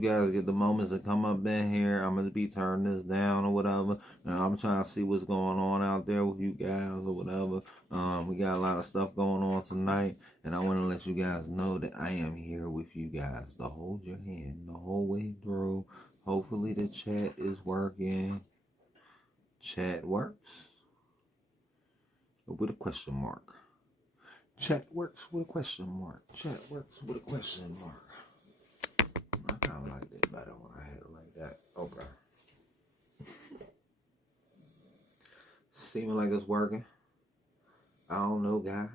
You guys get the moments to come up in here. I'm gonna be turning this down or whatever, and I'm trying to see what's going on out there with you guys or whatever. We got a lot of stuff going on tonight, and I want to let you guys know that I am here with you guys to hold your hand the whole way through. Hopefully the chat is working. Chat works with a question mark. Chat works with a question mark. Chat works with a question mark. I kind of like it better when I had it like that. Okay. Seeming like it's working. I don't know, guys.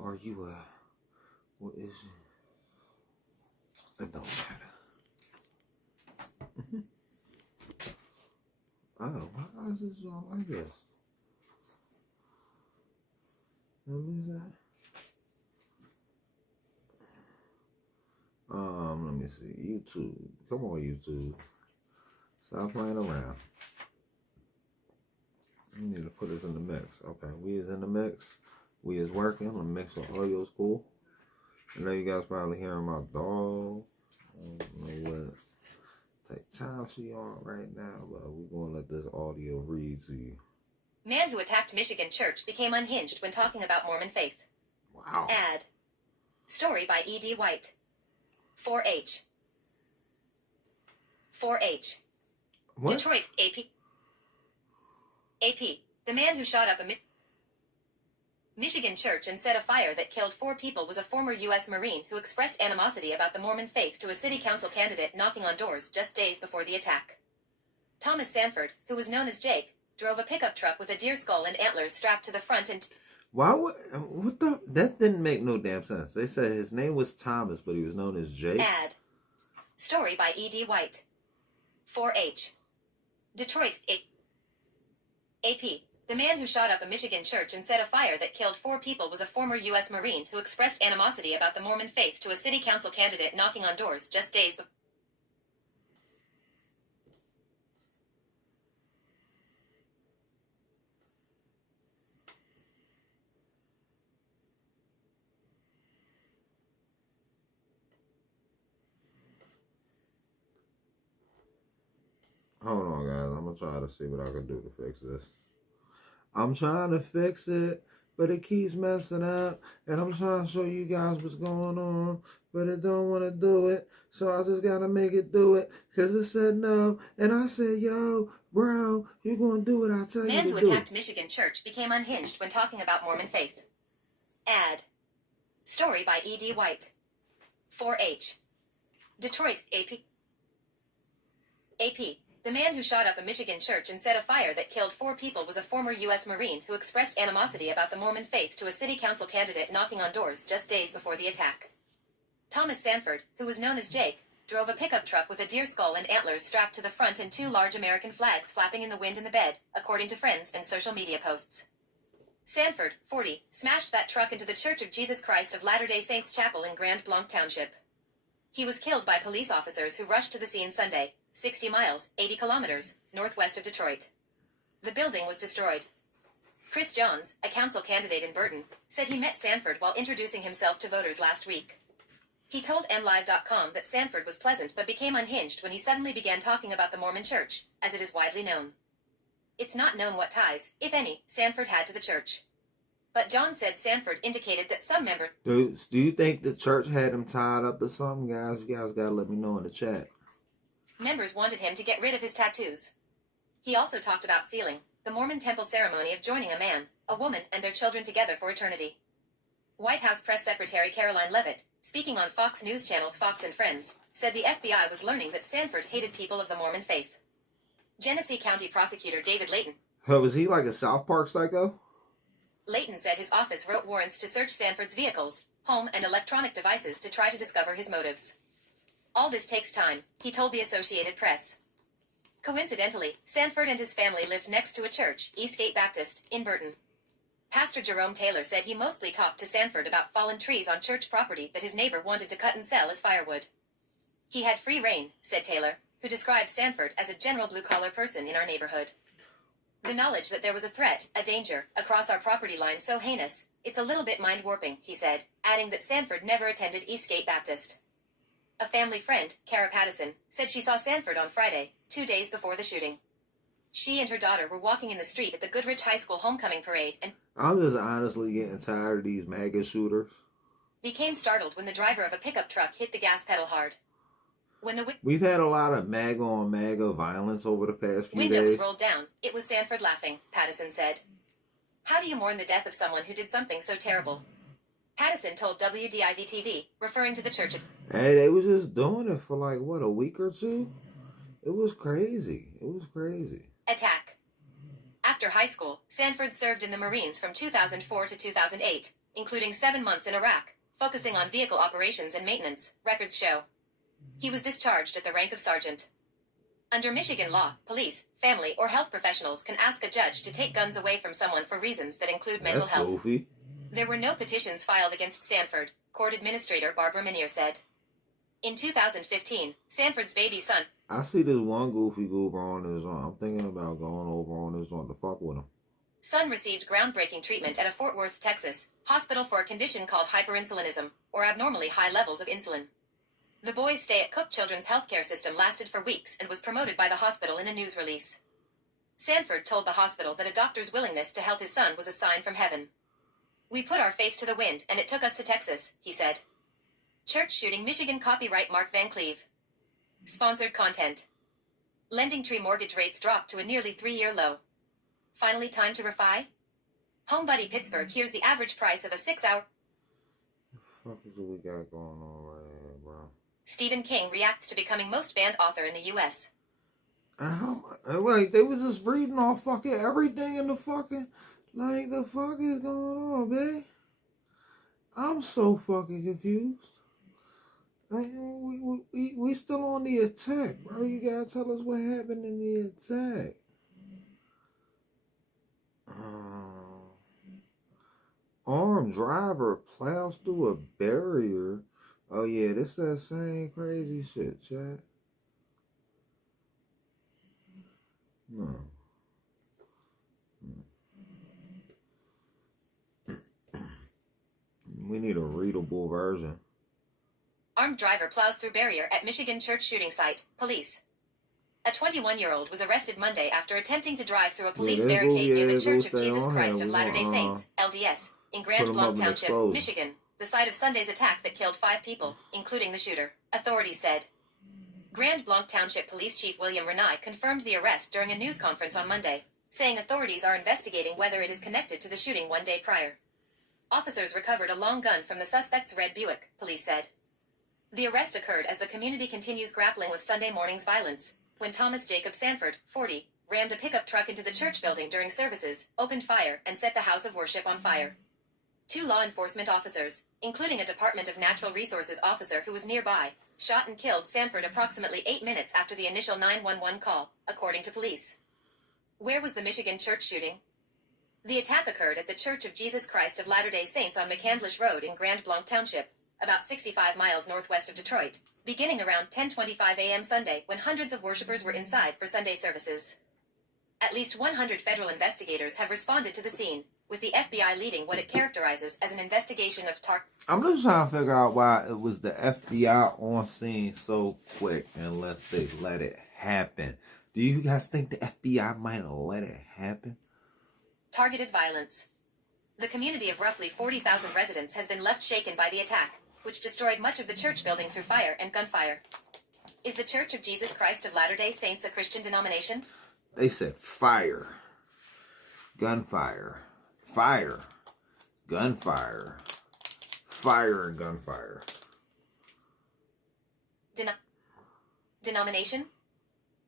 Are you, what is it? It don't matter. Oh, why is this all like this? What is that? Let me see. YouTube. Come on, YouTube. Stop playing around. We need to put this in the mix. Okay, we is in the mix. We is working. The mix of audio's cool. I know you guys probably hearing my dog. I don't know what type time she on right now, but we're going to let this audio read to you. Man who attacked Michigan church became unhinged when talking about Mormon faith. Wow. Ad. Story by E.D. White. 4H. 4H. What? Detroit, AP. AP. The man who shot up a Michigan church and set a fire that killed 4 people was a former U.S. Marine who expressed animosity about the Mormon faith to a city council candidate knocking on doors just days before the attack. Thomas Sanford, who was known as Jake, drove a pickup truck with a deer skull and antlers strapped to the front and... Why would, what the, that didn't make no damn sense. They said his name was Thomas, but he was known as Jake. Ad. Story by E.D. White. 4H. Detroit, AP. The man who shot up a Michigan church and set a fire that killed 4 people was a former U.S. Marine who expressed animosity about the Mormon faith to a city council candidate knocking on doors just days before. Hold on, guys. I'm going to try to see what I can do to fix this. I'm trying to fix it, but it keeps messing up. And I'm trying to show you guys what's going on, but it don't want to do it. So I just got to make it do it, because it said no. And I said, yo, bro, you're going to do what I tell you to do. Man who attacked Michigan church became unhinged when talking about Mormon faith. Ad. Story by E.D. White. 4H. Detroit, AP. AP. The man who shot up a Michigan church and set a fire that killed 4 people was a former U.S. Marine who expressed animosity about the Mormon faith to a city council candidate knocking on doors just days before the attack. Thomas Sanford, who was known as Jake, drove a pickup truck with a deer skull and antlers strapped to the front and 2 large American flags flapping in the wind in the bed, according to friends and social media posts. Sanford, 40, smashed that truck into the Church of Jesus Christ of Latter-day Saints Chapel in Grand Blanc Township. He was killed by police officers who rushed to the scene Sunday, 60 miles, 80 kilometers, northwest of Detroit. The building was destroyed. Chris Jones, a council candidate in Burton, said he met Sanford while introducing himself to voters last week. He told MLive.com that Sanford was pleasant but became unhinged when he suddenly began talking about the Mormon church, as it is widely known. It's not known what ties, if any, Sanford had to the church. But John said Sanford indicated that some members... Do you think the church had him tied up or something, guys? You guys got to let me know in the chat. Members wanted him to get rid of his tattoos. He also talked about sealing, the Mormon temple ceremony of joining a man, a woman, and their children together for eternity. White House Press Secretary Caroline Leavitt, speaking on Fox News Channel's Fox and Friends, said the FBI was learning that Sanford hated people of the Mormon faith. Genesee County Prosecutor David Layton. Oh, was he like a South Park psycho? Layton said his office wrote warrants to search Sanford's vehicles, home, and electronic devices to try to discover his motives. All this takes time, he told the Associated Press. Coincidentally, Sanford and his family lived next to a church, Eastgate Baptist, in Burton. Pastor Jerome Taylor said he mostly talked to Sanford about fallen trees on church property that his neighbor wanted to cut and sell as firewood. He had free reign, said Taylor, who described Sanford as a general blue-collar person in our neighborhood. The knowledge that there was a threat, a danger, across our property line so heinous, it's a little bit mind-warping, he said, adding that Sanford never attended Eastgate Baptist. A family friend, Kara Pattison, said she saw Sanford on Friday, 2 days before the shooting. She and her daughter were walking in the street at the Goodrich High School homecoming parade and I'm just honestly getting tired of these MAGA shooters. became startled when the driver of a pickup truck hit the gas pedal hard. When We've had a lot of MAGA on MAGA violence over the past few window days. was rolled down, it was Sanford laughing, Pattison said. How do you mourn the death of someone who did something so terrible? Pattison told WDIV-TV, referring to the church. Hey, they was just doing it for like, what, a week or two? It was crazy. It was crazy. Attack. After high school, Sanford served in the Marines from 2004 to 2008, including 7 months in Iraq, focusing on vehicle operations and maintenance, records show. He was discharged at the rank of sergeant. Under Michigan law, police, family, or health professionals can ask a judge to take guns away from someone for reasons that include mental health. Goofy. There were no petitions filed against Sanford, Court Administrator Barbara Minier said. In 2015, Sanford's baby son... I see this one goofy goober on this one. I'm thinking about going over on this one to fuck with him. Son received groundbreaking treatment at a Fort Worth, Texas, hospital for a condition called hyperinsulinism, or abnormally high levels of insulin. The boy's stay at Cook Children's healthcare system lasted for weeks and was promoted by the hospital in a news release. Sanford told the hospital that a doctor's willingness to help his son was a sign from heaven. We put our faith to the wind, and it took us to Texas, he said. Church shooting Michigan copyright Mark Van Cleve. Sponsored content. Lending Tree mortgage rates dropped to a nearly 3-year low. Finally time to refi? HomeBuddy Pittsburgh here's the average price of a 6-hour... What the fuck is it we got going on right here, bro? Stephen King reacts to becoming most banned author in the U.S. Like, they was just reading off fucking everything in the fucking... Like, the fuck is going on, man? I'm so fucking confused. Like, we still on the attack, bro. You gotta tell us what happened in the attack. Armed driver plows through a barrier. Oh yeah, this that same crazy shit, chat. No. We need a readable version. Armed driver plows through barrier at Michigan church shooting site, police. A 21-year-old was arrested Monday after attempting to drive through a police barricade near the Church of Jesus Christ of Latter-day Saints, LDS, in Grand Blanc Township, Michigan, the site of Sunday's attack that killed 5 people, including the shooter, authorities said. Grand Blanc Township Police Chief William Renai confirmed the arrest during a news conference on Monday, saying authorities are investigating whether it is connected to the shooting 1 day prior. Officers recovered a long gun from the suspect's red Buick, police said. The arrest occurred as the community continues grappling with Sunday morning's violence, when Thomas Jacob Sanford, 40, rammed a pickup truck into the church building during services, opened fire, and set the house of worship on fire. 2 law enforcement officers, including a Department of Natural Resources officer who was nearby, shot and killed Sanford approximately 8 minutes after the initial 911 call, according to police. Where was the Michigan church shooting? The attack occurred at the Church of Jesus Christ of Latter-day Saints on McCandlish Road in Grand Blanc Township, about 65 miles northwest of Detroit, beginning around 10:25 a.m. Sunday when hundreds of worshipers were inside for Sunday services. At least 100 federal investigators have responded to the scene, with the FBI leading what it characterizes as an investigation of I'm just trying to figure out why it was the FBI on scene so quick unless they let it happen. Do you guys think the FBI might have let it happen? Targeted violence. The community of roughly 40,000 residents has been left shaken by the attack, which destroyed much of the church building through fire and gunfire. Is the Church of Jesus Christ of Latter-day Saints a Christian denomination? They said fire, gunfire, fire, gunfire, fire and gunfire. Denomination?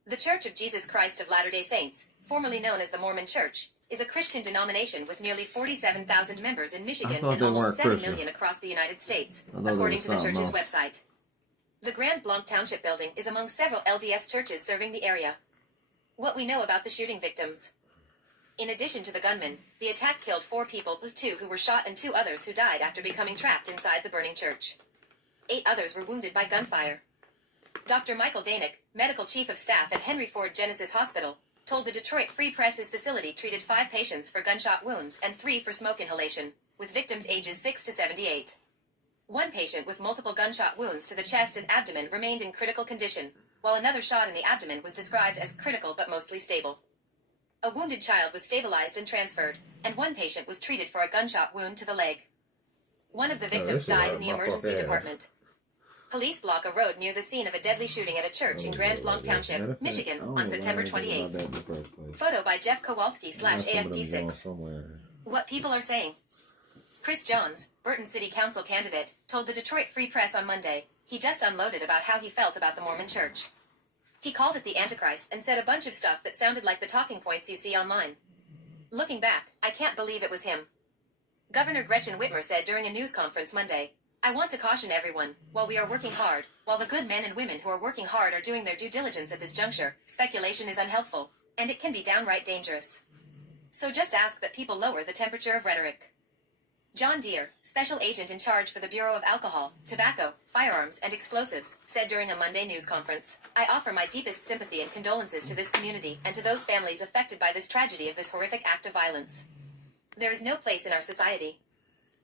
The Church of Jesus Christ of Latter-day Saints, formerly known as the Mormon Church, is a Christian denomination with nearly 47,000 members in Michigan and almost 7 million across the United States, according to the church's website. The Grand Blanc Township building is among several LDS churches serving the area. What we know about the shooting victims. In addition to the gunman, the attack killed 4 people, 2 who were shot and 2 others who died after becoming trapped inside the burning church. 8 others were wounded by gunfire. Dr. Michael Danick, medical chief of staff at Henry Ford Genesis Hospital, told the Detroit Free Press his facility treated 5 patients for gunshot wounds and 3 for smoke inhalation, with victims ages 6 to 78. One patient with multiple gunshot wounds to the chest and abdomen remained in critical condition, while another shot in the abdomen was described as critical but mostly stable. A wounded child was stabilized and transferred, and one patient was treated for a gunshot wound to the leg. One of the victims died in the emergency department. Police block a road near the scene of a deadly shooting at a church in Grand Blanc Township, Michigan, on September 28th. Photo by Jeff Kowalski/AFP6. What people are saying. Chris Johns, Burton City Council candidate, told the Detroit Free Press on Monday he just unloaded about how he felt about the Mormon Church. He called it the Antichrist and said a bunch of stuff that sounded like the talking points you see online. Looking back, I can't believe it was him. Governor Gretchen Whitmer said during a news conference Monday, I want to caution everyone, while we are working hard, while the good men and women who are working hard are doing their due diligence at this juncture, speculation is unhelpful, and it can be downright dangerous. So just ask that people lower the temperature of rhetoric. John Deere, special agent in charge for the Bureau of Alcohol, Tobacco, Firearms, and Explosives, said during a Monday news conference, I offer my deepest sympathy and condolences to this community and to those families affected by this tragedy of this horrific act of violence. There is no place in our society.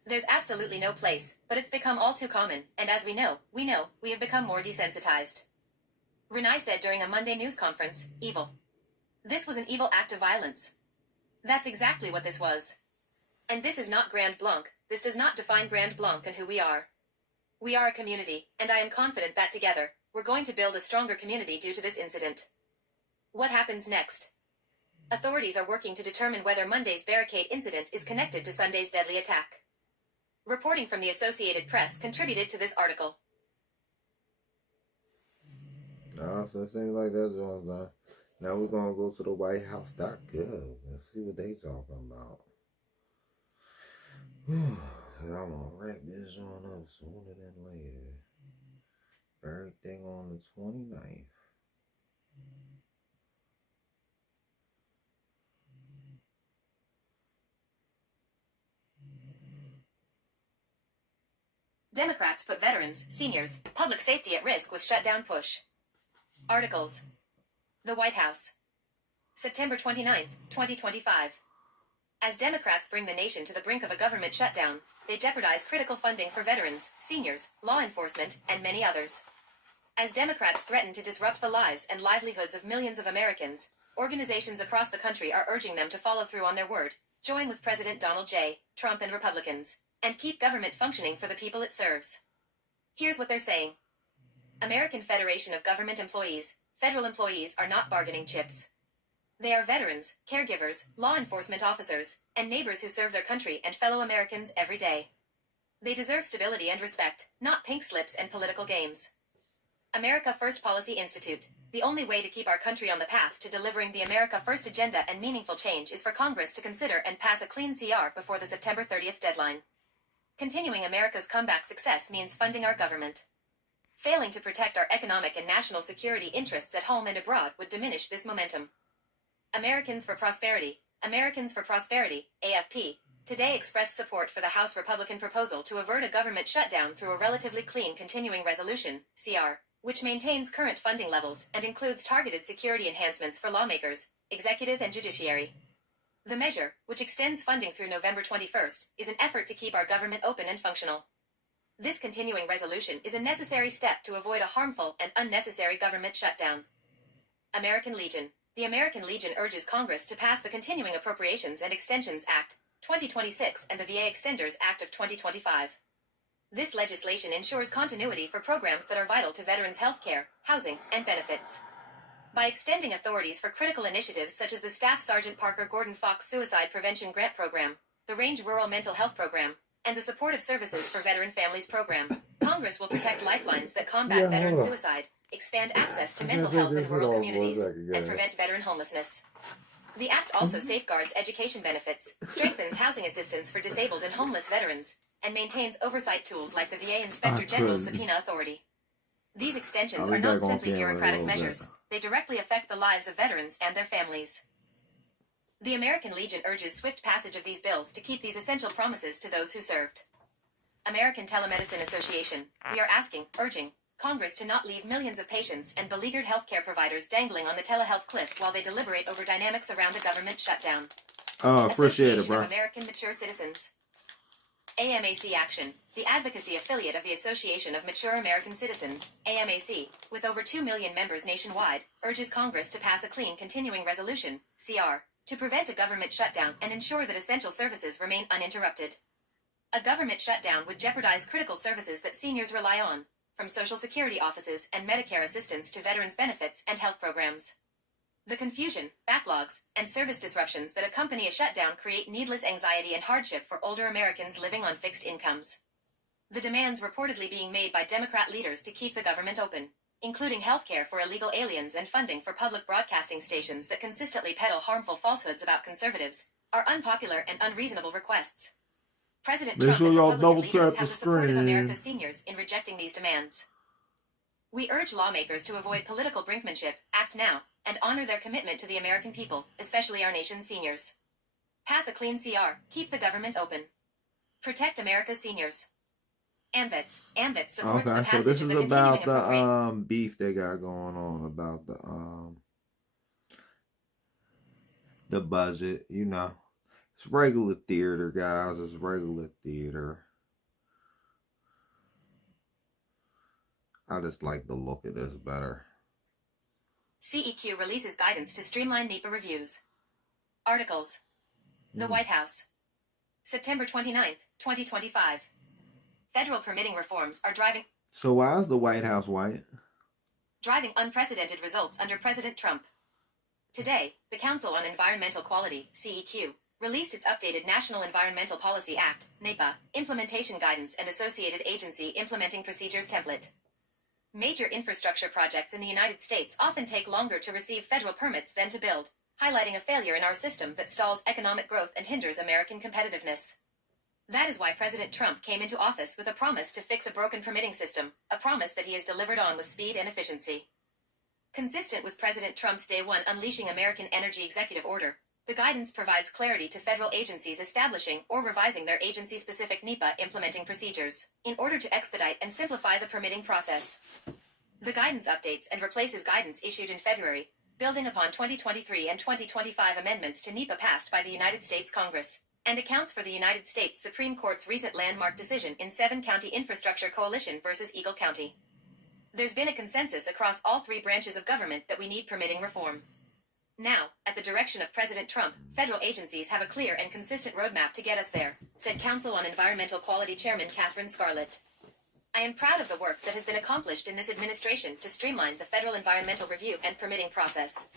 There's absolutely no place, but it's become all too common, and as we know, we have become more desensitized. Renai said during a Monday news conference, evil. This was an evil act of violence. That's exactly what this was. And this is not Grand Blanc, this does not define Grand Blanc and who we are. We are a community, and I am confident that together, we're going to build a stronger community due to this incident. What happens next? Authorities are working to determine whether Monday's barricade incident is connected to Sunday's deadly attack. Reporting from the Associated Press contributed to this article. So it seems like that's all done. Now we're going to go to the WhiteHouse.gov and see what they talking about. I'm going to wrap this one up sooner than later. Everything on the 29th. Democrats put veterans, seniors, public safety at risk with shutdown push. Articles. The White House. September 29, 2025. As Democrats bring the nation to the brink of a government shutdown, they jeopardize critical funding for veterans, seniors, law enforcement, and many others. As Democrats threaten to disrupt the lives and livelihoods of millions of Americans, organizations across the country are urging them to follow through on their word, join with President Donald J. Trump and Republicans, and keep government functioning for the people it serves. Here's what they're saying. American Federation of Government Employees, federal employees are not bargaining chips. They are veterans, caregivers, law enforcement officers, and neighbors who serve their country and fellow Americans every day. They deserve stability and respect, not pink slips and political games. America First Policy Institute. The only way to keep our country on the path to delivering the America First agenda and meaningful change is for Congress to consider and pass a clean CR before the September 30th deadline. Continuing America's comeback success means funding our government. Failing to protect our economic and national security interests at home and abroad would diminish this momentum. Americans for Prosperity, AFP, today expressed support for the House Republican proposal to avert a government shutdown through a relatively clean continuing resolution, CR, which maintains current funding levels and includes targeted security enhancements for lawmakers, executive and judiciary. The measure, which extends funding through November 21st, is an effort to keep our government open and functional. This continuing resolution is a necessary step to avoid a harmful and unnecessary government shutdown. American Legion. The American Legion urges Congress to pass the Continuing Appropriations and Extensions Act, 2026 and the VA Extenders Act of 2025. This legislation ensures continuity for programs that are vital to veterans' health care, housing, and benefits. By extending authorities for critical initiatives such as the Staff Sergeant Parker Gordon Fox Suicide Prevention Grant Program, the Range Rural Mental Health Program, and the Supportive Services for Veteran Families Program, Congress will protect lifelines that combat veteran suicide, expand access to mental health in rural communities, and prevent veteran homelessness. The Act also safeguards education benefits, strengthens housing assistance for disabled and homeless veterans, and maintains oversight tools like the VA Inspector General's subpoena authority. These extensions are not simply bureaucratic measures, they directly affect the lives of veterans and their families. The American Legion urges swift passage of these bills to keep these essential promises to those who served. American Telemedicine Association, we are urging, Congress to not leave millions of patients and beleaguered healthcare providers dangling on the telehealth cliff while they deliberate over dynamics around a government shutdown. Oh, appreciate it, Association bro. of American Mature Citizens. AMAC Action, the advocacy affiliate of the Association of Mature American Citizens, AMAC, with over 2 million members nationwide, urges Congress to pass a clean continuing resolution, CR, to prevent a government shutdown and ensure that essential services remain uninterrupted. A government shutdown would jeopardize critical services that seniors rely on, from Social Security offices and Medicare assistance to veterans benefits and health programs. The confusion, backlogs, and service disruptions that accompany a shutdown create needless anxiety and hardship for older Americans living on fixed incomes. The demands reportedly being made by Democrat leaders to keep the government open, including health care for illegal aliens and funding for public broadcasting stations that consistently peddle harmful falsehoods about conservatives, are unpopular and unreasonable requests. President Trump and Republican leaders have the support of America's seniors in rejecting these demands. We urge lawmakers to avoid political brinkmanship, act now, and honor their commitment to the American people, especially our nation's seniors. Pass a clean CR, keep the government open. Protect America's seniors. AMVETS supports the passage so this of is the about continuing the beef they got going on about the budget, you know. It's regular theater, guys. It's regular theater. I just like the look of this better. CEQ releases guidance to streamline NEPA reviews. Articles. The White House. September 29th, 2025. Federal permitting reforms are driving... So why is the White House white? Driving unprecedented results under President Trump. Today, the Council on Environmental Quality, CEQ, released its updated National Environmental Policy Act, NEPA, implementation guidance and associated agency implementing procedures template. Major infrastructure projects in the United States often take longer to receive federal permits than to build, highlighting a failure in our system that stalls economic growth and hinders American competitiveness. That is why President Trump came into office with a promise to fix a broken permitting system, a promise that he has delivered on with speed and efficiency. Consistent with President Trump's Day One Unleashing American Energy Executive Order, the guidance provides clarity to federal agencies establishing or revising their agency-specific NEPA implementing procedures, in order to expedite and simplify the permitting process. The guidance updates and replaces guidance issued in February, building upon 2023 and 2025 amendments to NEPA passed by the United States Congress, and accounts for the United States Supreme Court's recent landmark decision in 7-County Infrastructure Coalition versus Eagle County. There's been a consensus across all 3 branches of government that we need permitting reform. Now, at the direction of President Trump, federal agencies have a clear and consistent roadmap to get us there, said Council on Environmental Quality Chairman Catherine Scarlett. I am proud of the work that has been accomplished in this administration to streamline the federal environmental review and permitting process.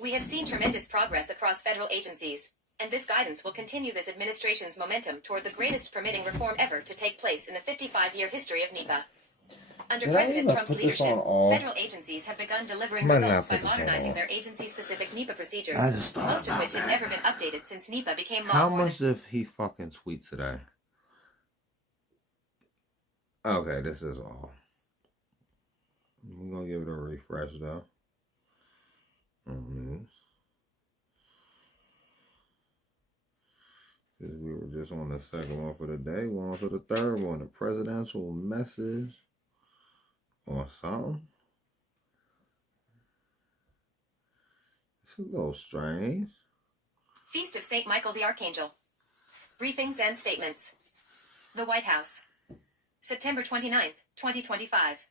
We have seen tremendous progress across federal agencies, and this guidance will continue this administration's momentum toward the greatest permitting reform ever to take place in the 55-year history of NEPA. Under President Trump's leadership, federal agencies have begun delivering results by modernizing their agency-specific NEPA procedures, most of which had never been updated since NEPA became law. How much did he fucking tweet today? Okay, this is all. We're gonna give it a refresh though. News. Because we were just on the second one for the day. We're on to the third one. The presidential message. Or something. It's a little strange. Feast of St. Michael the Archangel. Briefings and statements. The White House. September 29th, 2025.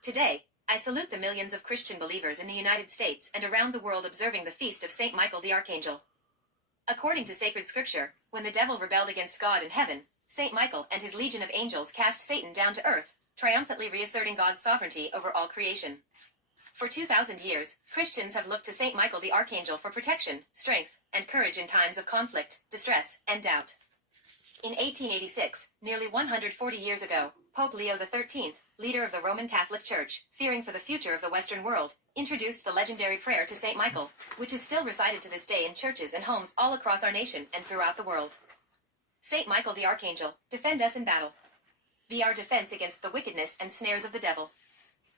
Today, I salute the millions of Christian believers in the United States and around the world observing the Feast of St. Michael the Archangel. According to sacred scripture, when the devil rebelled against God in heaven, St. Michael and his legion of angels cast Satan down to earth, triumphantly reasserting God's sovereignty over all creation. For 2,000 years, Christians have looked to St. Michael the Archangel for protection, strength, and courage in times of conflict, distress, and doubt. In 1886, nearly 140 years ago, Pope Leo XIII, leader of the Roman Catholic Church, fearing for the future of the Western world, introduced the legendary prayer to St. Michael, which is still recited to this day in churches and homes all across our nation and throughout the world. St. Michael the Archangel, defend us in battle. Be our defense against the wickedness and snares of the devil.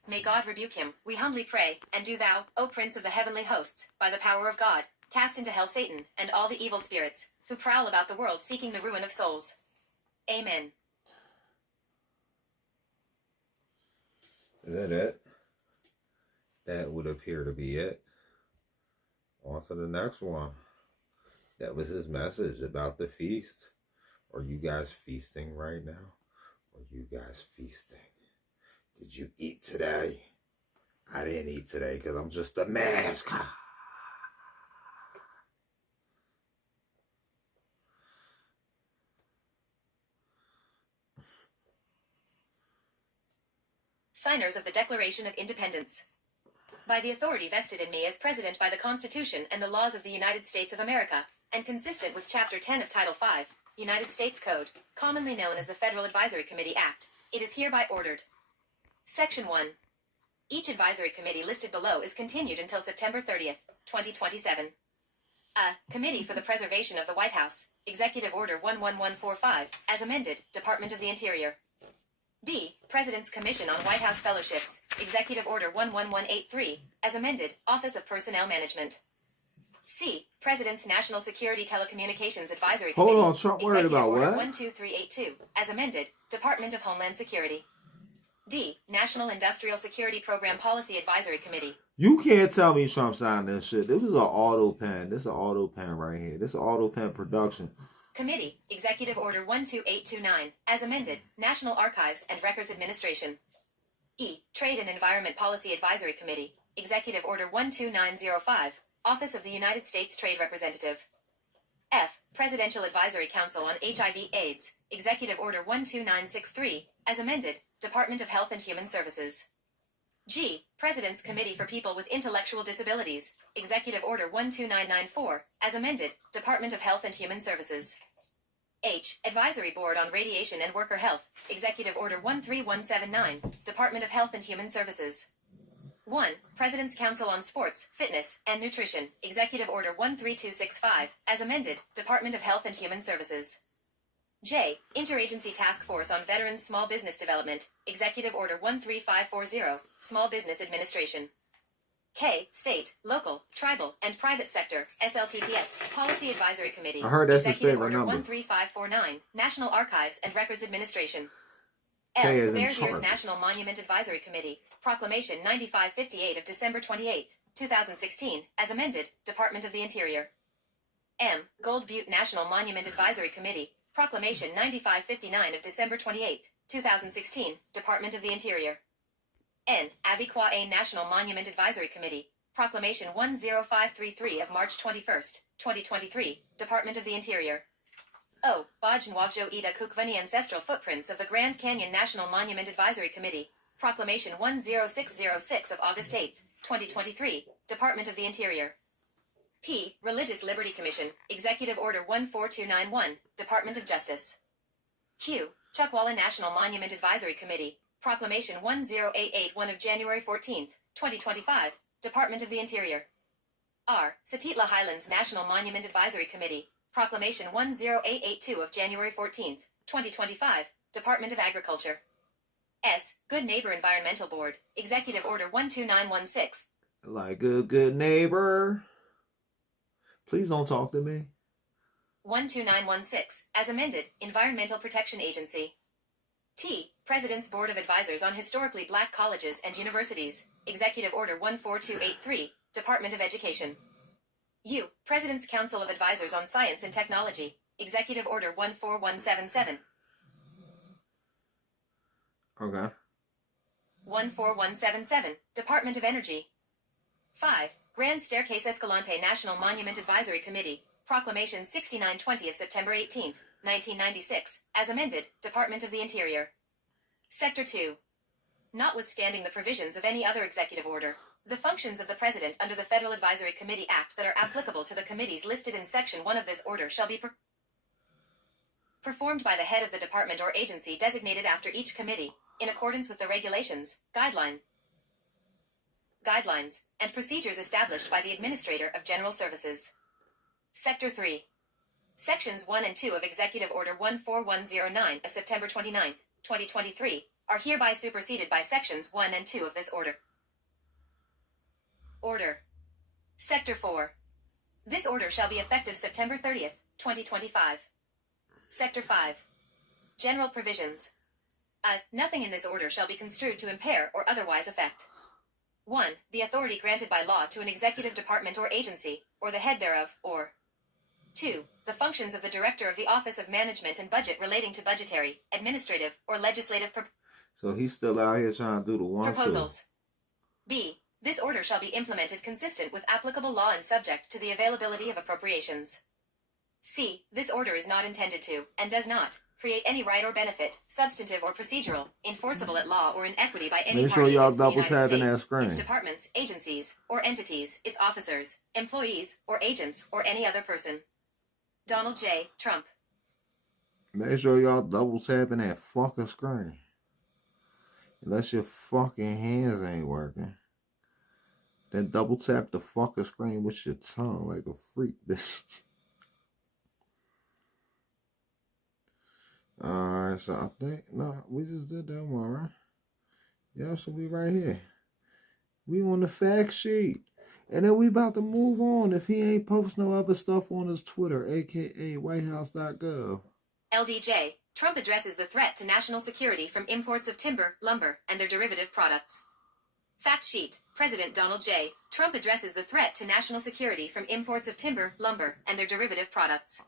May God rebuke him, we humbly pray, and do thou, O Prince of the heavenly hosts, by the power of God, cast into hell Satan, and all the evil spirits, who prowl about the world seeking the ruin of souls. Amen. Is that it? That would appear to be it. On to the next one. That was his message about the feast. Are you guys feasting right now? Are you guys feasting? Did you eat today? I didn't eat today because I'm just a mask. Signers of the Declaration of Independence. By the authority vested in me as President by the Constitution and the laws of the United States of America, and consistent with Chapter 10 of Title 5, United States Code, commonly known as the Federal Advisory Committee Act, it is hereby ordered. Section 1. Each advisory committee listed below is continued until September 30th, 2027. A. Committee for the Preservation of the White House, Executive Order 11145, as amended, Department of the Interior. B. President's Commission on White House Fellowships, Executive Order 11183, as amended, Office of Personnel Management. C. President's National Security Telecommunications Advisory Committee, Hold on, Trump worried Executive about Order what? 12382, as amended, Department of Homeland Security. D. National Industrial Security Program Policy Advisory Committee. You can't tell me Trump signed this shit. This is an auto pen. This is an auto pen right here. This is auto pen production. Committee, Executive Order 12829, as amended, National Archives and Records Administration. E. Trade and Environment Policy Advisory Committee, Executive Order 12905, Office of the United States Trade Representative. F. Presidential Advisory Council on HIV/AIDS, Executive Order 12963, as amended, Department of Health and Human Services. G. President's Committee for People with Intellectual Disabilities, Executive Order 12994, as amended, Department of Health and Human Services. H. Advisory Board on Radiation and Worker Health, Executive Order 13179, Department of Health and Human Services. 1. President's Council on Sports, Fitness, and Nutrition, Executive Order 13265, as amended, Department of Health and Human Services. J. Interagency Task Force on Veterans Small Business Development, Executive Order 13540, Small Business Administration. K. State, Local, Tribal, and Private Sector, SLTPS, Policy Advisory Committee, I heard that's his Executive favorite Order number. 13549, National Archives and Records Administration. K L. as in Bears Ears Charlie. National Monument Advisory Committee, Proclamation 9558 of December 28, 2016, as amended, Department of the Interior. M. Gold Butte National Monument Advisory Committee, Proclamation 9559 of December 28, 2016, Department of the Interior. N. Aviqua A National Monument Advisory Committee, Proclamation 10533 of March 21, 2023, Department of the Interior. O. Bajnwavjo Ida Kukvani Ancestral Footprints of the Grand Canyon National Monument Advisory Committee, Proclamation 10606 of August 8, 2023, Department of the Interior. P. Religious Liberty Commission, Executive Order 14291, Department of Justice. Q. Chuckwalla National Monument Advisory Committee, Proclamation 10881 of January 14, 2025, Department of the Interior. R. Satitla Highlands National Monument Advisory Committee, Proclamation 10882 of January 14, 2025, Department of Agriculture. S. Good Neighbor Environmental Board, Executive Order 12916. Like a good neighbor. Please don't talk to me. 12916, as amended, Environmental Protection Agency. T. President's Board of Advisors on Historically Black Colleges and Universities, Executive Order 14283, Department of Education. U. President's Council of Advisors on Science and Technology, Executive Order 14177. Okay. 14177, Department of Energy. 5. Grand Staircase Escalante National Monument Advisory Committee, Proclamation 6920 of September 18, 1996, as amended, Department of the Interior. Sector 2. Notwithstanding the provisions of any other executive order, the functions of the President under the Federal Advisory Committee Act that are applicable to the committees listed in Section 1 of this order shall be performed by the head of the department or agency designated after each committee, in accordance with the regulations, guidelines, and procedures established by the Administrator of General Services. Sector 3. Sections 1 and 2 of Executive Order 14109 of September 29, 2023, are hereby superseded by Sections 1 and 2 of this order. Order. Sector 4. This order shall be effective September 30th, 2025. Sector 5. General Provisions. Nothing in this order shall be construed to impair or otherwise affect. 1. The authority granted by law to an executive department or agency, or the head thereof, or 2. The functions of the Director of the Office of Management and Budget relating to budgetary, administrative, or legislative So he's still out here trying to do the one proposals. B. This order shall be implemented consistent with applicable law and subject to the availability of appropriations. C. This order is not intended to, and does not, create any right or benefit, substantive or procedural, enforceable at law or in equity by any Make sure party y'all against the double United tap in that States, screen. its departments, agencies, or entities, its officers, employees, or agents, or any other person. Donald J. Trump. Make sure y'all double tapping that fucking screen. Unless your fucking hands ain't working. Then double tap the fucking screen with your tongue like a freak, bitch. Alright, so I think, no, we just did that one, right? Yeah, so we right here. We on the fact sheet. And then we about to move on if he ain't post no other stuff on his Twitter, aka whitehouse.gov. LDJ. Trump addresses the threat to national security from imports of timber, lumber, and their derivative products. Fact sheet. President Donald J. Trump addresses the threat to national security from imports of timber, lumber, and their derivative products.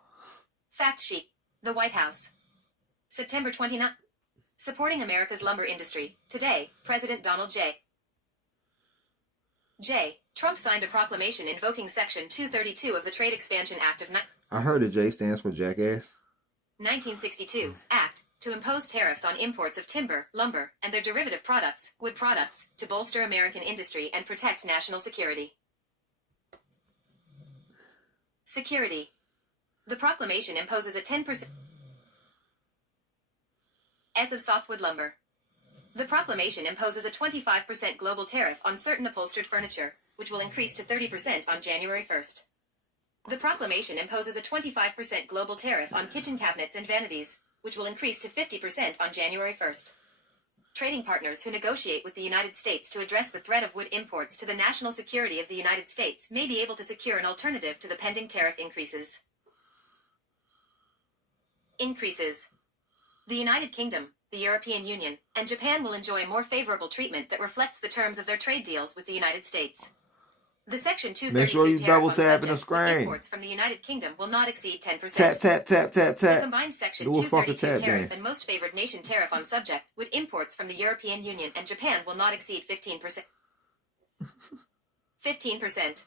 Fact sheet. The White House. September 29. Supporting America's lumber industry. Today, President Donald J. Trump signed a proclamation invoking Section 232 of the Trade Expansion Act of I heard the J stands for jackass. 1962 Act to impose tariffs on imports of timber, lumber, and their derivative products, wood products, to bolster American industry and protect national security. Security. The proclamation imposes a 10% of softwood lumber. The proclamation imposes a 25% global tariff on certain upholstered furniture, which will increase to 30% on January 1st. The proclamation imposes a 25% global tariff on kitchen cabinets and vanities, which will increase to 50% on January 1st. Trading partners who negotiate with the United States to address the threat of wood imports to the national security of the United States may be able to secure an alternative to the pending tariff increases. Increases. The United Kingdom, the European Union, and Japan will enjoy more favorable treatment that reflects the terms of their trade deals with the United States. The Section 232 Make sure you tariff double on tap in the subject screen. imports from the United Kingdom will not exceed 10%. Tap, tap, tap, tap, The tap. combined Section Do a fucking 232 tap tariff dance. and most favored nation tariff on subject with imports from the European Union and Japan will not exceed 15%. 15%.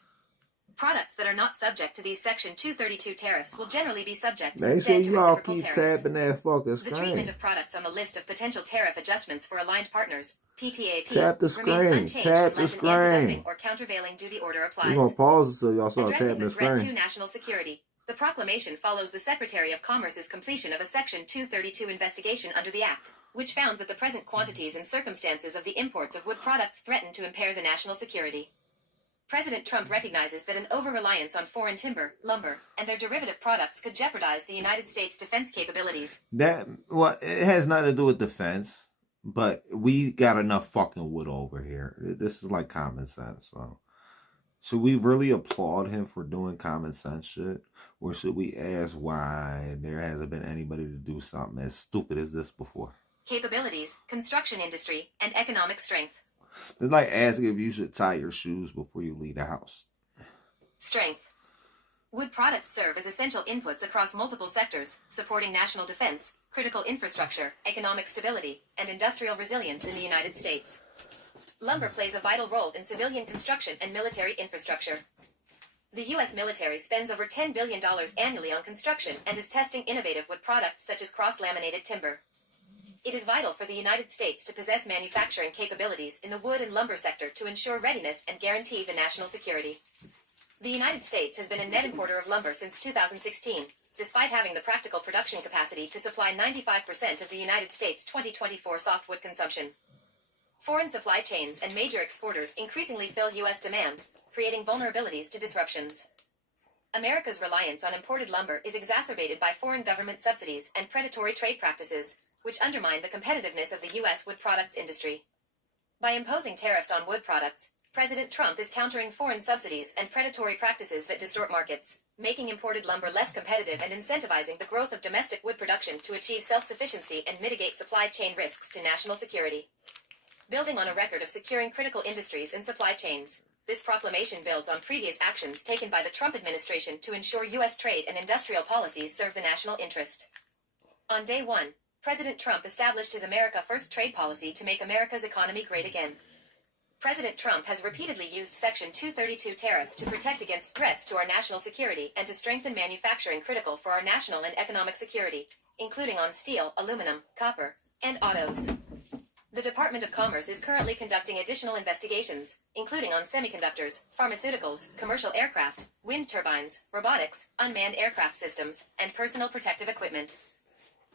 Products that are not subject to these Section 232 tariffs will generally be subject Make sure instead to y'all reciprocal keep tariffs. tapping that fucking The treatment screen. of products on the list of potential tariff adjustments for aligned partners, PTAP, Tap the remains screen. unchanged Tap the unless an anti-dumping screen. or countervailing duty order We're applies. gonna pause it so y'all start Addressing tapping the the threat to screen. national security, the proclamation follows the Secretary of Commerce's completion of a Section 232 investigation under the Act, which found that the present quantities and circumstances of the imports of wood products threaten to impair the national security. President Trump recognizes that an over-reliance on foreign timber, lumber, and their derivative products could jeopardize the United States' defense capabilities. It has nothing to do with defense, but we got enough fucking wood over here. This is like common sense. So, should we really applaud him for doing common sense shit, or should we ask why there hasn't been anybody to do something as stupid as this before? Capabilities, construction industry, and economic strength. It's like asking if you should tie your shoes before you leave the house. Strength. Wood products serve as essential inputs across multiple sectors, supporting national defense, critical infrastructure, economic stability, and industrial resilience in the United States. Lumber plays a vital role in civilian construction and military infrastructure. The U.S. military spends over $10 billion annually on construction and is testing innovative wood products such as cross-laminated timber. It is vital for the United States to possess manufacturing capabilities in the wood and lumber sector to ensure readiness and guarantee the national security. The United States has been a net importer of lumber since 2016, despite having the practical production capacity to supply 95% of the United States' 2024 softwood consumption. Foreign supply chains and major exporters increasingly fill U.S. demand, creating vulnerabilities to disruptions. America's reliance on imported lumber is exacerbated by foreign government subsidies and predatory trade practices, which undermine the competitiveness of the U.S. wood products industry. By imposing tariffs on wood products, President Trump is countering foreign subsidies and predatory practices that distort markets, making imported lumber less competitive and incentivizing the growth of domestic wood production to achieve self-sufficiency and mitigate supply chain risks to national security. Building on a record of securing critical industries and supply chains, This proclamation builds on previous actions taken by the Trump administration to ensure U.S. trade and industrial policies serve the national interest. On day one, President Trump established his America First trade policy to make America's economy great again. President Trump has repeatedly used Section 232 tariffs to protect against threats to our national security and to strengthen manufacturing critical for our national and economic security, including on steel, aluminum, copper, and autos. The Department of Commerce is currently conducting additional investigations, including on semiconductors, pharmaceuticals, commercial aircraft, wind turbines, robotics, unmanned aircraft systems, and personal protective equipment.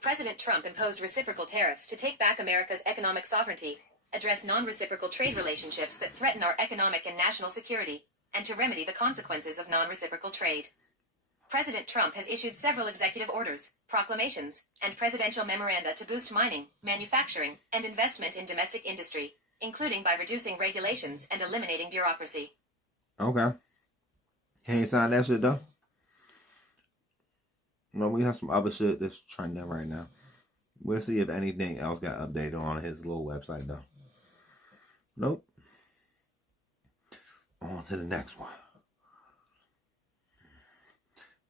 President Trump imposed reciprocal tariffs to take back America's economic sovereignty, address non-reciprocal trade relationships that threaten our economic and national security, and to remedy the consequences of non-reciprocal trade. President Trump has issued several executive orders, proclamations, and presidential memoranda to boost mining, manufacturing, and investment in domestic industry, including by reducing regulations and eliminating bureaucracy. Okay. He ain't signed that shit, though? No, we have some other shit that's trending right now. We'll see if anything else got updated on his little website, though. Nope. On to the next one.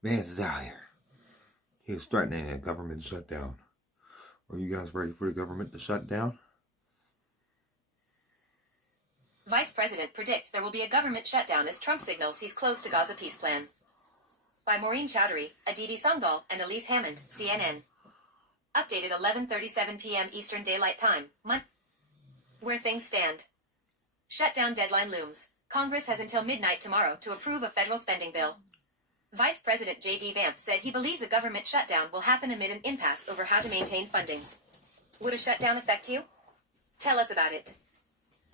Vance is out here. He was threatening a government shutdown. Are you guys ready for the government to shut down? Vice President predicts there will be a government shutdown as Trump signals he's close to Gaza peace plan. By Maureen Chowdhury, Aditi Sangal, and Elise Hammond, CNN. Updated 11:37 p.m. Eastern Daylight Time, Where things stand. Shutdown deadline looms. Congress has until midnight tomorrow to approve a federal spending bill. Vice President J.D. Vance said he believes a government shutdown will happen amid an impasse over how to maintain funding. Would a shutdown affect you? Tell us about it.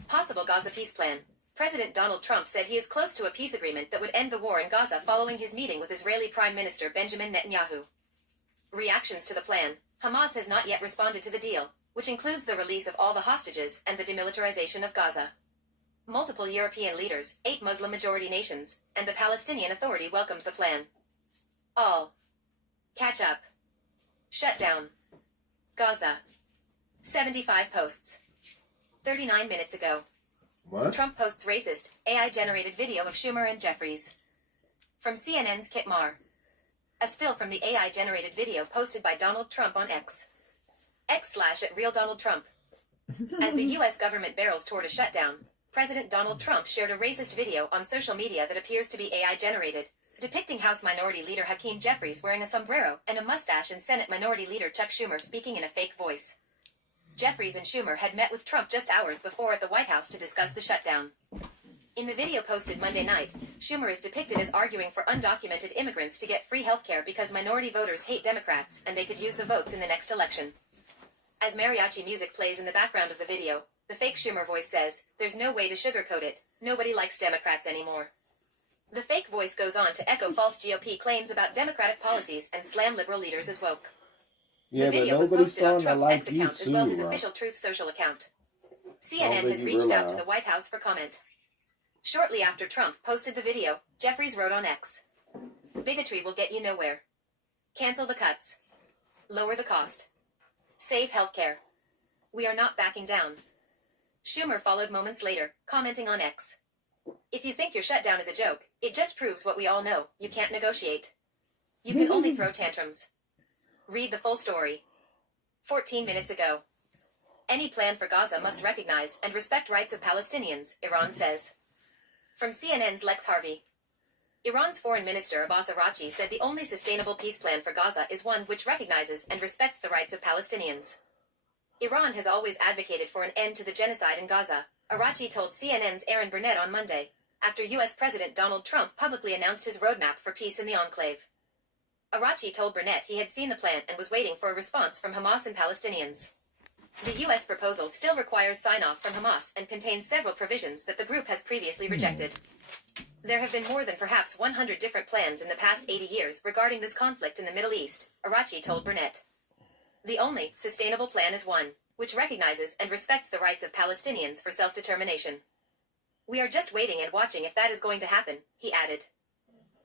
Possible Gaza peace plan. President Donald Trump said he is close to a peace agreement that would end the war in Gaza following his meeting with Israeli Prime Minister Benjamin Netanyahu. Reactions to the plan. Hamas has not yet responded to the deal, which includes the release of all the hostages and the demilitarization of Gaza. Multiple European leaders, 8 Muslim-majority nations, and the Palestinian Authority welcomed the plan. All. Catch up. Shutdown. Gaza. 75 posts. 39 minutes ago. What? Trump posts racist, AI-generated video of Schumer and Jeffries. From CNN's Kit Marr. A still from the AI-generated video posted by Donald Trump on X. X/@RealDonaldTrump. As the U.S. government barrels toward a shutdown, President Donald Trump shared a racist video on social media that appears to be AI-generated, depicting House Minority Leader Hakeem Jeffries wearing a sombrero and a mustache and Senate Minority Leader Chuck Schumer speaking in a fake voice. Jeffries and Schumer had met with Trump just hours before at the White House to discuss the shutdown. In the video posted Monday night, Schumer is depicted as arguing for undocumented immigrants to get free health care because minority voters hate Democrats and they could use the votes in the next election. As mariachi music plays in the background of the video, the fake Schumer voice says, "There's no way to sugarcoat it, nobody likes Democrats anymore." The fake voice goes on to echo false GOP claims about Democratic policies and slam liberal leaders as woke. Yeah, The video but was nobody's posted on starting to Trump's like X you account as well as his too, official Truth Social account. don't CNN think has you reached out to realize. the White House for comment. Shortly after Trump posted the video, Jeffries wrote on X, "Bigotry will get you nowhere. Cancel the cuts. Lower the cost. Save healthcare. We are not backing down." Schumer followed moments later, commenting on X, "If you think your shutdown is a joke, it just proves what we all know, you can't negotiate. You can only throw tantrums. Read the full story." 14 minutes ago. Any plan for Gaza must recognize and respect rights of Palestinians, Iran says. From CNN's Lex Harvey. Iran's Foreign Minister Abbas Araghchi said the only sustainable peace plan for Gaza is one which recognizes and respects the rights of Palestinians. Iran has always advocated for an end to the genocide in Gaza, Araghchi told CNN's Aaron Burnett on Monday, after U.S. President Donald Trump publicly announced his roadmap for peace in the enclave. Araghchi told Burnett he had seen the plan and was waiting for a response from Hamas and Palestinians. The U.S. proposal still requires sign-off from Hamas and contains several provisions that the group has previously rejected. There have been more than perhaps 100 different plans in the past 80 years regarding this conflict in the Middle East, Araghchi told Burnett. The only sustainable plan is one which recognizes and respects the rights of Palestinians for self-determination. We are just waiting and watching if that is going to happen, he added.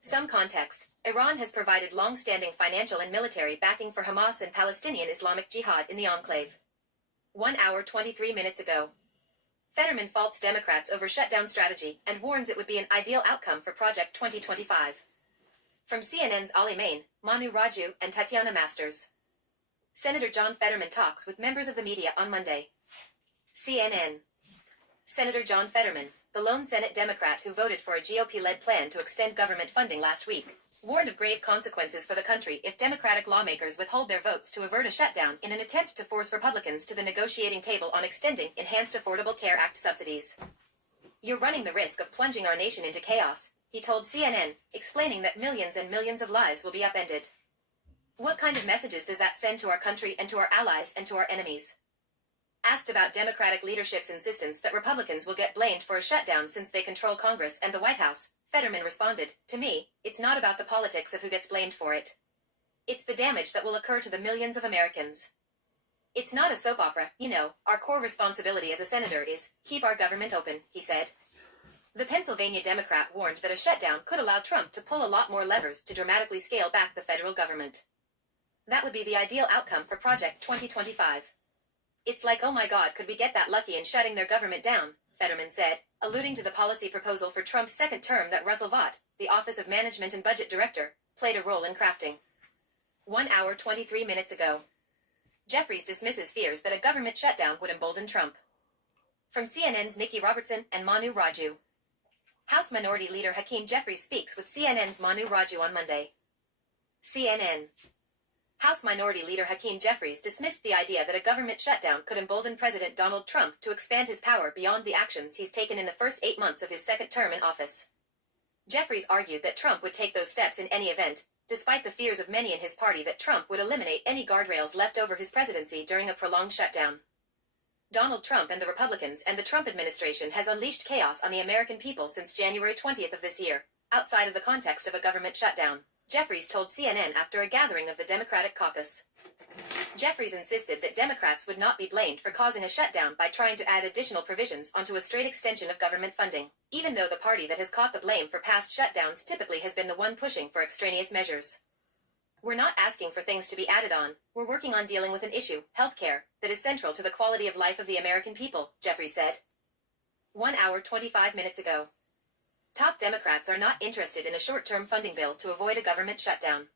Some context. Iran has provided long-standing financial and military backing for Hamas and Palestinian Islamic Jihad in the enclave. 1 hour 23 minutes ago. Fetterman faults Democrats over shutdown strategy and warns it would be an ideal outcome for Project 2025. From CNN's Ali Main, Manu Raju, and Tatiana Masters. Senator John Fetterman talks with members of the media on Monday. CNN. Senator John Fetterman, the lone Senate Democrat who voted for a GOP-led plan to extend government funding last week, warned of grave consequences for the country if Democratic lawmakers withhold their votes to avert a shutdown in an attempt to force Republicans to the negotiating table on extending Enhanced Affordable Care Act subsidies. "You're running the risk of plunging our nation into chaos," he told CNN, explaining that millions and millions of lives will be upended. "What kind of messages does that send to our country and to our allies and to our enemies?" Asked about Democratic leadership's insistence that Republicans will get blamed for a shutdown since they control Congress and the White House, Fetterman responded, "To me, it's not about the politics of who gets blamed for it. It's the damage that will occur to the millions of Americans. It's not a soap opera, you know. Our core responsibility as a senator is, keep our government open," he said. The Pennsylvania Democrat warned that a shutdown could allow Trump to pull a lot more levers to dramatically scale back the federal government. That would be the ideal outcome for Project 2025. "It's like, oh my God, could we get that lucky in shutting their government down?" Fetterman said, alluding to the policy proposal for Trump's second term that Russell Vought, the Office of Management and Budget Director, played a role in crafting. 1 hour 23 minutes ago. Jeffries dismisses fears that a government shutdown would embolden Trump. From CNN's Nikki Robertson and Manu Raju. House Minority Leader Hakeem Jeffries speaks with CNN's Manu Raju on Monday. CNN. House Minority Leader Hakeem Jeffries dismissed the idea that a government shutdown could embolden President Donald Trump to expand his power beyond the actions he's taken in the first 8 months of his second term in office. Jeffries argued that Trump would take those steps in any event, despite the fears of many in his party that Trump would eliminate any guardrails left over his presidency during a prolonged shutdown. Donald Trump and the Republicans and the Trump administration has unleashed chaos on the American people since January 20th of this year, outside of the context of a government shutdown, Jeffries told CNN after a gathering of the Democratic caucus. Jeffries insisted that Democrats would not be blamed for causing a shutdown by trying to add additional provisions onto a straight extension of government funding, even though the party that has caught the blame for past shutdowns typically has been the one pushing for extraneous measures. "We're not asking for things to be added on, we're working on dealing with an issue, healthcare, that is central to the quality of life of the American people," Jeffries said. 1 hour 25 minutes ago. Top Democrats are not interested in a short-term funding bill to avoid a government shutdown.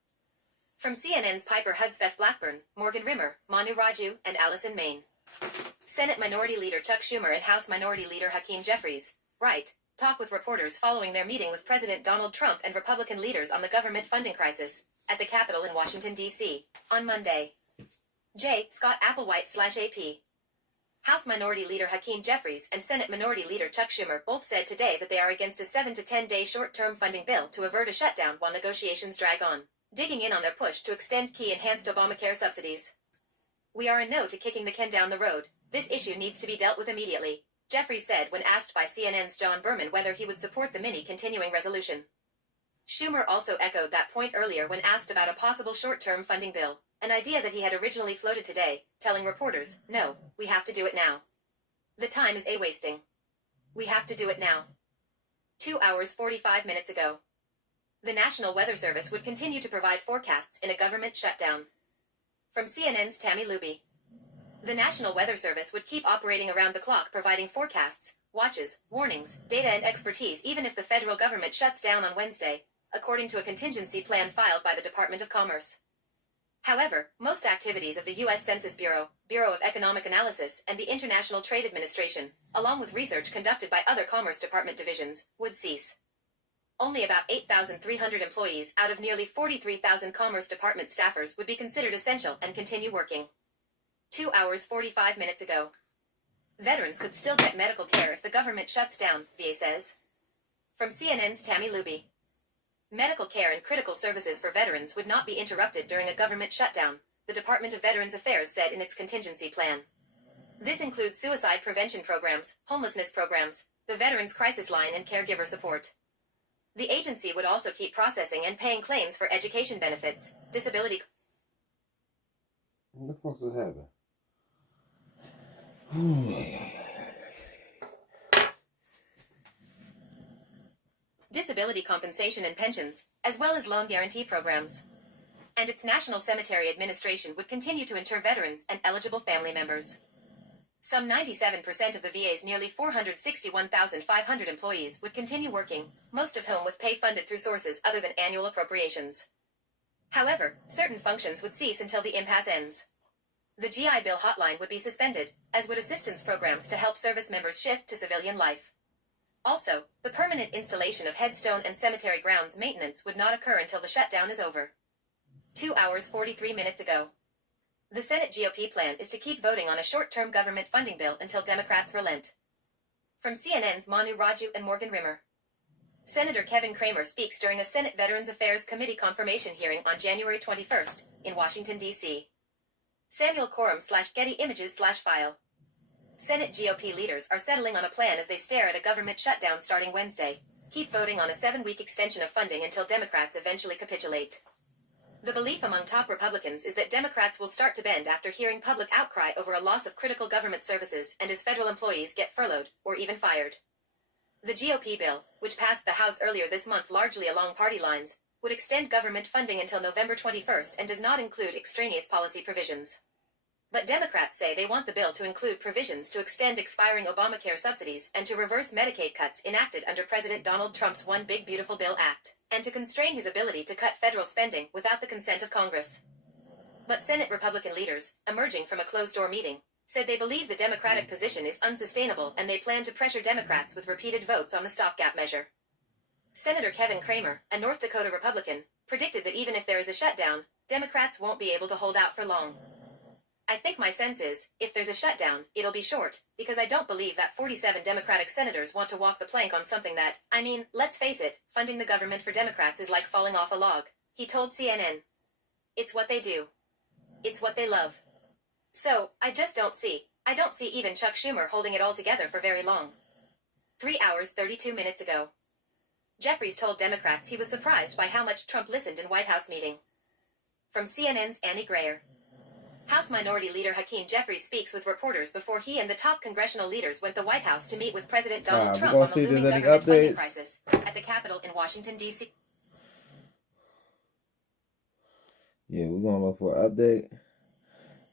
From CNN's Piper Hudspeth Blackburn, Morgan Rimmer, Manu Raju, and Allison Main. Senate Minority Leader Chuck Schumer and House Minority Leader Hakeem Jeffries, right, talk with reporters following their meeting with President Donald Trump and Republican leaders on the government funding crisis at the Capitol in Washington, D.C., on Monday. J. Scott Applewhite/AP. House Minority Leader Hakeem Jeffries and Senate Minority Leader Chuck Schumer both said today that they are against a 7 to 10-day short-term funding bill to avert a shutdown while negotiations drag on, digging in on their push to extend key enhanced Obamacare subsidies. "We are a no to kicking the can down the road. This issue needs to be dealt with immediately," Jeffries said when asked by CNN's John Berman whether he would support the mini-continuing resolution. Schumer also echoed that point earlier when asked about a possible short-term funding bill, an idea that he had originally floated today, telling reporters, "No, we have to do it now. The time is wasting. We have to do it now." 2 hours 45 minutes ago. The National Weather Service would continue to provide forecasts in a government shutdown. From CNN's Tammy Luby. The National Weather Service would keep operating around the clock providing forecasts, watches, warnings, data and expertise even if the federal government shuts down on Wednesday, according to a contingency plan filed by the Department of Commerce. However, most activities of the U.S. Census Bureau, Bureau of Economic Analysis, and the International Trade Administration, along with research conducted by other Commerce Department divisions, would cease. Only about 8,300 employees out of nearly 43,000 Commerce Department staffers would be considered essential and continue working. 2 hours 45 minutes ago. Veterans could still get medical care if the government shuts down, VA says. From CNN's Tammy Luby. Medical care and critical services for veterans would not be interrupted during a government shutdown, the Department of Veterans Affairs said in its contingency plan. This includes suicide prevention programs, homelessness programs, the Veterans Crisis Line and caregiver support. The agency would also keep processing and paying claims for education benefits, disability... What the fuck is happening? disability compensation and pensions, as well as loan guarantee programs. And its National Cemetery Administration would continue to inter veterans and eligible family members. Some 97% of the VA's nearly 461,500 employees would continue working, most of whom with pay funded through sources other than annual appropriations. However, certain functions would cease until the impasse ends. The GI Bill hotline would be suspended, as would assistance programs to help service members shift to civilian life. Also, the permanent installation of headstone and cemetery grounds maintenance would not occur until the shutdown is over. 2 hours 43 minutes ago. The Senate GOP plan is to keep voting on a short-term government funding bill until Democrats relent. From CNN's Manu Raju and Morgan Rimmer. Senator Kevin Cramer speaks during a Senate Veterans Affairs Committee confirmation hearing on January 21st, in Washington, D.C. Samuel Coram/Getty Images/file. Senate GOP leaders are settling on a plan as they stare at a government shutdown starting Wednesday. Keep voting on a 7-week extension of funding until Democrats eventually capitulate. The belief among top Republicans is that Democrats will start to bend after hearing public outcry over a loss of critical government services and as federal employees get furloughed, or even fired. The GOP bill, which passed the House earlier this month largely along party lines, would extend government funding until November 21st and does not include extraneous policy provisions. But Democrats say they want the bill to include provisions to extend expiring Obamacare subsidies and to reverse Medicaid cuts enacted under President Donald Trump's One Big Beautiful Bill Act, and to constrain his ability to cut federal spending without the consent of Congress. But Senate Republican leaders, emerging from a closed-door meeting, said they believe the Democratic position is unsustainable and they plan to pressure Democrats with repeated votes on the stopgap measure. Senator Kevin Cramer, a North Dakota Republican, predicted that even if there is a shutdown, Democrats won't be able to hold out for long. I think my sense is, if there's a shutdown, it'll be short, because I don't believe that 47 Democratic senators want to walk the plank on something that, let's face it, funding the government for Democrats is like falling off a log, he told CNN. It's what they do. It's what they love. So, I don't see even Chuck Schumer holding it all together for very long. 3 hours 32 minutes ago. Jeffries told Democrats he was surprised by how much Trump listened in White House meeting. From CNN's Annie Grayer. House Minority Leader Hakeem Jeffries speaks with reporters before he and the top congressional leaders went to the White House to meet with President Donald Trump on the looming government funding crisis at the Capitol in Washington, D.C. Yeah, we're going to look for an update.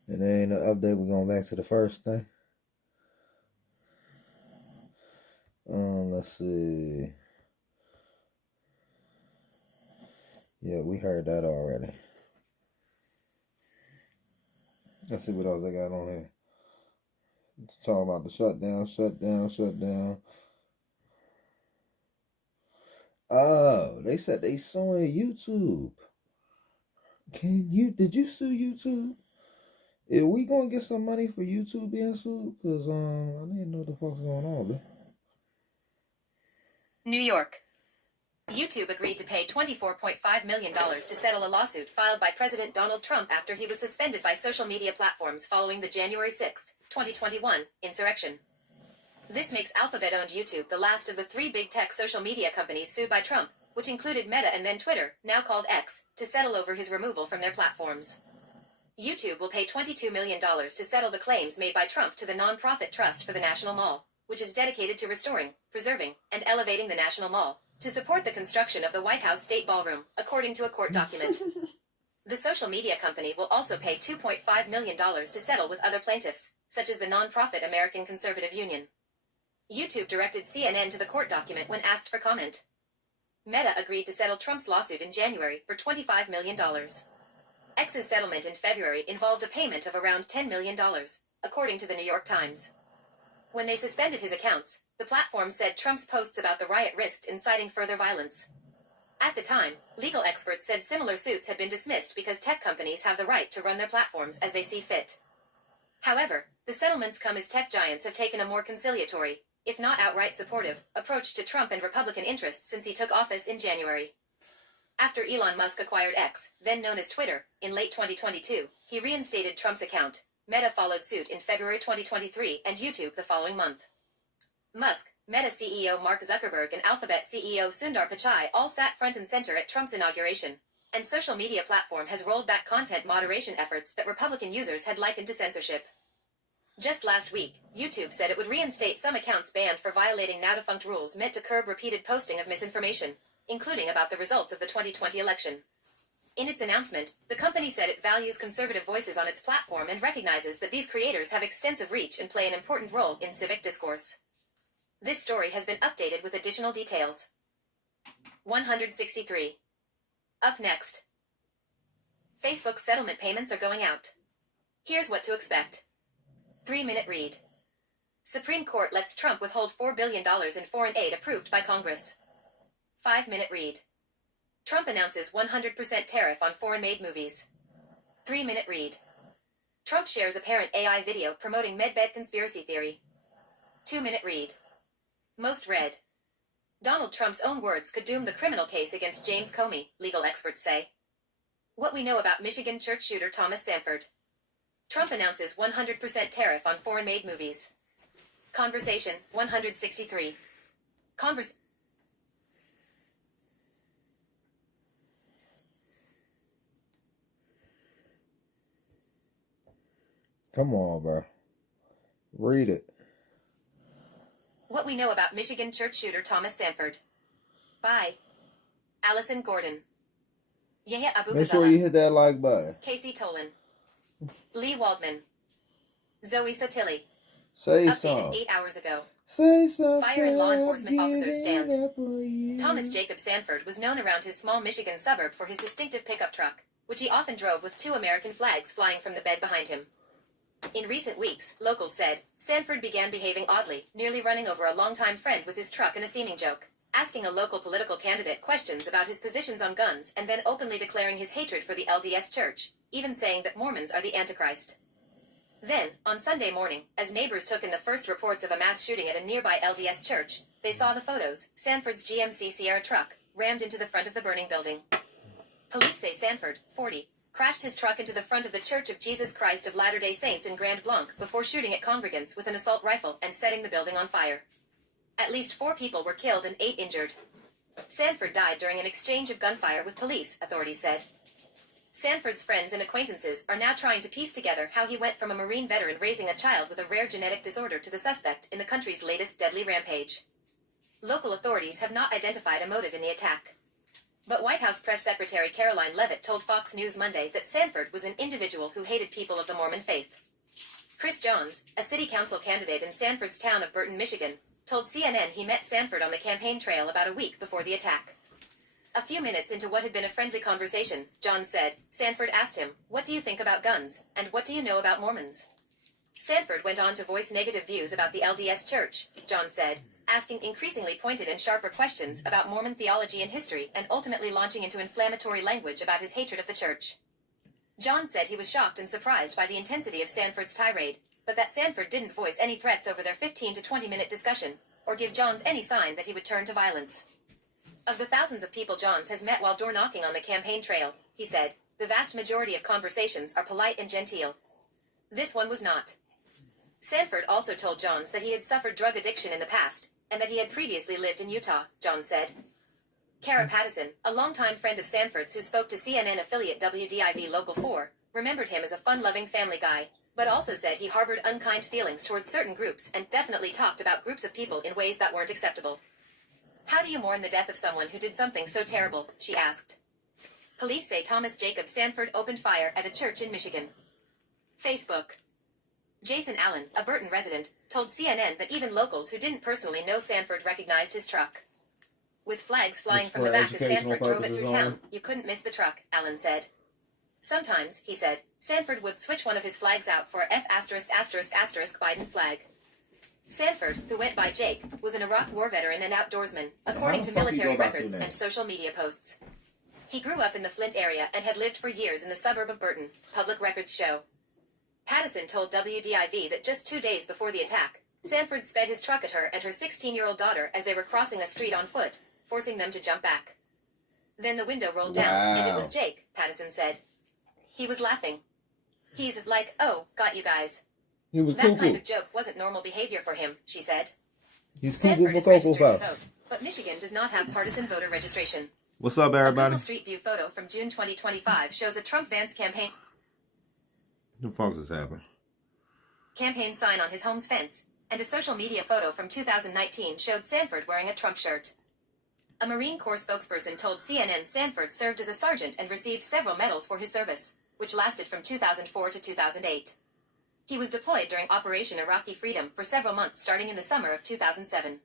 And there ain't an update. We're going back to the first thing. Let's see. Yeah, we heard that already. Let's see what else I got on here. Talking about the shutdown. Oh, they said they suing YouTube. Did you sue YouTube? Are we gonna get some money for YouTube being sued? Cause I didn't know what the fuck's going on, man. New York. YouTube agreed to pay $24.5 million to settle a lawsuit filed by President Donald Trump after he was suspended by social media platforms following the January 6, 2021, insurrection. This makes Alphabet-owned YouTube the last of the 3 big tech social media companies sued by Trump, which included Meta and then Twitter, now called X, to settle over his removal from their platforms. YouTube will pay $22 million to settle the claims made by Trump to the nonprofit Trust for the National Mall, which is dedicated to restoring, preserving, and elevating the National Mall, to support the construction of the White House State Ballroom, according to a court document. The social media company will also pay $2.5 million to settle with other plaintiffs, such as the nonprofit American Conservative Union. YouTube directed CNN to the court document when asked for comment. Meta agreed to settle Trump's lawsuit in January for $25 million. X's settlement in February involved a payment of around $10 million, according to the New York Times. When they suspended his accounts, the platform said Trump's posts about the riot risked inciting further violence. At the time, legal experts said similar suits had been dismissed because tech companies have the right to run their platforms as they see fit. However, the settlements come as tech giants have taken a more conciliatory, if not outright supportive, approach to Trump and Republican interests since he took office in January. After Elon Musk acquired X, then known as Twitter, in late 2022, he reinstated Trump's account. Meta followed suit in February 2023 and YouTube the following month. Musk, Meta CEO Mark Zuckerberg and Alphabet CEO Sundar Pichai all sat front and center at Trump's inauguration, and social media platform has rolled back content moderation efforts that Republican users had likened to censorship. Just last week, YouTube said it would reinstate some accounts banned for violating now-defunct rules meant to curb repeated posting of misinformation, including about the results of the 2020 election. In its announcement, the company said it values conservative voices on its platform and recognizes that these creators have extensive reach and play an important role in civic discourse. This story has been updated with additional details. 163. Up next. Facebook settlement payments are going out. Here's what to expect. 3-minute read. Supreme Court lets Trump withhold $4 billion in foreign aid approved by Congress. 5-minute read. Trump announces 100% tariff on foreign-made movies. 3-minute read. Trump shares apparent AI video promoting medbed conspiracy theory. 2-minute read. Most read. Donald Trump's own words could doom the criminal case against James Comey, legal experts say. What we know about Michigan church shooter Thomas Sanford. Trump announces 100% tariff on foreign-made movies. Conversation 163. Come on, bro. Read it. What we know about Michigan church shooter Thomas Sanford. By Allison Gordon. Yahya Abu Make sure you hit that like button. Casey Tolan. Lee Waldman. Zoe Sotilli. Say Updated something. 8 hours ago. Say something. Fire and law enforcement officers stand. Thomas Jacob Sanford was known around his small Michigan suburb for his distinctive pickup truck, which he often drove with 2 American flags flying from the bed behind him. In recent weeks, locals said, Sanford began behaving oddly, nearly running over a longtime friend with his truck in a seeming joke, asking a local political candidate questions about his positions on guns and then openly declaring his hatred for the LDS Church, even saying that Mormons are the Antichrist. Then, on Sunday morning, as neighbors took in the first reports of a mass shooting at a nearby LDS church, they saw the photos. Sanford's GMC Sierra truck rammed into the front of the burning building. Police say Sanford, 40, crashed his truck into the front of the Church of Jesus Christ of Latter-day Saints in Grand Blanc before shooting at congregants with an assault rifle and setting the building on fire. At least 4 people were killed and 8 injured. Sanford died during an exchange of gunfire with police, authorities said. Sanford's friends and acquaintances are now trying to piece together how he went from a Marine veteran raising a child with a rare genetic disorder to the suspect in the country's latest deadly rampage. Local authorities have not identified a motive in the attack. But White House Press Secretary Caroline Leavitt told Fox News Monday that Sanford was an individual who hated people of the Mormon faith. Chris Johns, a city council candidate in Sanford's town of Burton, Michigan, told CNN he met Sanford on the campaign trail about a week before the attack. A few minutes into what had been a friendly conversation, John said, Sanford asked him, "What do you think about guns, and what do you know about Mormons?" Sanford went on to voice negative views about the LDS Church, John said, asking increasingly pointed and sharper questions about Mormon theology and history and ultimately launching into inflammatory language about his hatred of the church. John said he was shocked and surprised by the intensity of Sanford's tirade, but that Sanford didn't voice any threats over their 15 to 20-minute discussion, or give Johns any sign that he would turn to violence. Of the thousands of people Johns has met while door-knocking on the campaign trail, he said, the vast majority of conversations are polite and genteel. This one was not. Sanford also told Johns that he had suffered drug addiction in the past, and that he had previously lived in Utah, Johns said. Kara Pattison, a longtime friend of Sanford's who spoke to CNN affiliate WDIV Local 4, remembered him as a fun-loving family guy, but also said he harbored unkind feelings towards certain groups and definitely talked about groups of people in ways that weren't acceptable. How do you mourn the death of someone who did something so terrible, she asked. Police say Thomas Jacob Sanford opened fire at a church in Michigan. Facebook. Jason Allen, a Burton resident, told CNN that even locals who didn't personally know Sanford recognized his truck. With flags flying from the back as Sanford drove it through town, you couldn't miss the truck, Allen said. Sometimes, he said, Sanford would switch one of his flags out for a F*** Biden flag. Sanford, who went by Jake, was an Iraq War veteran and outdoorsman, according to military records and social media posts. He grew up in the Flint area and had lived for years in the suburb of Burton, public records show. Pattison told WDIV that just 2 days before the attack, Sanford sped his truck at her and her 16-year-old daughter as they were crossing a street on foot, forcing them to jump back. Then the window rolled down, and it was Jake, Pattison said. He was laughing. He's like, oh, got you guys. He was that kind of joke wasn't normal behavior for him, she said. He's Sanford is registered to vote, but Michigan does not have partisan voter registration. What's up, everybody? A Google Street View photo from June 2025 shows a Trump-Vance campaign sign on his home's fence, and a social media photo from 2019 showed Sanford wearing a Trump shirt. A Marine Corps spokesperson told CNN Sanford served as a sergeant and received several medals for his service, which lasted from 2004 to 2008. He was deployed during Operation Iraqi Freedom for several months starting in the summer of 2007.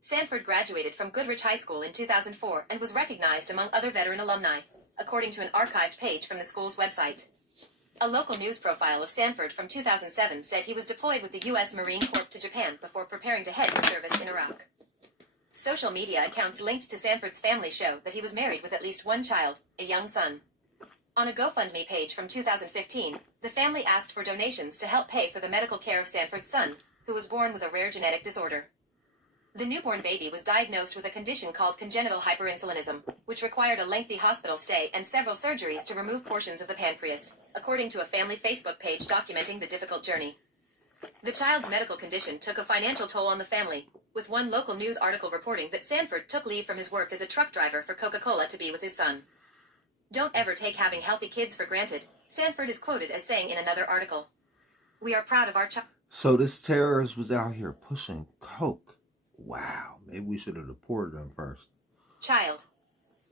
Sanford graduated from Goodrich High School in 2004 and was recognized among other veteran alumni, according to an archived page from the school's website. A local news profile of Sanford from 2007 said he was deployed with the U.S. Marine Corps to Japan before preparing to head for service in Iraq. Social media accounts linked to Sanford's family show that he was married with at least one child, a young son. On a GoFundMe page from 2015, the family asked for donations to help pay for the medical care of Sanford's son, who was born with a rare genetic disorder. The newborn baby was diagnosed with a condition called congenital hyperinsulinism, which required a lengthy hospital stay and several surgeries to remove portions of the pancreas, according to a family Facebook page documenting the difficult journey. The child's medical condition took a financial toll on the family, with one local news article reporting that Sanford took leave from his work as a truck driver for Coca-Cola to be with his son. "Don't ever take having healthy kids for granted," Sanford is quoted as saying in another article. "We are proud of our child." So this terrorist was out here pushing coke. Wow, maybe we should have deported him first. Child.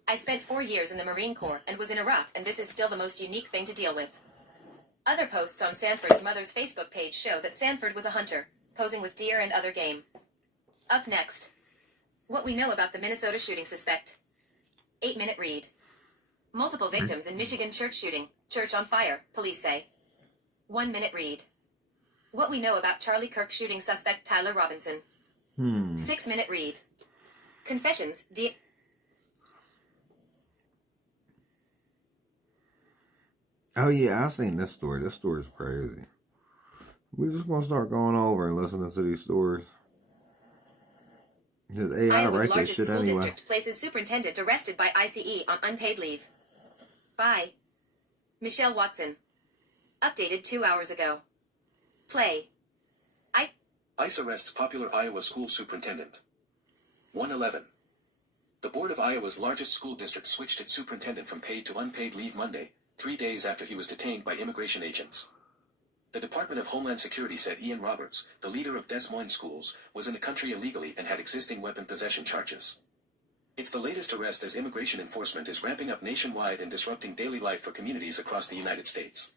"I spent 4 years in the Marine Corps and was in Iraq, and this is still the most unique thing to deal with." Other posts on Sanford's mother's Facebook page show that Sanford was a hunter, posing with deer and other game. Up next. What we know about the Minnesota shooting suspect. 8-minute read. Multiple victims in Michigan church shooting, church on fire, police say. 1-minute read. What we know about Charlie Kirk shooting suspect Tyler Robinson. 6-minute read. Confessions, Oh yeah, I seen this story. This story's crazy. We're just gonna start going over and listening to these stories. This AI Iowa's write that largest shit school anyway. district places superintendent arrested by ICE on unpaid leave. By Michelle Watson. Updated 2 hours ago. Play. ICE arrests popular Iowa school superintendent. 111. The board of Iowa's largest school district switched its superintendent from paid to unpaid leave Monday, 3 days after he was detained by immigration agents. The Department of Homeland Security said Ian Roberts, the leader of Des Moines schools, was in the country illegally and had existing weapon possession charges. It's the latest arrest as immigration enforcement is ramping up nationwide and disrupting daily life for communities across the United States.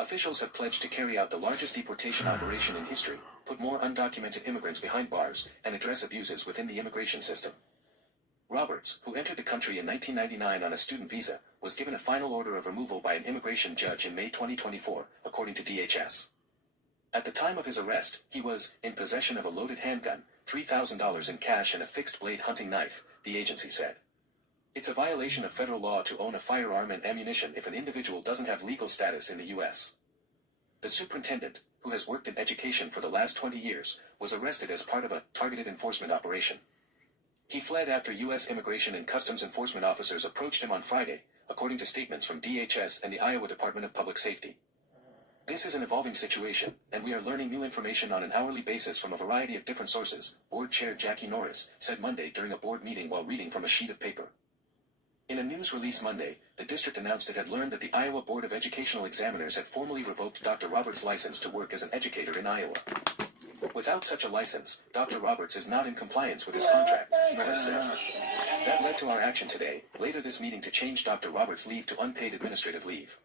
Officials have pledged to carry out the largest deportation operation in history, put more undocumented immigrants behind bars, and address abuses within the immigration system. Roberts, who entered the country in 1999 on a student visa, was given a final order of removal by an immigration judge in May 2024, according to DHS. At the time of his arrest, he was in possession of a loaded handgun, $3,000 in cash and a fixed-blade hunting knife, the agency said. It's a violation of federal law to own a firearm and ammunition if an individual doesn't have legal status in the U.S. The superintendent, who has worked in education for the last 20 years, was arrested as part of a targeted enforcement operation. He fled after U.S. Immigration and Customs Enforcement officers approached him on Friday, according to statements from DHS and the Iowa Department of Public Safety. This is an evolving situation, and we are learning new information on an hourly basis from a variety of different sources, Board Chair Jackie Norris said Monday during a board meeting while reading from a sheet of paper. In a news release Monday, the district announced it had learned that the Iowa Board of Educational Examiners had formally revoked Dr. Roberts' license to work as an educator in Iowa. Without such a license, Dr. Roberts is not in compliance with his contract, Norris said. That led to our action today, later this meeting to change Dr. Roberts' leave to unpaid administrative leave.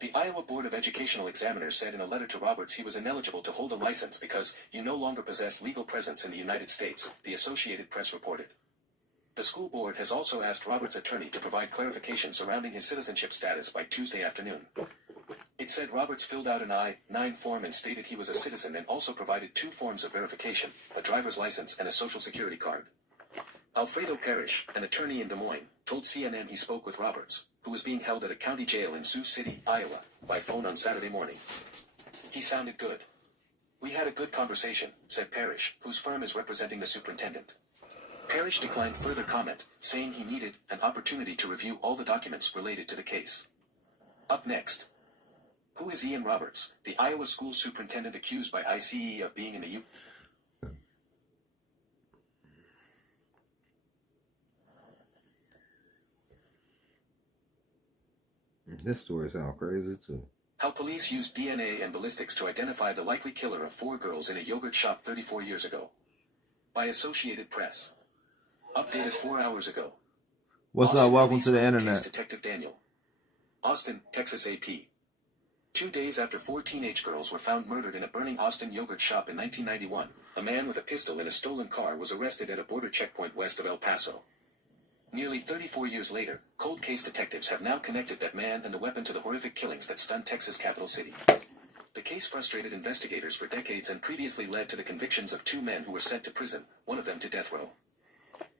The Iowa Board of Educational Examiners said in a letter to Roberts he was ineligible to hold a license because you no longer possess legal presence in the United States, the Associated Press reported. The school board has also asked Roberts' attorney to provide clarification surrounding his citizenship status by Tuesday afternoon. It said Roberts filled out an I-9 form and stated he was a citizen and also provided 2 forms of verification, a driver's license and a social security card. Alfredo Parrish, an attorney in Des Moines, told CNN he spoke with Roberts, who was being held at a county jail in Sioux City, Iowa, by phone on Saturday morning. He sounded good. We had a good conversation, said Parrish, whose firm is representing the superintendent. Parrish declined further comment, saying he needed an opportunity to review all the documents related to the case. Up next. Who is Ian Roberts, the Iowa school superintendent accused by ICE of being in the This story sounds crazy too. How police used DNA and ballistics to identify the likely killer of 4 girls in a yogurt shop 34 years ago. By Associated Press. Update. Dated 4 hours ago. What's Austin up? Welcome Police to the Cold Case internet. Detective Daniel. Austin, Texas AP. 2 days after 4 teenage girls were found murdered in a burning Austin yogurt shop in 1991, a man with a pistol in a stolen car was arrested at a border checkpoint west of El Paso. Nearly 34 years later, cold case detectives have now connected that man and the weapon to the horrific killings that stunned Texas' capital city. The case frustrated investigators for decades and previously led to the convictions of 2 men who were sent to prison, one of them to death row.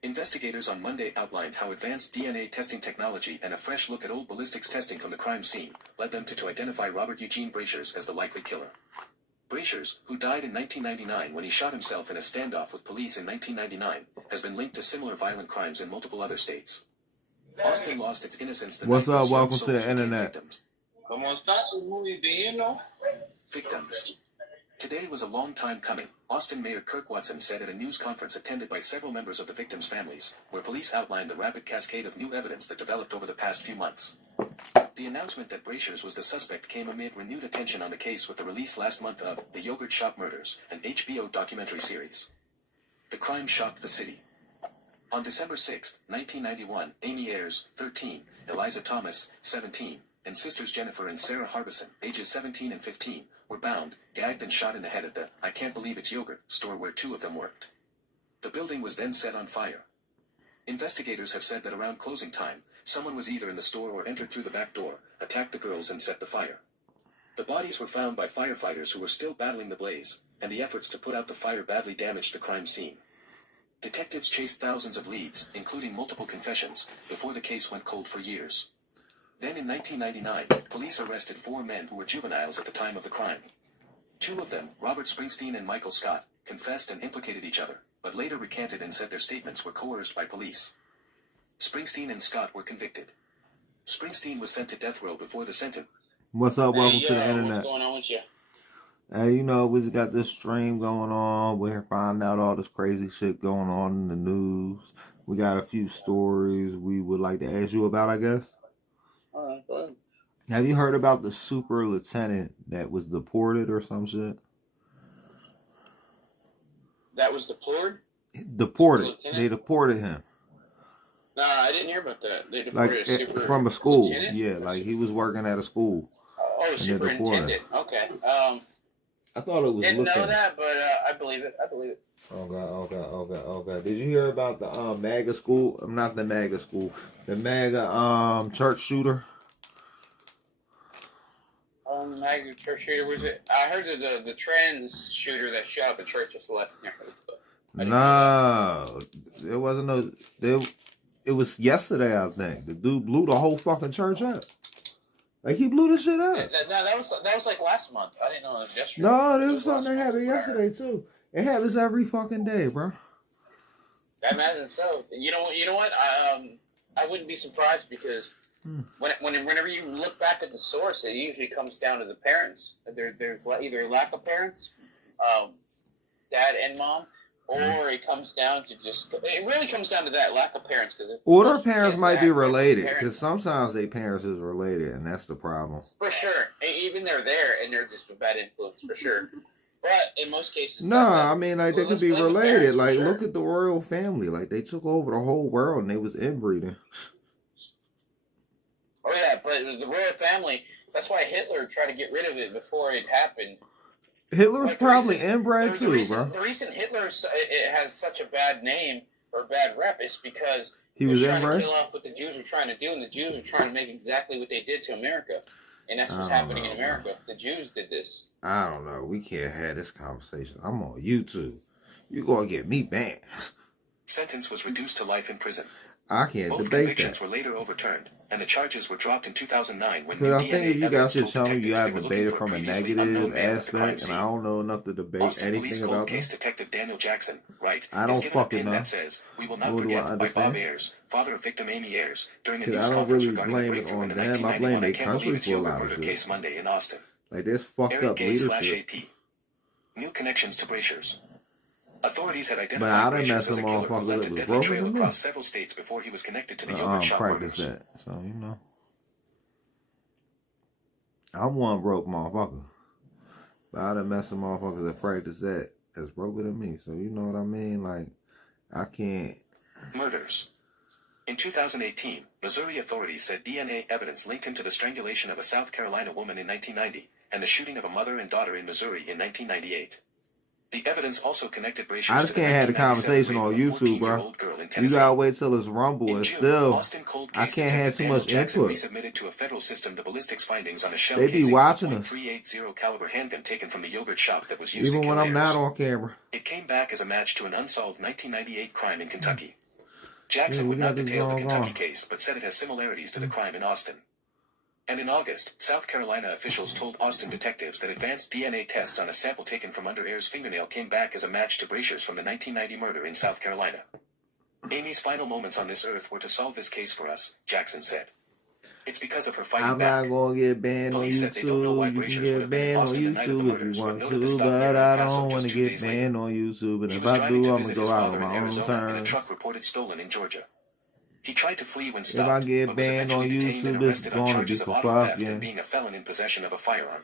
Investigators on Monday outlined how advanced DNA testing technology and a fresh look at old ballistics testing from the crime scene led them to identify Robert Eugene Brashers as the likely killer. Brashers, who died in 1999 when he shot himself in a standoff with police in 1999, has been linked to similar violent crimes in multiple other states. Austin lost its innocence the What's night up? those young Welcome to souls the became internet. victims. Victims. Today was a long time coming, Austin Mayor Kirk Watson said at a news conference attended by several members of the victims' families, where police outlined the rapid cascade of new evidence that developed over the past few months. The announcement that Brashers was the suspect came amid renewed attention on the case with the release last month of The Yogurt Shop Murders, an HBO documentary series. The crime shocked the city. On December 6, 1991, Amy Ayers, 13, Eliza Thomas, 17, and sisters Jennifer and Sarah Harbison, ages 17 and 15, were bound, gagged and shot in the head at the I Can't Believe It's Yogurt store where 2 of them worked. The building was then set on fire. Investigators have said that around closing time, someone was either in the store or entered through the back door, attacked the girls and set the fire. The bodies were found by firefighters who were still battling the blaze, and the efforts to put out the fire badly damaged the crime scene. Detectives chased thousands of leads, including multiple confessions, before the case went cold for years. Then in 1999, police arrested 4 men who were juveniles at the time of the crime. 2 of them, Robert Springsteen and Michael Scott, confessed and implicated each other, but later recanted and said their statements were coerced by police. Springsteen and Scott were convicted. Springsteen was sent to death row before the sentence. What's up? Welcome to the What's internet. going on with you? Hey, you know, we just got this stream going on. We're finding out all this crazy shit going on in the news. We got a few stories we would like to ask you about, I guess. All right, go ahead. Have you heard about the super lieutenant that was deported or some shit? That was deplored? Deported. Lieutenant? They deported him. Nah, I didn't hear about that. They Like, deported a super from a school. lieutenant? Yeah, like he was working at a school. Oh, and they deported superintendent. him. Okay. I thought it was Didn't know lieutenant. that, but I believe it. Okay. Did you hear about the MAGA school? Not the MAGA school. The MAGA church shooter. MAGA church shooter, was it? I heard that the trans shooter that shot up the church of Celeste near. No, it wasn't no. It was yesterday, I think. The dude blew the whole fucking church up. Like he blew this shit up. That was like last month. I didn't know it was yesterday. No, there It was something that last happened month. yesterday too. It happens every fucking day, bro. I imagine so. You know what? I wouldn't be surprised because whenever you look back at the source, it usually comes down to the parents. There's either lack of parents, dad and mom, or it comes down to it really comes down to that lack of parents. Because Or their parents might be related, because sometimes their parents is related, and that's the problem. For sure. Even they're there, and they're just a bad influence, for sure. But in most cases... No, I mean, like, they could be blame the related. parents, for Like, sure. look at the royal family. Like, they took over the whole world, and they was inbreeding. Oh, yeah, but the royal family, that's why Hitler tried to get rid of it before it happened. Hitler was Like, probably inbred, too, bro. The reason Hitler it has such a bad name, or bad rep, is because He was trying inbred? to kill off what the Jews were trying to do, and the Jews were trying to make exactly what they did to America. And that's what's happening in America. The Jews did this. I don't know. We can't have this conversation. I'm on YouTube. You gonna get me banned. Sentence was reduced to life in prison. I can't Both debate convictions that. were later overturned, and the charges were dropped in 2009 when Because I new think if DNA you guys evidence should told tell me you detectives they gotta were debate looking it for from a previously unknown negative man at the crime aspect, and I scene. don't know enough to debate Austin Police anything Cold about Case that. Detective Daniel Jackson, right, I is don't given a fucking pin know. that says, "We will not Nor do I forget," by understand. Bob Ayers, father of victim Amy Ayers, during a Because news I don't conference really regarding a blame it breakthrough on in the them. I blame 1991 I their Can't Believe country It's for a Yogurt lot of murder shit. case Monday in Austin. Like, there's fucked Eric up Gay / leadership. AP. New connections to Brashers. Authorities had But I identified done met Brashers as some a killer who motherfuckers left that a was deadly broken trail than me. across several states before he was connected to the yogurt shop Practice murders. that. So, you know. I'm one broke motherfucker. But I done met some motherfuckers that practice that that's broken than me. So, you know what I mean? Like, I can't. Murders. In 2018, Missouri authorities said DNA evidence linked him to the strangulation of a South Carolina woman in 1990, and the shooting of a mother and daughter in Missouri in 1998. The evidence also connected I Brasher's just to the can't have the 1997 conversation rape on of a YouTube, bro. 14-year-old girl in You Tennessee. gotta wait till it's rumble, In and June, still, Austin cold I case can't have detective too Daniel much Jackson input. resubmitted to a federal system the ballistics findings on a shell They be casing watching from a us, .380 caliber handgun taken from the yogurt shop that was used even to when kill I'm not Ayers. on camera. It came back as a match to an unsolved 1998 crime in Kentucky. Yeah, Jackson we would got not this detail the going Kentucky on. case, but said it has similarities to the crime in Austin. And in August, South Carolina officials told Austin detectives that advanced DNA tests on a sample taken from under Ayers' fingernail came back as a match to Brasher's from the 1990 murder in South Carolina. Amy's final moments on this earth were to solve this case for us, Jackson said. It's because of her fighting I'm back. not gonna get banned on Police said they don't know why YouTube. You can Brasher's would get have been in banned on Austin the night of the YouTube if you murders, but want noted the to, stop near but El I Paso don't want just to 2 get days later. banned on YouTube. And He if was I driving do, to I'm visit gonna his go out father on in my own Arizona and a terms. truck reported stolen in Georgia. He tried to flee when If I stopped, get but was banned on eventually detained and YouTube, it's arrested on gonna be charges of for auto theft and fucking. being a felon in possession of a firearm.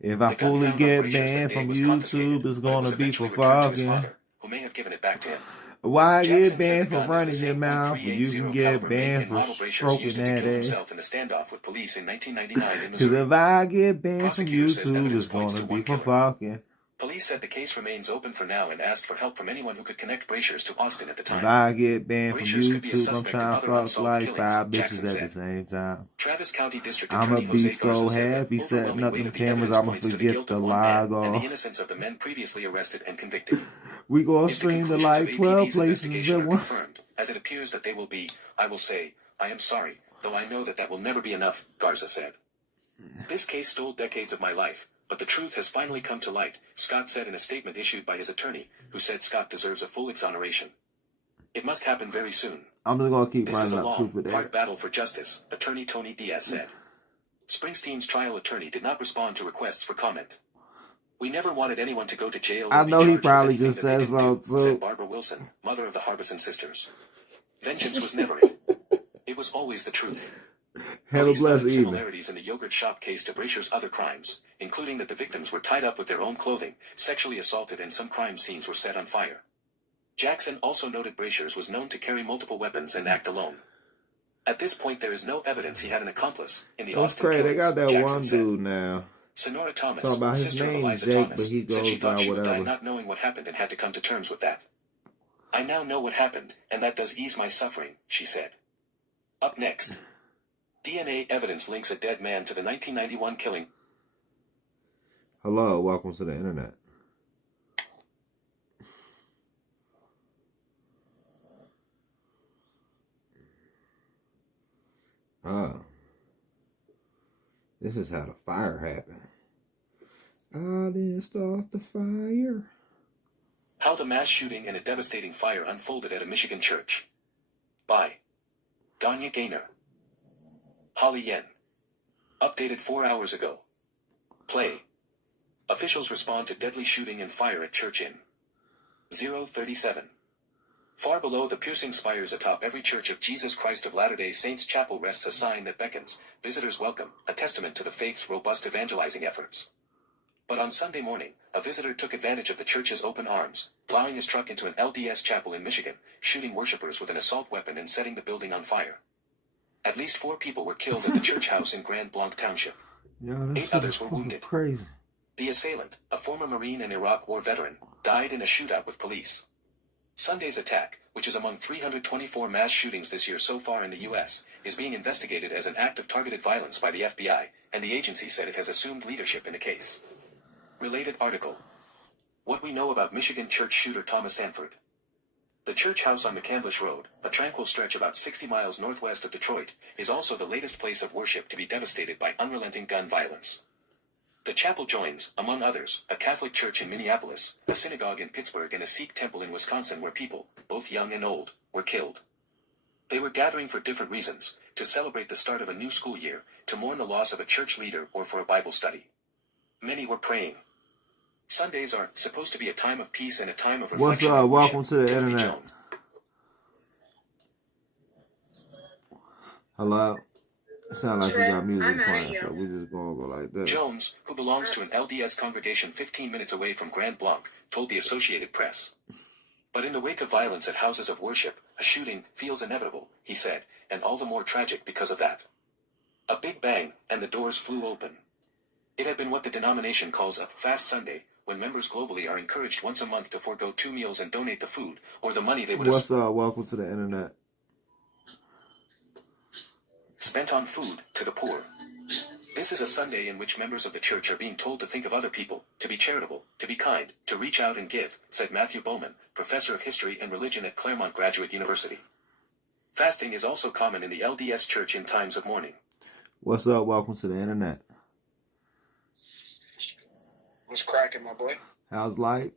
If I The gun fully found on get Brasher's that banned day from was confiscated, YouTube, it's but it gonna was be for eventually returned to his fucking. father, who may have given it back to him. Why I get Jackson said the banned for gun is the running your same mouth, but you can .380 get caliber make banned and for model Brasher's stroking used it to that kill ass? himself in a standoff with police in 1999 in Because Missouri. if I get banned from Prosecutor says YouTube, evidence it's points gonna to be one for killer. fucking. Police said the case remains open for now and asked for help from anyone who could connect Brasher's to Austin at the If time. I get banned from Brasher's could be a YouTube, I'm suspect in trying to other fuck unsolved like killings, 5 bitches Jackson at the said. same time. Travis County District I'ma Attorney be Jose so Garza said the happy setting overwhelming up weight them of the cameras, evidence I'ma points to the forget guilt to of one man log and the off. innocence of the men previously arrested and convicted. We gonna If the stream to conclusions like of 12 APD's places investigation at are once. confirmed, as it appears that they will be, I will say, I am sorry, though I know that that will never be enough, Garza said. This case stole decades of my life, but the truth has finally come to light, Scott said in a statement issued by his attorney, who said Scott deserves a full exoneration. It must happen very soon. I'm just gonna keep This is a running up truth long, with hard that. battle for justice, attorney Tony Diaz said. Springsteen's trial attorney did not respond to requests for comment. We never wanted anyone to go to jail I or be know he charged with probably anything just that they said didn't so do, said too. Barbara Wilson, mother of the Harbison sisters. Vengeance was never it. It was always the truth. Have a Police noted blessed evening. similarities in the yogurt shop case to Brasher's other crimes, including that the victims were tied up with their own clothing, sexually assaulted, and some crime scenes were set on fire. Jackson also noted Brasher's was known to carry multiple weapons and act alone. At this point, there is no evidence he had an accomplice in the That's Austin crazy. They killings, got that Jackson one said. dude now. Sonora Thomas, Talk about his sister of name, Eliza Jake, Thomas, but he said she goes thought by she would die whatever. not knowing what happened and had to come to terms with that. I now know what happened, and that does ease my suffering, she said. Up next. DNA evidence links a dead man to the 1991 killing. Hello, welcome to the internet. Oh. This is how the fire happened. I didn't start the fire. How the mass shooting and a devastating fire unfolded at a Michigan church. By Danya Gaynor. Holly Yen. Updated 4 hours ago. Play. Officials respond to deadly shooting and fire at church in 037. Far below the piercing spires atop every Church of Jesus Christ of Latter-day Saints chapel rests a sign that beckons, visitors welcome, a testament to the faith's robust evangelizing efforts. But on Sunday morning, a visitor took advantage of the church's open arms, plowing his truck into an LDS chapel in Michigan, shooting worshipers with an assault weapon and setting the building on fire. At least 4 people were killed at the church house in Grand Blanc Township. Yo, 8 others were wounded. Crazy. The assailant, a former Marine and Iraq War veteran, died in a shootout with police. Sunday's attack, which is among 324 mass shootings this year so far in the U.S., is being investigated as an act of targeted violence by the FBI, and the agency said it has assumed leadership in the case. Related article. What we know about Michigan church shooter Thomas Sanford. The church house on McCandlish Road, a tranquil stretch about 60 miles northwest of Detroit, is also the latest place of worship to be devastated by unrelenting gun violence. The chapel joins, among others, a Catholic church in Minneapolis, a synagogue in Pittsburgh, and a Sikh temple in Wisconsin where people, both young and old, were killed. They were gathering for different reasons, to celebrate the start of a new school year, to mourn the loss of a church leader, or for a Bible study. Many were praying. Sundays are supposed to be a time of peace and a time of reflection. What's up? And worship. Welcome to the Timothy internet. Jones. Hello? It sounds like you got music playing, so we just gonna go like this. Jones, who belongs to an LDS congregation 15 minutes away from Grand Blanc, told the Associated Press. But in the wake of violence at houses of worship, A shooting feels inevitable, he said, and all the more tragic because of that. A big bang, and the doors flew open. It had been what the denomination calls a fast Sunday, when members globally are encouraged once a month to forego 2 meals and donate the food, or the money they would have What's up? Welcome to the internet. spent on food, to the poor. This is a Sunday in which members of the church are being told to think of other people, to be charitable, to be kind, to reach out and give, said Matthew Bowman, professor of history and religion at Claremont Graduate University. Fasting is also common in the LDS Church in times of mourning. What's up? Welcome to the internet. What's cracking, my boy? How's life?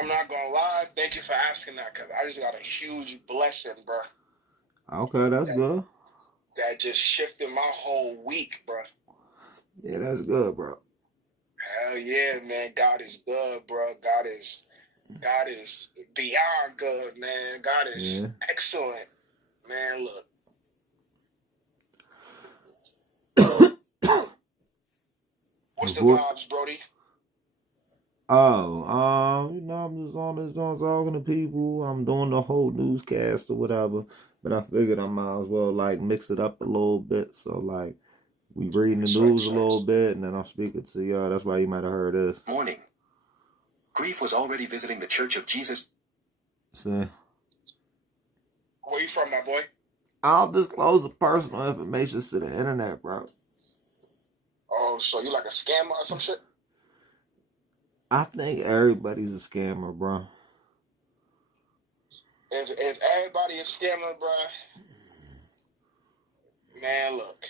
I'm not gonna lie. Thank you for asking that, because I just got a huge blessing, bro. Okay, that's good. That just shifted my whole week, bro. Yeah, that's good, bro. Hell yeah, man. God is good, bro. God is beyond good, man. God is excellent. Man, look. What's the vibes, Brody? Oh, I'm just on this joint talking to people. I'm doing the whole newscast or whatever. But I figured I might as well like mix it up a little bit. So like we reading the news a little bit and then I'm speaking to y'all. That's why you might have heard this. Morning. Grief was already visiting the Church of Jesus. See? Where you from, my boy? I'll disclose the personal information to the internet, bro. Oh, so you like a scammer or some shit? I think everybody's a scammer, bro. If everybody is scammer, bro, man, look,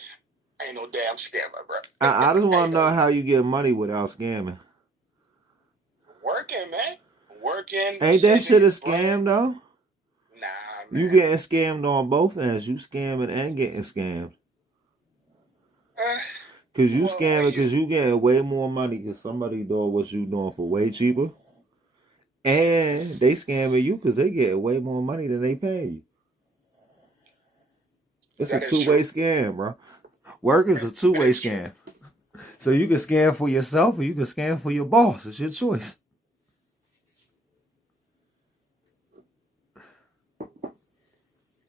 ain't no damn scammer, bro. I just want to know how you get money without scamming. Working, man. Working. Ain't that shit a scam, though? Nah, man. You getting scammed on both ends. You scamming and getting scammed. Because you scamming because you getting way more money because somebody doing what you doing for way cheaper. And they scamming you because they get way more money than they pay you. It's a two-way scam, bro. Work is a two-way scam. So you can scam for yourself or you can scam for your boss. It's your choice.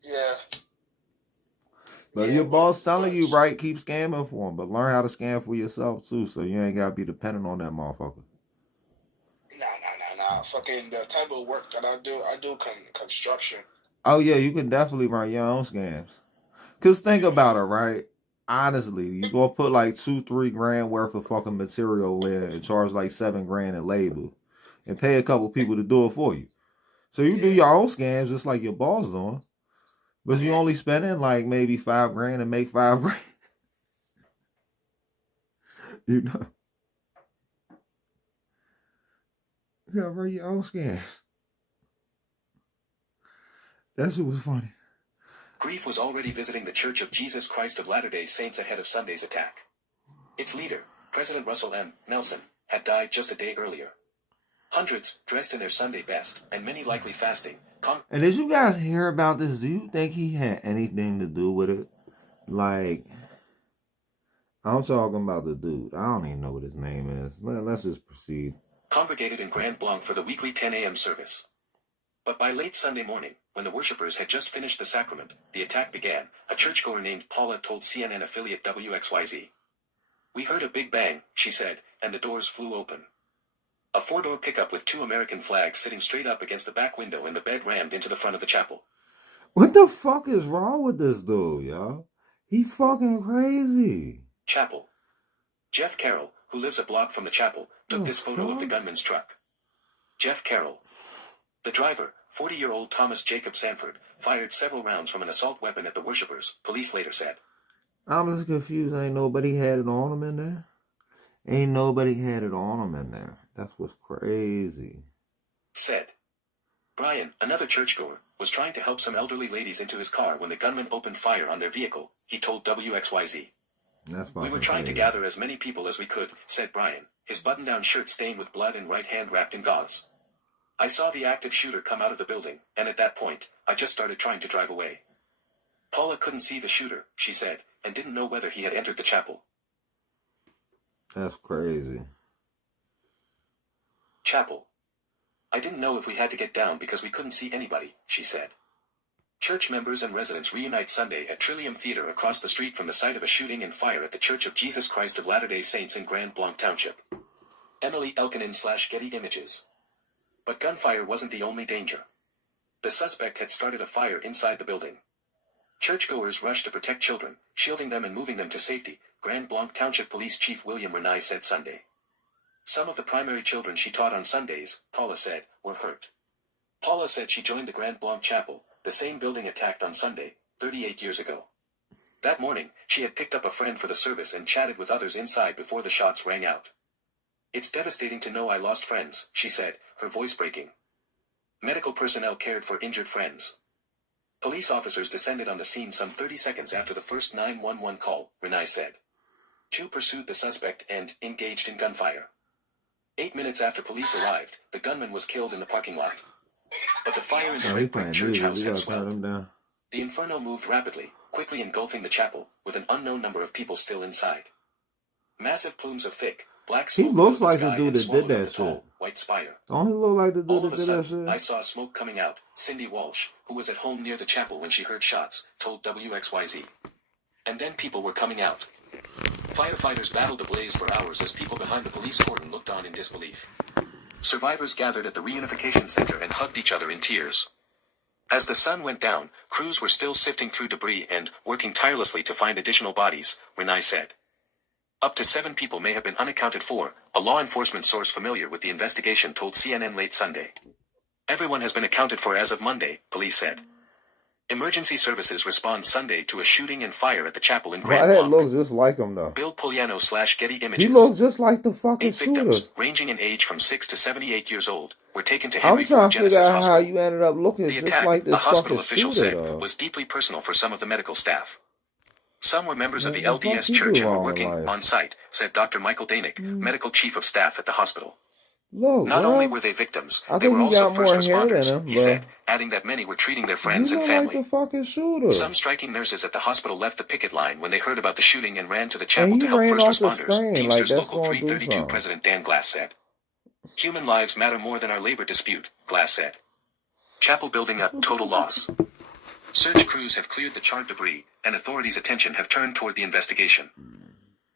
Yeah. But your boss telling you, right, keep scamming for him. But learn how to scam for yourself, too. So you ain't got to be dependent on that motherfucker. Nah. Fucking the type of work that I do construction. Oh, yeah, you can definitely run your own scams. Because think about it, right? Honestly, you go put like $2-3 grand worth of fucking material in and charge like $7 grand in labor and pay a couple people to do it for you. So you do your own scams just like your boss doing. But you only spending like maybe $5 grand and make $5 grand. You know? You gotta run your own scams. That shit was funny. Grief was already visiting the Church of Jesus Christ of Latter-day Saints ahead of Sunday's attack. Its leader, President Russell M. Nelson, had died just a day earlier. Hundreds, dressed in their Sunday best, and many likely fasting. And did you guys hear about this? Do you think he had anything to do with it? Like, I'm talking about the dude. I don't even know what his name is. Let's just proceed. Congregated in Grand Blanc for the weekly 10 a.m. service. But by late Sunday morning, when the worshippers had just finished the sacrament, the attack began, a churchgoer named Paula told CNN affiliate WXYZ. "We heard a big bang," she said, "and the doors flew open. A four-door pickup with 2 American flags sitting straight up against the back window and the bed rammed into the front of the chapel." What the fuck is wrong with this dude, y'all? He fucking crazy. Chapel. Jeff Carroll, who lives a block from the chapel, took this photo of the gunman's truck. Jeff Carroll. The driver, 40-year-old Thomas Jacob Sanford, fired several rounds from an assault weapon at the worshippers, police later said. I'm just confused. Ain't nobody had it on him in there? Ain't nobody had it on him in there. That's what's crazy. Said. Brian, another churchgoer, was trying to help some elderly ladies into his car when the gunman opened fire on their vehicle, he told WXYZ. "We were trying to gather as many people as we could," said Brian, his button-down shirt stained with blood and right hand wrapped in gauze. "I saw the active shooter come out of the building, and at that point, I just started trying to drive away." Paula couldn't see the shooter, she said, and didn't know whether he had entered the chapel. That's crazy. Chapel. I didn't know if we had to get down because we couldn't see anybody, she said. Church members and residents reunite Sunday at Trillium Theater across the street from the site of a shooting and fire at the Church of Jesus Christ of Latter-day Saints in Grand Blanc Township. Emily Elkinen/Getty Images. But gunfire wasn't the only danger. The suspect had started a fire inside the building. Churchgoers rushed to protect children, shielding them and moving them to safety, Grand Blanc Township Police Chief William Renai said Sunday. Some of the primary children she taught on Sundays, Paula said, were hurt. Paula said she joined the Grand Blanc Chapel, the same building attacked on Sunday, 38 years ago. That morning, she had picked up a friend for the service and chatted with others inside before the shots rang out. It's devastating to know I lost friends, she said, her voice breaking. Medical personnel cared for injured friends. Police officers descended on the scene some 30 seconds after the first 911 call, Renai said. 2 pursued the suspect and engaged in gunfire. 8 minutes after police arrived, the gunman was killed in the parking lot. But the fire in the red brick church house had swelled. The inferno moved rapidly, quickly engulfing the chapel, with an unknown number of people still inside. Massive plumes of thick, black smoke filled the sky and swallowed up the tall, white spire. Don't he look like the dude All of that a did that sudden, shit? I saw smoke coming out, Cindy Walsh, who was at home near the chapel when she heard shots, told WXYZ. And then people were coming out. Firefighters battled the blaze for hours as people behind the police cordon looked on in disbelief. Survivors gathered at the reunification center and hugged each other in tears. As the sun went down, crews were still sifting through debris and working tirelessly to find additional bodies, Renai said. Up to 7 people may have been unaccounted for, a law enforcement source familiar with the investigation told CNN late Sunday. Everyone has been accounted for as of Monday, police said. Emergency services respond Sunday to a shooting and fire at the chapel in Why Grand that Blanc. looks just like him though? Bill Poliano/Getty Images. He looks just like the fucking 8 victims, shooter. ranging in age from 6 to 78 years old, were taken to I'm Henry trying Ford to figure Genesis out how Hospital. you ended up looking The just attack, like a this hospital fucking official shooter said, though. was deeply personal for some of the medical staff. Some were members of the What the fuck LDS you Church do and were wrong in working life? on site, said Dr. Michael Danick, medical chief of staff at the hospital. Look, Not bro. only were they victims, I they think were he also got first more hair than responders, him, he bro. said, adding that many were treating their You friends and look like family. the fucking shooter. Some striking nurses at the hospital left the picket line when they heard about the shooting and ran to the And chapel he to help ran first off the responders, screen like Teamsters that's Local gonna do 332 something. President Dan Glass said. Human lives matter more than our labor dispute, Glass said. Chapel building a total loss. Search crews have cleared the charred debris, and authorities' attention have turned toward the investigation.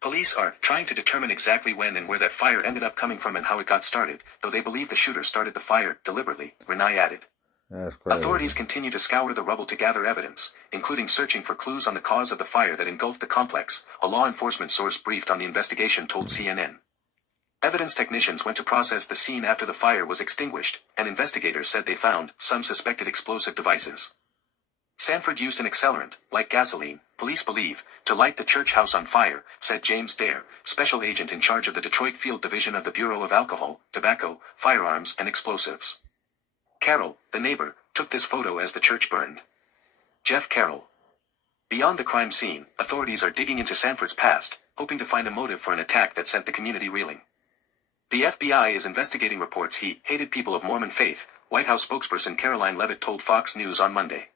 Police are trying to determine exactly when and where that fire ended up coming from and how it got started, though they believe the shooter started the fire deliberately, Renai added. That's crazy. Authorities continue to scour the rubble to gather evidence, including searching for clues on the cause of the fire that engulfed the complex, a law enforcement source briefed on the investigation told CNN. Evidence technicians went to process the scene after the fire was extinguished, and investigators said they found some suspected explosive devices. Sanford used an accelerant, like gasoline, police believe, to light the church house on fire, said James Dare, special agent in charge of the Detroit Field Division of the Bureau of Alcohol, Tobacco, Firearms, and Explosives. Carroll, the neighbor, took this photo as the church burned. Jeff Carroll. Beyond the crime scene, authorities are digging into Sanford's past, hoping to find a motive for an attack that sent the community reeling. The FBI is investigating reports he hated people of Mormon faith, White House spokesperson Caroline Leavitt told Fox News on Monday.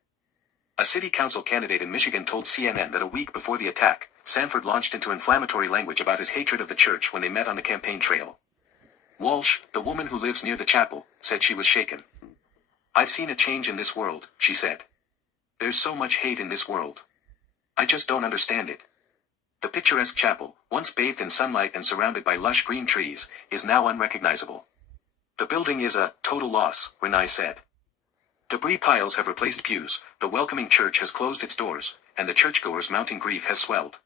A city council candidate in Michigan told CNN that a week before the attack, Sanford launched into inflammatory language about his hatred of the church when they met on the campaign trail. Walsh, the woman who lives near the chapel, said she was shaken. I've seen a change in this world, she said. There's so much hate in this world. I just don't understand it. The picturesque chapel, once bathed in sunlight and surrounded by lush green trees, is now unrecognizable. The building is a total loss, Renai said. Debris piles have replaced pews, the welcoming church has closed its doors, and the churchgoers' mounting grief has swelled.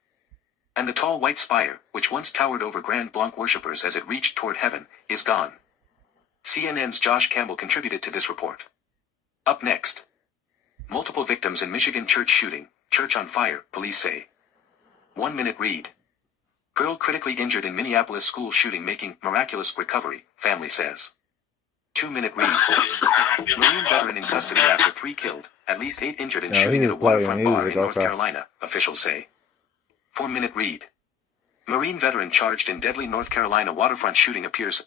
And the tall white spire, which once towered over Grand Blanc worshippers as it reached toward heaven, is gone. CNN's Josh Campbell contributed to this report. Up next. Multiple victims in Michigan church shooting, church on fire, police say. 1 minute read. Girl critically injured in Minneapolis school shooting making miraculous recovery, family says. 2 minute read. Marine veteran in custody after 3 killed, at least 8 injured in shooting at a waterfront bar in North Carolina, officials say. 4 minute read. Marine veteran charged in deadly North Carolina waterfront shooting appears.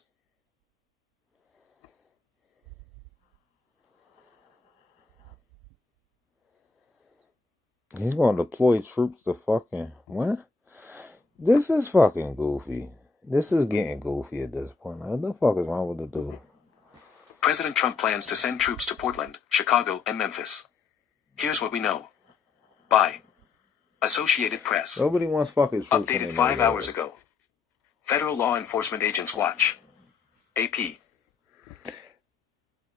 He's gonna deploy troops to fucking what? This is fucking goofy. This is getting goofy at this point. Like, what the fuck is wrong with the dude? President Trump plans to send troops to Portland, Chicago, and Memphis. Here's what we know. By Associated Press. Nobody wants fucking troops in Updated their 5 hours neighborhood. ago. Federal law enforcement agents watch. AP.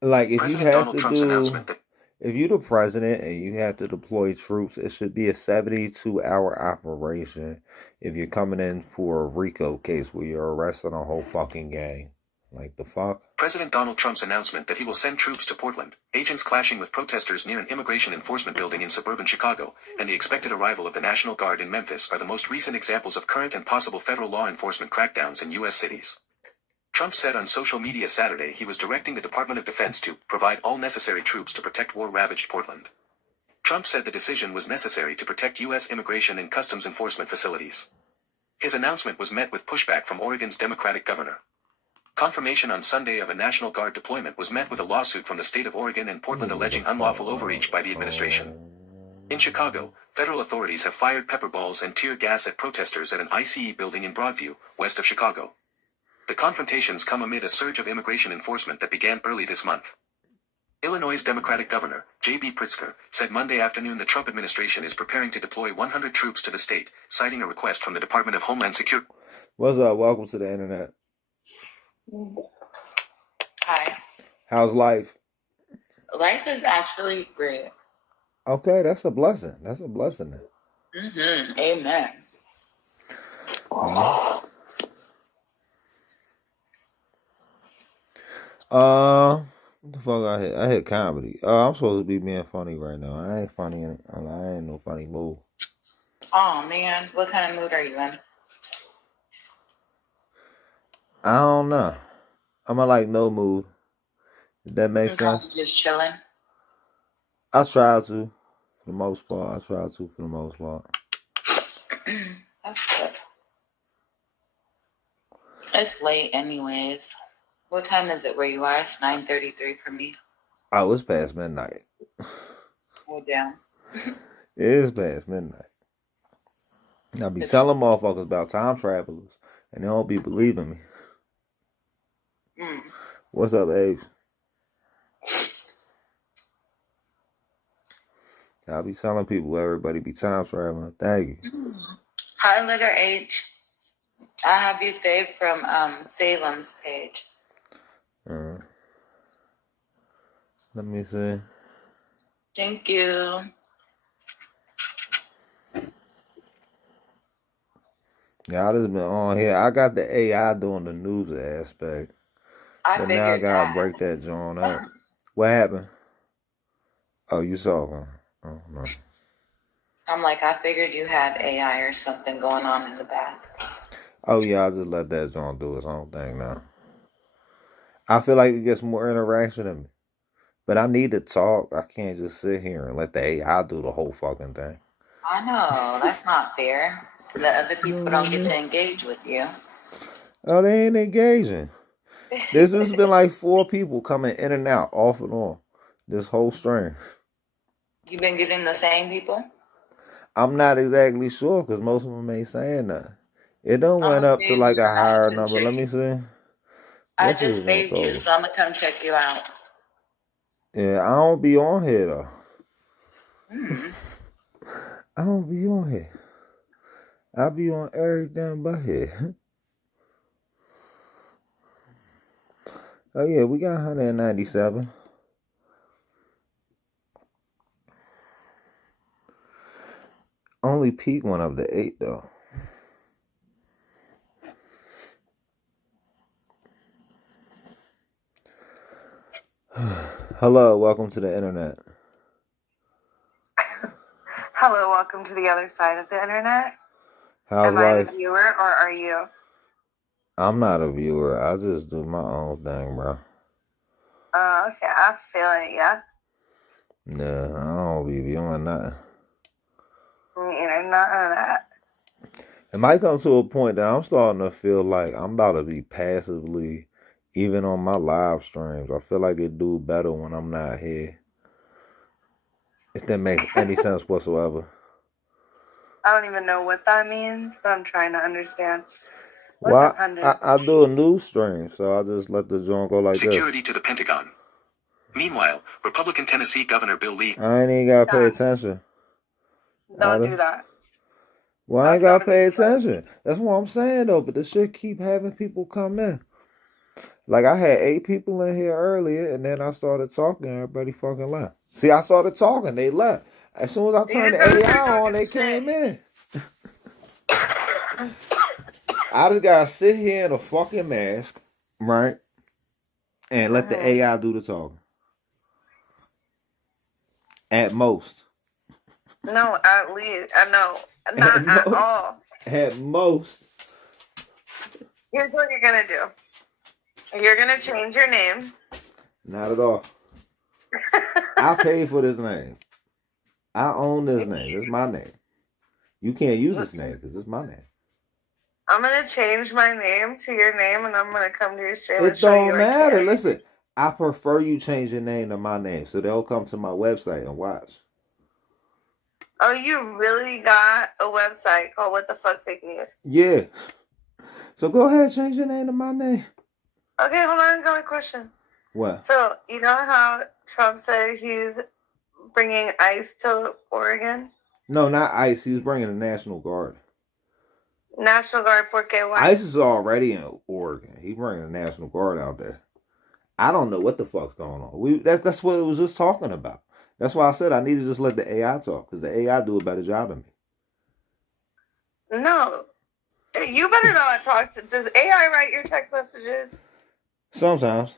Like, if you President have Donald to Trump's announcement that if you're the president and you have to deploy troops, it should be a 72-hour operation if you're coming in for a RICO case where you're arresting a whole fucking gang. Like, the fuck? President Donald Trump's announcement that he will send troops to Portland, agents clashing with protesters near an immigration enforcement building in suburban Chicago, and the expected arrival of the National Guard in Memphis are the most recent examples of current and possible federal law enforcement crackdowns in U.S. cities. Trump said on social media Saturday he was directing the Department of Defense to provide all necessary troops to protect war-ravaged Portland. Trump said the decision was necessary to protect U.S. immigration and customs enforcement facilities. His announcement was met with pushback from Oregon's Democratic governor. Confirmation on Sunday of a National Guard deployment was met with a lawsuit from the state of Oregon and Portland alleging unlawful overreach by the administration. In Chicago, federal authorities have fired pepper balls and tear gas at protesters at an ICE building in Broadview, west of Chicago. The confrontations come amid a surge of immigration enforcement that began early this month. Illinois' Democratic Governor, J.B. Pritzker, said Monday afternoon the Trump administration is preparing to deploy 100 troops to the state, citing a request from the Department of Homeland Security. What's up? Welcome to the internet. Hi. How's life? Life is actually great. Okay, that's a blessing. That's a blessing. Amen. What the fuck I hit? I hit comedy. I'm supposed to be being funny right now. I ain't funny. I ain't no funny move. Oh man, what kind of mood are you in? I don't know. I'm in like no mood. If that makes sense. Just chilling. I try to, for the most part. That's good. It's late anyways. What time is it where you are? It's 9:33 for me. Oh, it's past midnight. Oh damn. It is past midnight. I be telling motherfuckers about time travelers, and they don't be believing me. What's up, Abe? I be telling people everybody be time traveling. Thank you. Hi, letter H. I have you saved from Salem's page. Let me see. Thank you. Yeah, I just been on here. I got the AI doing the news aspect. But now I gotta break that joint up. What happened? Oh, you saw one. Oh, no. I'm like, I figured you had AI or something going on in the back. Oh, yeah, I just let that joint do its own thing now. I feel like it gets more interaction in me. But I need to talk. I can't just sit here and let the AI do the whole fucking thing. I know. That's not fair. The other people don't get to engage with you. Oh, they ain't engaging. This has been like 4 people coming in and out, off and on, this whole stream. You've been getting the same people? I'm not exactly sure because most of them ain't saying that. It done went up to like a higher number. Let me see. I just saved you, so I'm going to come check you out. Yeah, I don't be on here though. I don't be on here. I be on everything but here. Oh yeah, we got 197. Only peak went up to 8 though. Hello, welcome to the internet. Hello, welcome to the other side of the internet. How's Am I life? a viewer or are you? I'm not a viewer. I just do my own thing, bro. Okay, I feel it, yeah. Nah, I don't be viewing nothing. Me either, none of that. It might come to a point that I'm starting to feel like I'm about to be passively, even on my live streams. I feel like it do better when I'm not here. If that makes any sense whatsoever. I don't even know what that means, but I'm trying to understand. What's Well, up, Hunter? I do a news stream, so I just let the joint go like this. Security to the Pentagon. Meanwhile, Republican Tennessee Governor Bill Lee. I ain't even gotta pay Stop. attention. Don't do that. Well, I ain't That's gotta gotta pay be fun. attention. That's what I'm saying though. But the shit keep having people come in. Like I had 8 people in here earlier, and then I started talking. Everybody fucking left. See, I started talking. They left. As soon as I You turned just the gotta AI start on, talking they shit. came in. I just gotta sit here in a fucking mask, right, and let the AI do the talking. At most. No, at least. No, not at all. At most. Here's what you're gonna do. You're gonna change your name. Not at all. I paid for this name. I own this name. It's my name. You can't use this name because it's my name. I'm gonna change my name to your name, and I'm gonna come to your stream and It show you don't I matter. care. Listen, I prefer you change your name to my name so they'll come to my website and watch. Oh, you really got a website called What the Fuck Fake News? Yeah. So go ahead, change your name to my name. Okay, hold on. I got a question. What? So, you know how Trump said he's bringing ICE to Oregon? No, not ICE. He's bringing the National Guard. National Guard, porque why? ICE is already in Oregon. He's bringing the National Guard out there. I don't know what the fuck's going on. That's what it was just talking about. That's why I said I need to just let the AI talk because the AI do a better job than me. No. You better not talk to... Does AI write your text messages? Sometimes.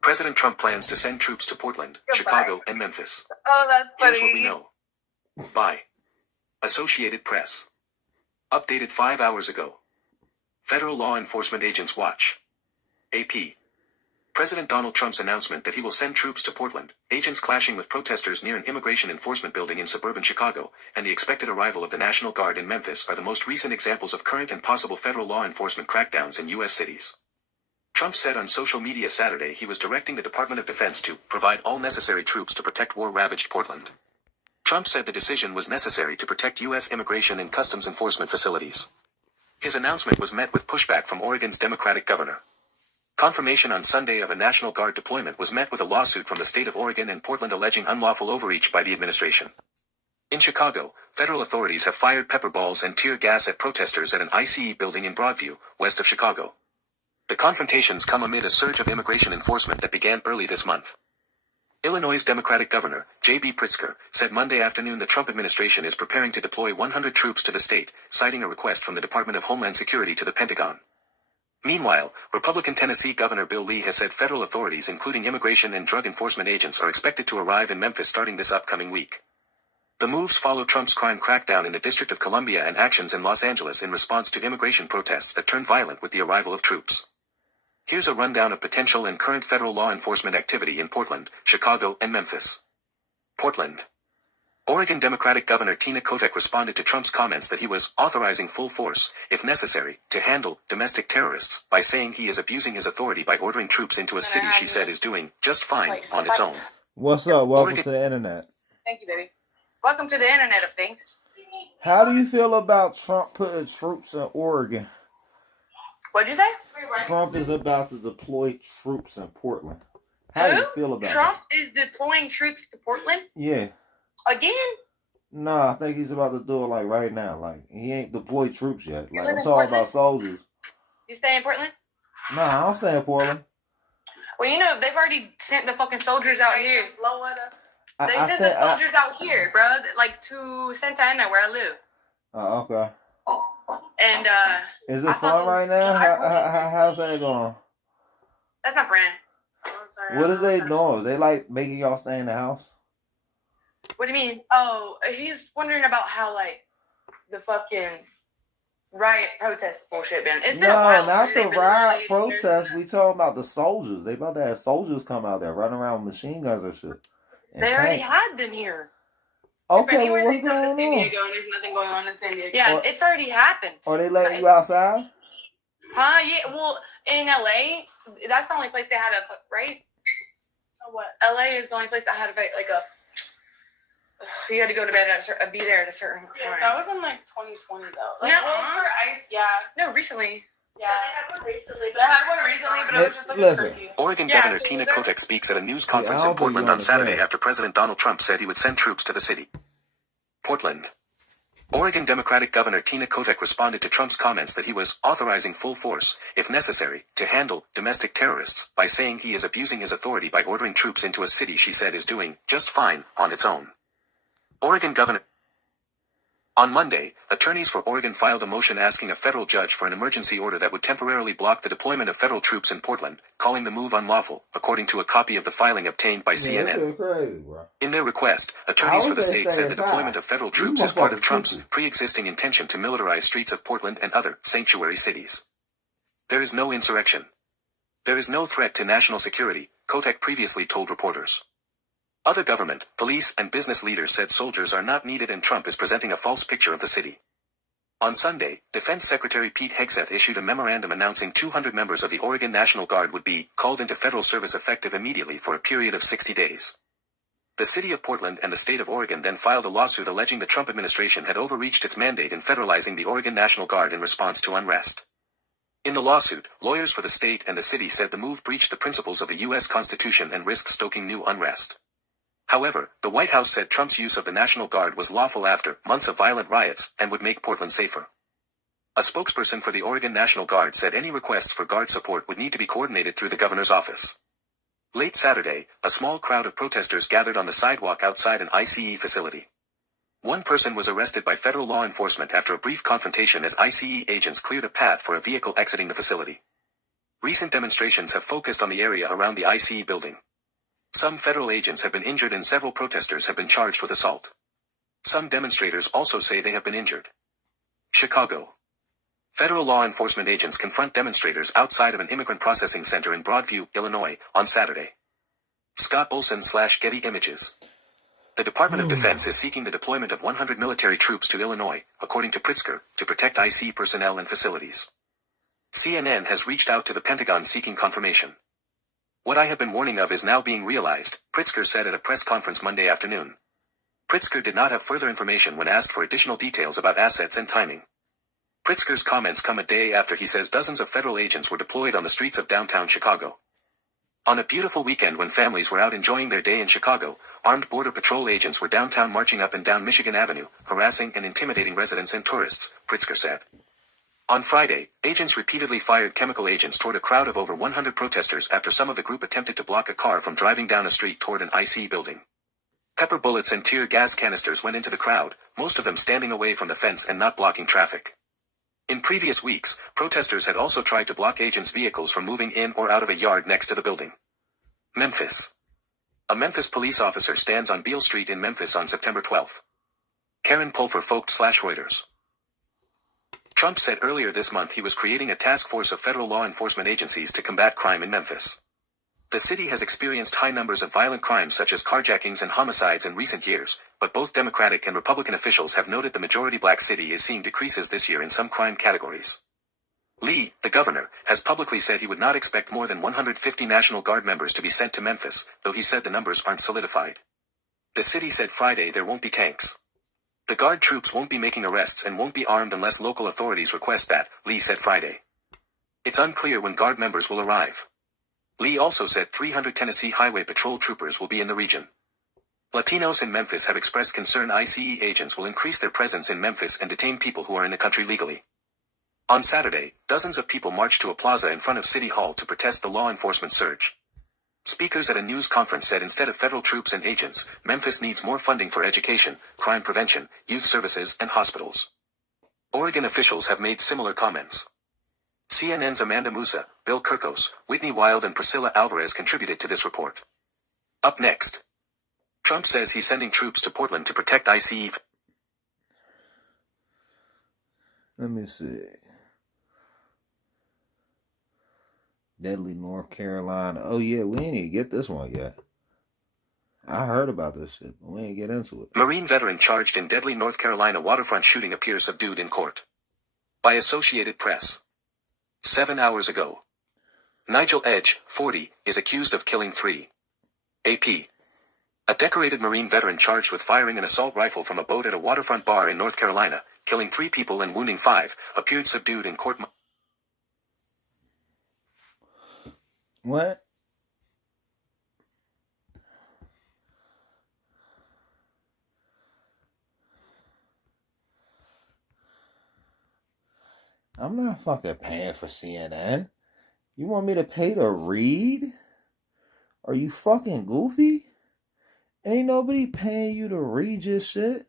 President Trump plans to send troops to Portland, Goodbye. Chicago, and Memphis. Oh, that's funny. Here's what we know. By Associated Press. Updated 5 hours ago. Federal law enforcement agents watch. AP. President Donald Trump's announcement that he will send troops to Portland, agents clashing with protesters near an immigration enforcement building in suburban Chicago, and the expected arrival of the National Guard in Memphis are the most recent examples of current and possible federal law enforcement crackdowns in U.S. cities. Trump said on social media Saturday he was directing the Department of Defense to provide all necessary troops to protect war-ravaged Portland. Trump said the decision was necessary to protect U.S. immigration and customs enforcement facilities. His announcement was met with pushback from Oregon's Democratic governor. Confirmation on Sunday of a National Guard deployment was met with a lawsuit from the state of Oregon and Portland alleging unlawful overreach by the administration. In Chicago, federal authorities have fired pepper balls and tear gas at protesters at an ICE building in Broadview, west of Chicago. The confrontations come amid a surge of immigration enforcement that began early this month. Illinois' Democratic Governor, J.B. Pritzker, said Monday afternoon the Trump administration is preparing to deploy 100 troops to the state, citing a request from the Department of Homeland Security to the Pentagon. Meanwhile, Republican Tennessee Governor Bill Lee has said federal authorities including immigration and drug enforcement agents are expected to arrive in Memphis starting this upcoming week. The moves follow Trump's crime crackdown in the District of Columbia and actions in Los Angeles in response to immigration protests that turned violent with the arrival of troops. Here's a rundown of potential and current federal law enforcement activity in Portland, Chicago, and Memphis. Portland. Oregon Democratic Governor Tina Kotek responded to Trump's comments that he was authorizing full force, if necessary, to handle domestic terrorists by saying he is abusing his authority by ordering troops into a city she said is doing just fine on its own. What's up? Welcome Oregon- to the internet. Thank you, baby. Welcome to the internet of things. How do you feel about Trump putting troops in Oregon? What'd you say? Trump is about to deploy troops in Portland. How do you feel about Trump is deploying troops to Portland that? Yeah. again? No, I think he's about to do it like right now. Like he ain't deployed troops yet. Like live I'm in talking Portland? about soldiers. You stay in Portland? Nah, I don't stay in Portland. Well, you know they've already sent the fucking soldiers out here. They sent the soldiers out here, bro. Like to Santa Ana, where I live. Oh, okay. And Is it I fun thought- right now? How's that going? that's my friend. What is they doing? Is they like making y'all stay in the house? What do you mean? Oh, he's wondering about how like the fucking riot protest bullshit been. It's been a No, while. not since the they've been riot really here. protest. We talking about the soldiers. They about to have soldiers come out there running around with machine guns and shit. And They already tanks. had them here. Okay, well, Anywhere what's they come to going San on? Diego, and there's nothing going on in San Diego. Yeah, Or- it's already happened. Are they letting you outside? Huh? Yeah. Well, in LA, that's the only place they had a right. What? LA is the only place that had like a. You had to go to bed at be there at a certain time. That was in like 2020 though. Like No. for ice, yeah. No, recently. Yeah, they had one recently. But it was just like Listen. a curfew. Oregon Yeah, Governor so Tina they're- Kotek speaks at a news I conference in don't think Portland you on Saturday understand. after President Donald Trump said he would send troops to the city. Portland. Oregon Democratic Governor Tina Kotek responded to Trump's comments that he was authorizing full force, if necessary, to handle domestic terrorists, by saying he is abusing his authority by ordering troops into a city she said is doing just fine on its own. Oregon Governor. On Monday, attorneys for Oregon filed a motion asking a federal judge for an emergency order that would temporarily block the deployment of federal troops in Portland, calling the move unlawful, according to a copy of the filing obtained by CNN. Crazy, bro. In their request, attorneys for the state said the aside. deployment of federal These troops is part of motherfuckers Trump's cuckoo. pre-existing intention to militarize streets of Portland and other sanctuary cities. There is no insurrection. There is no threat to national security, Kotek previously told reporters. Other government, police, and business leaders said soldiers are not needed and Trump is presenting a false picture of the city. On Sunday, Defense Secretary Pete Hegseth issued a memorandum announcing 200 members of the Oregon National Guard would be called into federal service effective immediately for a period of 60 days. The city of Portland and the state of Oregon then filed a lawsuit alleging the Trump administration had overreached its mandate in federalizing the Oregon National Guard in response to unrest. In the lawsuit, lawyers for the state and the city said the move breached the principles of the U.S. Constitution and risked stoking new unrest. However, the White House said Trump's use of the National Guard was lawful after months of violent riots and would make Portland safer. A spokesperson for the Oregon National Guard said any requests for guard support would need to be coordinated through the governor's office. Late Saturday, a small crowd of protesters gathered on the sidewalk outside an ICE facility. One person was arrested by federal law enforcement after a brief confrontation as ICE agents cleared a path for a vehicle exiting the facility. Recent demonstrations have focused on the area around the ICE building. Some federal agents have been injured and several protesters have been charged with assault. Some demonstrators also say they have been injured. Chicago. Federal law enforcement agents confront demonstrators outside of an immigrant processing center in Broadview, Illinois, on Saturday. Scott Olson/Getty Images. The Department of Defense is seeking the deployment of 100 military troops to Illinois, according to Pritzker, to protect IC personnel and facilities. CNN has reached out to the Pentagon seeking confirmation. What I have been warning of is now being realized, Pritzker said at a press conference Monday afternoon. Pritzker did not have further information when asked for additional details about assets and timing. Pritzker's comments come a day after he says dozens of federal agents were deployed on the streets of downtown Chicago. On a beautiful weekend when families were out enjoying their day in Chicago, armed Border Patrol agents were downtown marching up and down Michigan Avenue, harassing and intimidating residents and tourists, Pritzker said. On Friday, agents repeatedly fired chemical agents toward a crowd of over 100 protesters after some of the group attempted to block a car from driving down a street toward an IC building. Pepper bullets and tear gas canisters went into the crowd, most of them standing away from the fence and not blocking traffic. In previous weeks, protesters had also tried to block agents' vehicles from moving in or out of a yard next to the building. Memphis. A Memphis police officer stands on Beale Street in Memphis on September 12. Karen Pulver Reuters. Trump said earlier this month he was creating a task force of federal law enforcement agencies to combat crime in Memphis. The city has experienced high numbers of violent crimes such as carjackings and homicides in recent years, but both Democratic and Republican officials have noted the majority black city is seeing decreases this year in some crime categories. Lee, the governor, has publicly said he would not expect more than 150 National Guard members to be sent to Memphis, though he said the numbers aren't solidified. The city said Friday there won't be tanks. The Guard troops won't be making arrests and won't be armed unless local authorities request that, Lee said Friday. It's unclear when Guard members will arrive. Lee also said 300 Tennessee Highway Patrol troopers will be in the region. Latinos in Memphis have expressed concern ICE agents will increase their presence in Memphis and detain people who are in the country legally. On Saturday, dozens of people marched to a plaza in front of City Hall to protest the law enforcement surge. Speakers at a news conference said instead of federal troops and agents, Memphis needs more funding for education, crime prevention, youth services, and hospitals. Oregon officials have made similar comments. CNN's Amanda Musa, Bill Kirkos, Whitney Wild and Priscilla Alvarez contributed to this report. Up next. Trump says he's sending troops to Portland to protect ICE. Let me see. Deadly, North Carolina. Oh yeah, we ain't even get this one yet. I heard about this shit, but we ain't get into it. Marine veteran charged in deadly North Carolina waterfront shooting appears subdued in court. By Associated Press. 7 hours ago. Nigel Edge, 40, is accused of killing 3. AP. A decorated Marine veteran charged with firing an assault rifle from a boat at a waterfront bar in North Carolina, killing 3 people and wounding 5, appeared subdued in court. What? I'm not fucking paying for CNN. You want me to pay to read? Are you fucking goofy? Ain't nobody paying you to read your shit.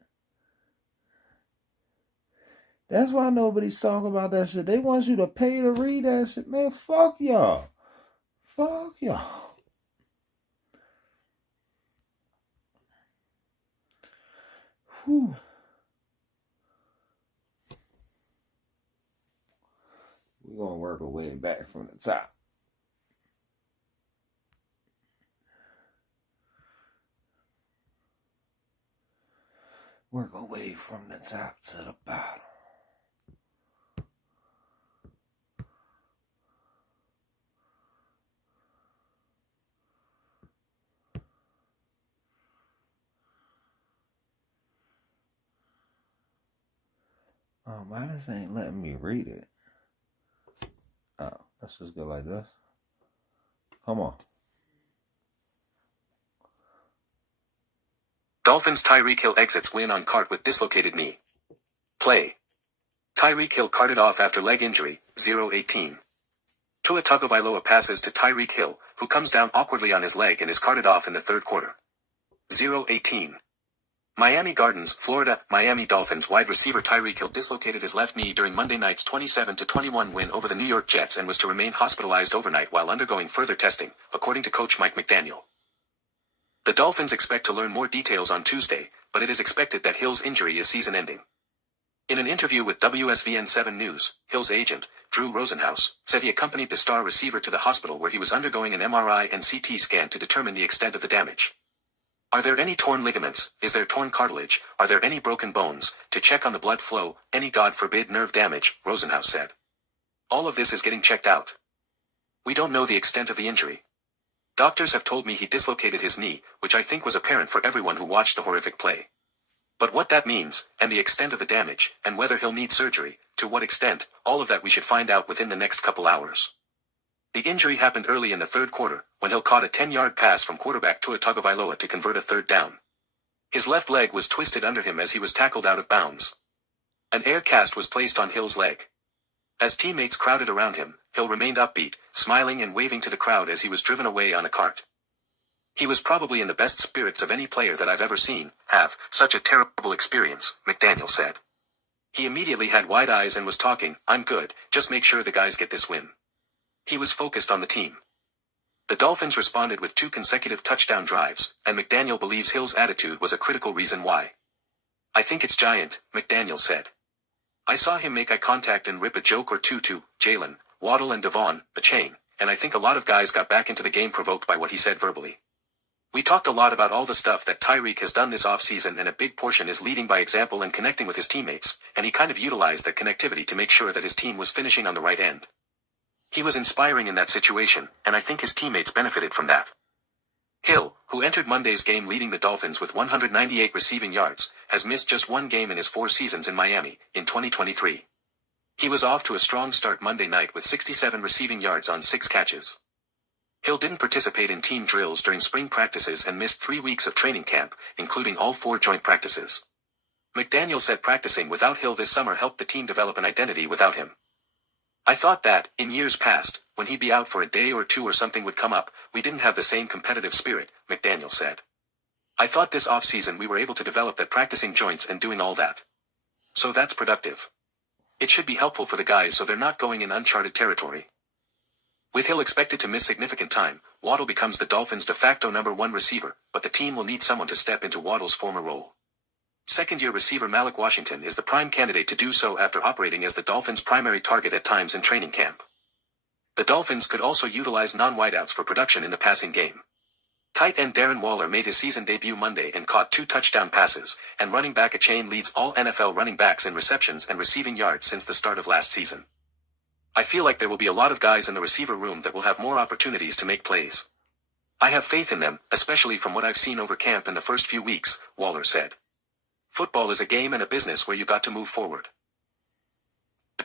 That's why nobody's talking about that shit. They want you to pay to read that shit. Man, fuck y'all. Fuck y'all. Whew. We're going to work our way back from the top. Work our way from the top to the bottom. Why this ain't letting me read it? Oh, let's just go like this. Come on. Dolphins Tyreek Hill exits win on cart with dislocated knee. Play. Tyreek Hill carted off after leg injury, 0-18. Tua Tagovailoa passes to Tyreek Hill, who comes down awkwardly on his leg and is carted off in the third quarter. 0-18. Miami Gardens, Florida. Miami Dolphins wide receiver Tyreek Hill dislocated his left knee during Monday night's 27-21 win over the New York Jets and was to remain hospitalized overnight while undergoing further testing, according to coach Mike McDaniel. The Dolphins expect to learn more details on Tuesday, but it is expected that Hill's injury is season-ending. In an interview with WSVN 7 News, Hill's agent, Drew Rosenhaus, said he accompanied the star receiver to the hospital where he was undergoing an MRI and CT scan to determine the extent of the damage. Are there any torn ligaments? Is there torn cartilage? Are there any broken bones? To check on the blood flow, any God forbid nerve damage, Rosenhaus said. All of this is getting checked out. We don't know the extent of the injury. Doctors have told me he dislocated his knee, which I think was apparent for everyone who watched the horrific play. But what that means, and the extent of the damage, and whether he'll need surgery, to what extent, all of that we should find out within the next couple hours. The injury happened early in the third quarter, when Hill caught a 10-yard pass from quarterback Tua Tagovailoa to convert a third down. His left leg was twisted under him as he was tackled out of bounds. An air cast was placed on Hill's leg. As teammates crowded around him, Hill remained upbeat, smiling and waving to the crowd as he was driven away on a cart. He was probably in the best spirits of any player that I've ever seen have such a terrible experience, McDaniel said. He immediately had wide eyes and was talking, I'm good, just make sure the guys get this win. He was focused on the team. The Dolphins responded with 2 consecutive touchdown drives, and McDaniel believes Hill's attitude was a critical reason why. I think it's giant, McDaniel said. I saw him make eye contact and rip a joke or two to Jalen, Waddle and Devon, a chain, and I think a lot of guys got back into the game provoked by what he said verbally. We talked a lot about all the stuff that Tyreek has done this offseason, and a big portion is leading by example and connecting with his teammates, and he kind of utilized that connectivity to make sure that his team was finishing on the right end. He was inspiring in that situation, and I think his teammates benefited from that. Hill, who entered Monday's game leading the Dolphins with 198 receiving yards, has missed just 1 game in his 4 seasons in Miami, in 2023. He was off to a strong start Monday night with 67 receiving yards on 6 catches. Hill didn't participate in team drills during spring practices and missed 3 weeks of training camp, including all 4 joint practices. McDaniel said practicing without Hill this summer helped the team develop an identity without him. I thought that, in years past, when he'd be out for a day or 2 or something would come up, we didn't have the same competitive spirit, McDaniel said. I thought this offseason we were able to develop that practicing joints and doing all that. So that's productive. It should be helpful for the guys so they're not going in uncharted territory. With Hill expected to miss significant time, Waddle becomes the Dolphins' de facto number 1 receiver, but the team will need someone to step into Waddle's former role. Second-year receiver Malik Washington is the prime candidate to do so after operating as the Dolphins' primary target at times in training camp. The Dolphins could also utilize non-wideouts for production in the passing game. Tight end Darren Waller made his season debut Monday and caught 2 touchdown passes, and running back Achane leads all NFL running backs in receptions and receiving yards since the start of last season. I feel like there will be a lot of guys in the receiver room that will have more opportunities to make plays. I have faith in them, especially from what I've seen over camp in the first few weeks, Waller said. Football is a game and a business where you got to move forward.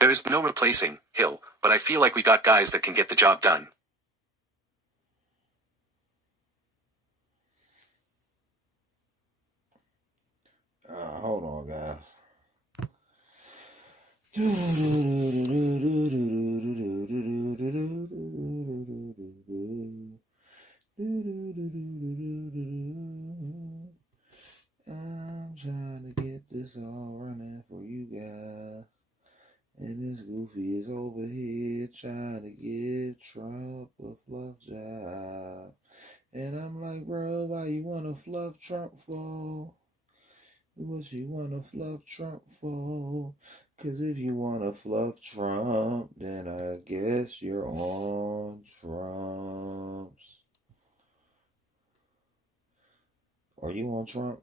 There is no replacing Hill, but I feel like we got guys that can get the job done. guys. I'm trying to get this all running for you guys. And this goofy is over here trying to give Trump a fluff job. And I'm like, bro, why you want to fluff Trump for? What you want to fluff Trump for? Because if you want to fluff Trump, then I guess you're on Trump's. Are you on Trump?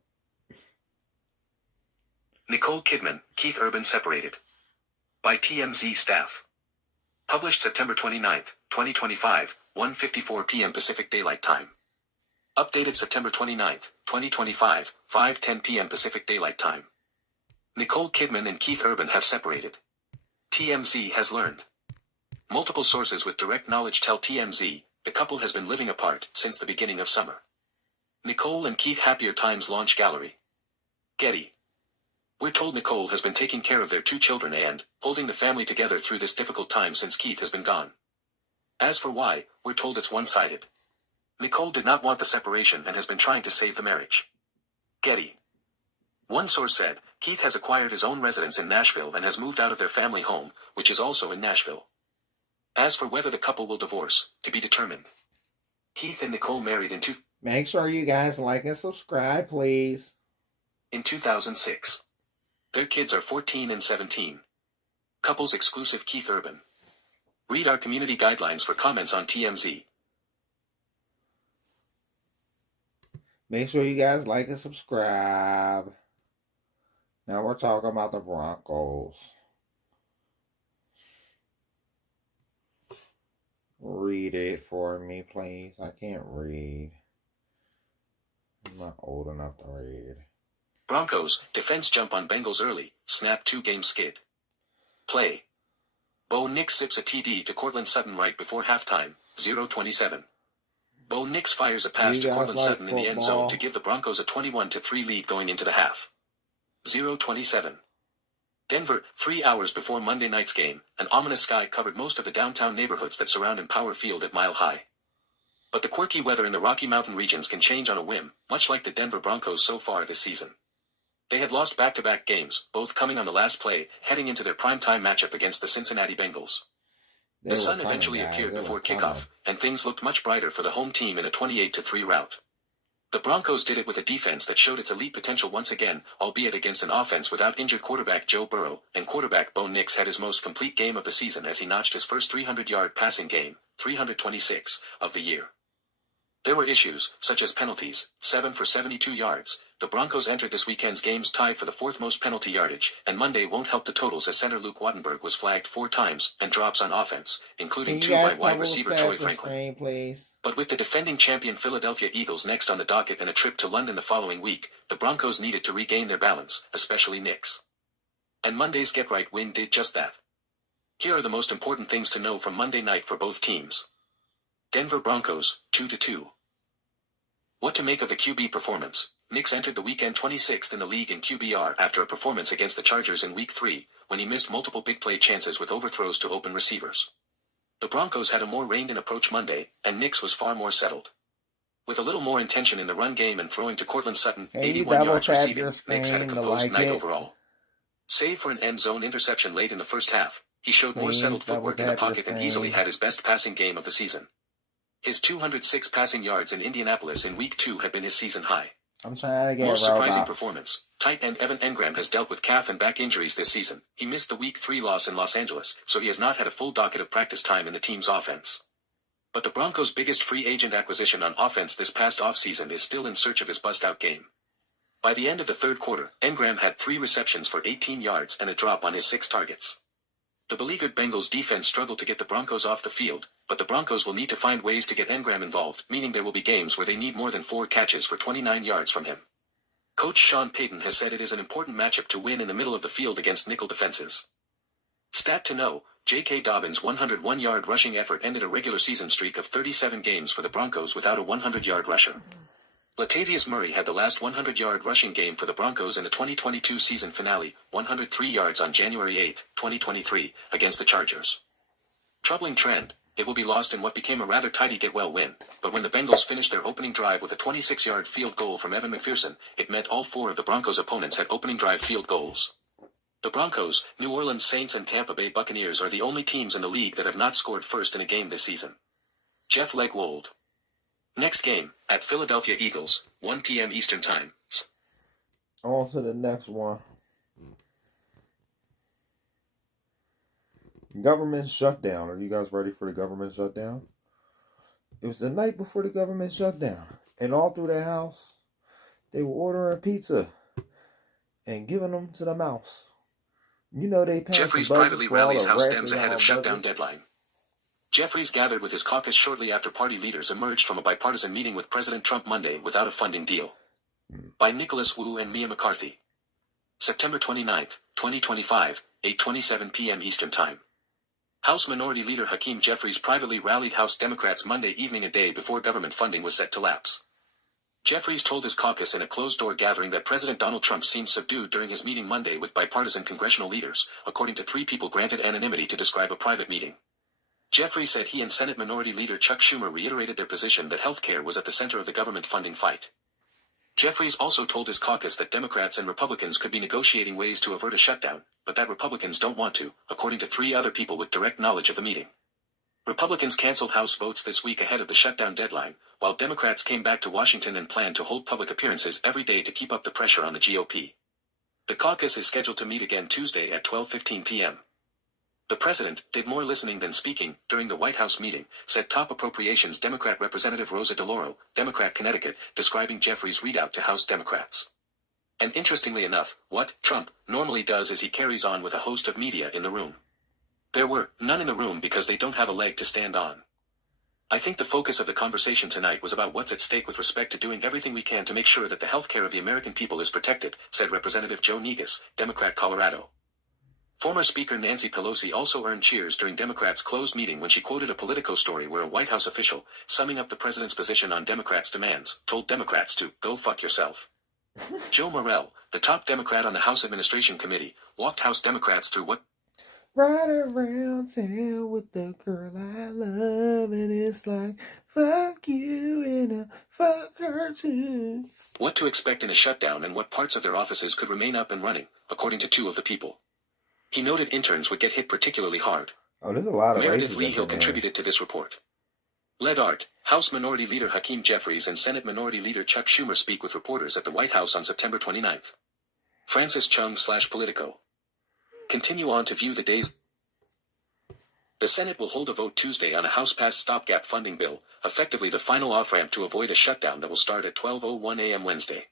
Nicole Kidman, Keith Urban separated. By TMZ staff. Published September 29th, 2025, 1:54 p.m. Pacific Daylight Time. Updated September 29th, 2025, 5:10 p.m. Pacific Daylight Time. Nicole Kidman and Keith Urban have separated. TMZ has learned. Multiple sources with direct knowledge tell TMZ the couple has been living apart since the beginning of summer. Nicole and Keith Happier Times launch gallery. Getty. We're told Nicole has been taking care of their 2 children and holding the family together through this difficult time since Keith has been gone. As for why, we're told it's one-sided. Nicole did not want the separation and has been trying to save the marriage. Getty. One source said, Keith has acquired his own residence in Nashville and has moved out of their family home, which is also in Nashville. As for whether the couple will divorce, to be determined. Keith and Nicole married in Make sure you guys like and subscribe, please. In 2006. Their kids are 14 and 17. Couples exclusive Keith Urban. Read our community guidelines for comments on TMZ. Make sure you guys like and subscribe. Now we're talking about the Broncos. Read it for me, please. I can't read. I'm not old enough to read. Broncos, defense jump on Bengals early, snap 2-game skid. Play. Bo Nix sips a TD to Cortland Sutton right before halftime, 0-27. Bo Nix fires a pass to Cortland Sutton in the end zone to give the Broncos a 21-3 lead going into the half. 0-27. Denver, 3 hours before Monday night's game, an ominous sky covered most of the downtown neighborhoods that surround Empower Field at Mile High. But the quirky weather in the Rocky Mountain regions can change on a whim, much like the Denver Broncos so far this season. They had lost back-to-back games, both coming on the last play, heading into their primetime matchup against the Cincinnati Bengals. The sun eventually appeared before kickoff, and things looked much brighter for the home team in a 28-3 rout. The Broncos did it with a defense that showed its elite potential once again, albeit against an offense without injured quarterback Joe Burrow, and quarterback Bo Nix had his most complete game of the season as he notched his first 300-yard passing game, 326, of the year. There were issues, such as penalties, 7 for 72 yards. The Broncos entered this weekend's games tied for the 4th most penalty yardage, and Monday won't help the totals as center Luke Wattenberg was flagged 4 times, and drops on offense, including 2 by wide receiver Troy Franklin. Please? But with the defending champion Philadelphia Eagles next on the docket and a trip to London the following week, the Broncos needed to regain their balance, especially Nix. And Monday's get-right win did just that. Here are the most important things to know from Monday night for both teams. Denver Broncos, 2-2. What to make of the QB performance? Nix entered the weekend 26th in the league in QBR after a performance against the Chargers in Week 3, when he missed multiple big play chances with overthrows to open receivers. The Broncos had a more reined-in approach Monday, and Nix was far more settled. With a little more intention in the run game and throwing to Cortland Sutton, 81 yards receiving, Nix had a composed night overall. Save for an end-zone interception late in the first half, he showed more settled footwork in the pocket and easily had his best passing game of the season. His 206 passing yards in Indianapolis in Week 2 had been his season high. I'm trying to get Most surprising performance, tight end Evan Engram has dealt with calf and back injuries this season. He missed the Week 3 loss in Los Angeles, so he has not had a full docket of practice time in the team's offense. But the Broncos' biggest free agent acquisition on offense this past offseason is still in search of his bust-out game. By the end of the third quarter, Engram had 3 receptions for 18 yards and a drop on his 6 targets. The beleaguered Bengals defense struggled to get the Broncos off the field, but the Broncos will need to find ways to get Engram involved, meaning there will be games where they need more than 4 catches for 29 yards from him. Coach Sean Payton has said it is an important matchup to win in the middle of the field against nickel defenses. Stat to know, J.K. Dobbins' 101-yard rushing effort ended a regular season streak of 37 games for the Broncos without a 100-yard rusher. Latavius Murray had the last 100-yard rushing game for the Broncos in the 2022 season finale, 103 yards on January 8, 2023, against the Chargers. Troubling trend, it will be lost in what became a rather tidy get-well win, but when the Bengals finished their opening drive with a 26-yard field goal from Evan McPherson, it meant all four of the Broncos' opponents had opening drive field goals. The Broncos, New Orleans Saints and Tampa Bay Buccaneers are the only teams in the league that have not scored first in a game this season. Jeff Legwold. Next game, at Philadelphia Eagles, 1 p.m. Eastern Time. On to the next one. Government shutdown. Are you guys ready for the government shutdown? It was the night before the government shutdown. And all through the house, they were ordering pizza and giving them to the mouse. You know they passed Jeffries privately rallies House Dems ahead of shutdown deadline. Jeffries gathered with his caucus shortly after party leaders emerged from a bipartisan meeting with President Trump Monday without a funding deal. By Nicholas Wu and Mia McCarthy. September 29, 2025, 8:27 p.m. Eastern Time. House Minority Leader Hakeem Jeffries privately rallied House Democrats Monday evening, a day before government funding was set to lapse. Jeffries told his caucus in a closed-door gathering that President Donald Trump seemed subdued during his meeting Monday with bipartisan congressional leaders, according to 3 people granted anonymity to describe a private meeting. Jeffries said he and Senate Minority Leader Chuck Schumer reiterated their position that health care was at the center of the government funding fight. Jeffries also told his caucus that Democrats and Republicans could be negotiating ways to avert a shutdown, but that Republicans don't want to, according to 3 other people with direct knowledge of the meeting. Republicans canceled House votes this week ahead of the shutdown deadline, while Democrats came back to Washington and planned to hold public appearances every day to keep up the pressure on the GOP. The caucus is scheduled to meet again Tuesday at 12:15 p.m. The president did more listening than speaking during the White House meeting, said top appropriations Democrat Representative Rosa DeLauro, Democrat Connecticut, describing Jeffries' readout to House Democrats. And interestingly enough, what Trump normally does is he carries on with a host of media in the room. There were none in the room because they don't have a leg to stand on. I think the focus of the conversation tonight was about what's at stake with respect to doing everything we can to make sure that the health care of the American people is protected, said Representative Joe Negus, Democrat Colorado. Former Speaker Nancy Pelosi also earned cheers during Democrats' closed meeting when she quoted a Politico story where a White House official, summing up the president's position on Democrats' demands, told Democrats to go fuck yourself. Joe Morell, the top Democrat on the House Administration Committee, walked House Democrats through what Right around town with the girl I love, and it's like, fuck you and fuck her too. What to expect in a shutdown and what parts of their offices could remain up and running, according to 2 of the people. He noted interns would get hit particularly hard. Oh, there's a lot of Meredith Lee Hill contributed to this report. Led Art, House Minority Leader Hakeem Jeffries and Senate Minority Leader Chuck Schumer speak with reporters at the White House on September 29th. Francis Chung/Politico. Continue on to view the days. The Senate will hold a vote Tuesday on a House-passed stopgap funding bill, effectively the final off-ramp to avoid a shutdown that will start at 12:01 a.m. Wednesday.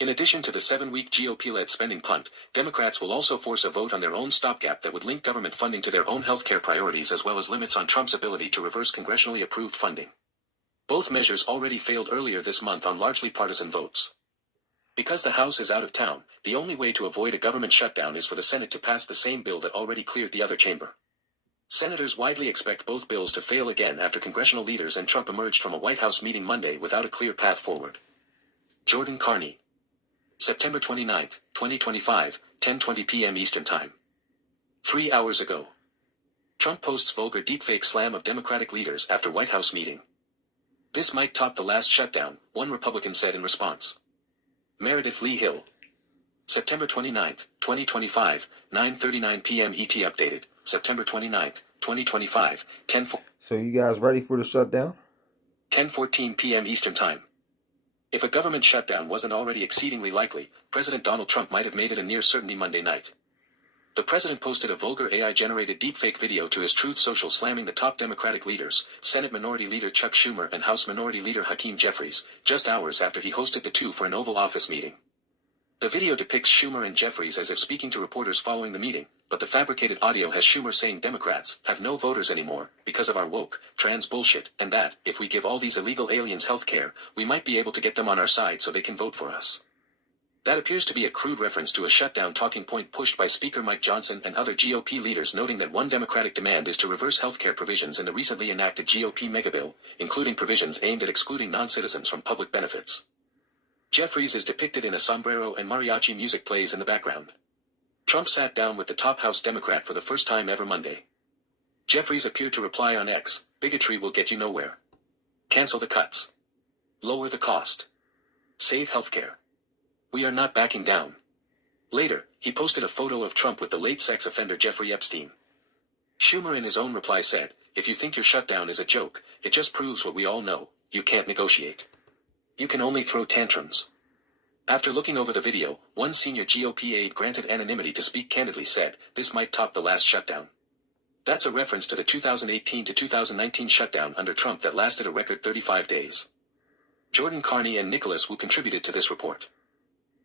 In addition to the 7-week GOP-led spending punt, Democrats will also force a vote on their own stopgap that would link government funding to their own health care priorities as well as limits on Trump's ability to reverse congressionally approved funding. Both measures already failed earlier this month on largely partisan votes. Because the House is out of town, the only way to avoid a government shutdown is for the Senate to pass the same bill that already cleared the other chamber. Senators widely expect both bills to fail again after congressional leaders and Trump emerged from a White House meeting Monday without a clear path forward. Jordan Carney. September 29, 2025, 10:20 p.m. Eastern Time. 3 hours ago. Trump posts vulgar deepfake slam of Democratic leaders after White House meeting. This might top the last shutdown, one Republican said in response. Meredith Lee Hill. September 29, 2025, 9:39 p.m. ET updated. September 29, 2025, 10:4. So you guys ready for the shutdown? 10:14 p.m. Eastern Time. If a government shutdown wasn't already exceedingly likely, President Donald Trump might have made it a near certainty Monday night. The president posted a vulgar AI-generated deepfake video to his Truth Social slamming the top Democratic leaders, Senate Minority Leader Chuck Schumer and House Minority Leader Hakeem Jeffries, just hours after he hosted the two for an Oval Office meeting. The video depicts Schumer and Jeffries as if speaking to reporters following the meeting, but the fabricated audio has Schumer saying Democrats have no voters anymore because of our woke, trans bullshit, and that, if we give all these illegal aliens health care, we might be able to get them on our side so they can vote for us. That appears to be a crude reference to a shutdown talking point pushed by Speaker Mike Johnson and other GOP leaders, noting that one Democratic demand is to reverse health care provisions in the recently enacted GOP megabill, including provisions aimed at excluding non-citizens from public benefits. Jeffries is depicted in a sombrero and mariachi music plays in the background. Trump sat down with the top House Democrat for the first time ever Monday. Jeffries appeared to reply on X, "Bigotry will get you nowhere. Cancel the cuts. Lower the cost. Save healthcare. We are not backing down." Later, he posted a photo of Trump with the late sex offender Jeffrey Epstein. Schumer in his own reply said, "If you think your shutdown is a joke, it just proves what we all know: you can't negotiate. You can only throw tantrums." After looking over the video, one senior GOP aide granted anonymity to speak candidly said, "This might top the last shutdown." That's a reference to the 2018 to 2019 shutdown under Trump that lasted a record 35 days. Jordan Carney and Nicholas Wu contributed to this report.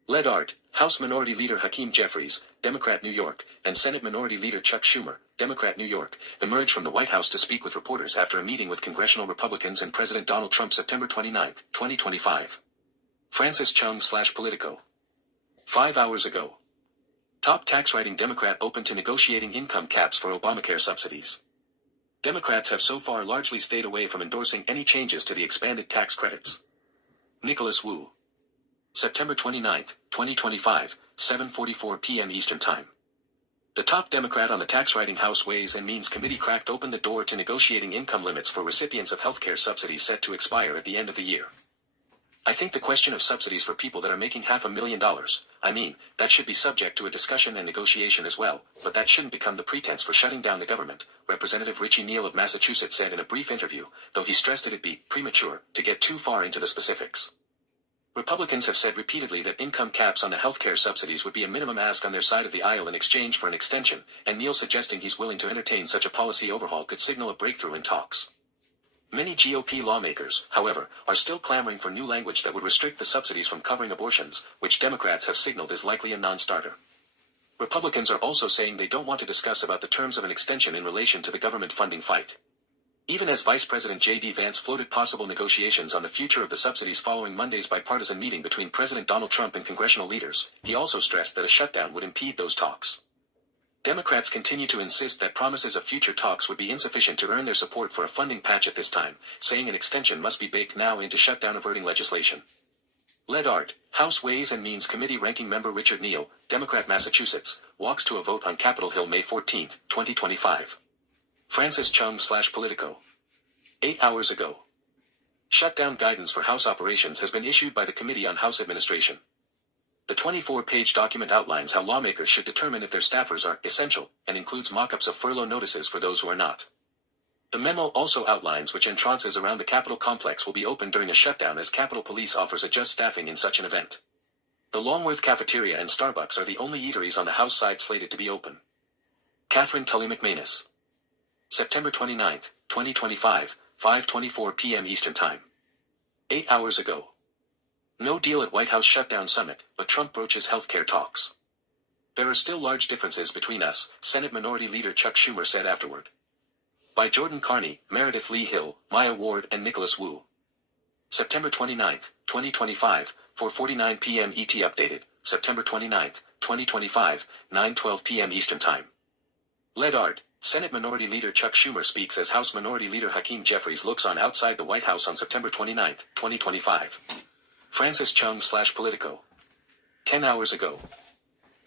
Led art, House Minority Leader Hakeem Jeffries, Democrat New York, and Senate Minority Leader Chuck Schumer, Democrat New York, emerged from the White House to speak with reporters after a meeting with congressional Republicans and President Donald Trump September 29, 2025. Francis Chung/Politico. 5 hours ago. Top tax-writing Democrat open to negotiating income caps for Obamacare subsidies. Democrats have so far largely stayed away from endorsing any changes to the expanded tax credits. Nicholas Wu. September 29, 2025, 7:44 p.m. Eastern Time. The top Democrat on the tax-writing House Ways and Means Committee cracked open the door to negotiating income limits for recipients of healthcare subsidies set to expire at the end of the year. "I think the question of subsidies for people that are making $500,000, that should be subject to a discussion and negotiation as well, but that shouldn't become the pretense for shutting down the government," Representative Richie Neal of Massachusetts said in a brief interview, though he stressed it'd be premature to get too far into the specifics. Republicans have said repeatedly that income caps on the healthcare subsidies would be a minimum ask on their side of the aisle in exchange for an extension, and Neal suggesting he's willing to entertain such a policy overhaul could signal a breakthrough in talks. Many GOP lawmakers, however, are still clamoring for new language that would restrict the subsidies from covering abortions, which Democrats have signaled is likely a non-starter. Republicans are also saying they don't want to discuss about the terms of an extension in relation to the government funding fight. Even as Vice President J.D. Vance floated possible negotiations on the future of the subsidies following Monday's bipartisan meeting between President Donald Trump and congressional leaders, he also stressed that a shutdown would impede those talks. Democrats continue to insist that promises of future talks would be insufficient to earn their support for a funding patch at this time, saying an extension must be baked now into shutdown-averting legislation. Led art, House Ways and Means Committee Ranking Member Richard Neal, Democrat Massachusetts, walks to a vote on Capitol Hill May 14, 2025. Francis Chung/Politico. 8 hours ago. Shutdown guidance for House operations has been issued by the Committee on House Administration. The 24-page document outlines how lawmakers should determine if their staffers are essential, and includes mock-ups of furlough notices for those who are not. The memo also outlines which entrances around the Capitol complex will be open during a shutdown, as Capitol Police offers adjust staffing in such an event. The Longworth Cafeteria and Starbucks are the only eateries on the House side slated to be open. Catherine Tully McManus. September 29, 2025, 5:24 p.m. Eastern Time. 8 hours ago. No deal at White House shutdown summit, but Trump broaches healthcare talks. There are still large differences between us, Senate Minority Leader Chuck Schumer said afterward. By Jordan Carney, Meredith Lee Hill, Maya Ward and Nicholas Wu. September 29, 2025, 4:49 p.m. ET updated, September 29, 2025, 9:12 p.m. Eastern Time. Led art, Senate Minority Leader Chuck Schumer speaks as House Minority Leader Hakeem Jeffries looks on outside the White House on September 29, 2025. Francis Chung/Politico. 10 hours ago.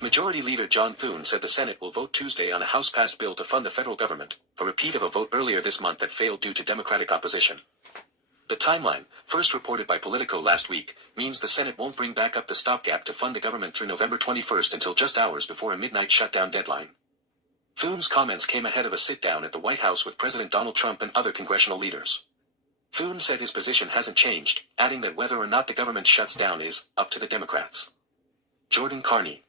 Majority Leader John Thune said the Senate will vote Tuesday on a House-passed bill to fund the federal government, a repeat of a vote earlier this month that failed due to Democratic opposition. The timeline, first reported by Politico last week, means the Senate won't bring back up the stopgap to fund the government through November 21 until just hours before a midnight shutdown deadline. Thune's comments came ahead of a sit-down at the White House with President Donald Trump and other congressional leaders. Thune said his position hasn't changed, adding that whether or not the government shuts down is up to the Democrats. Jordan Carney.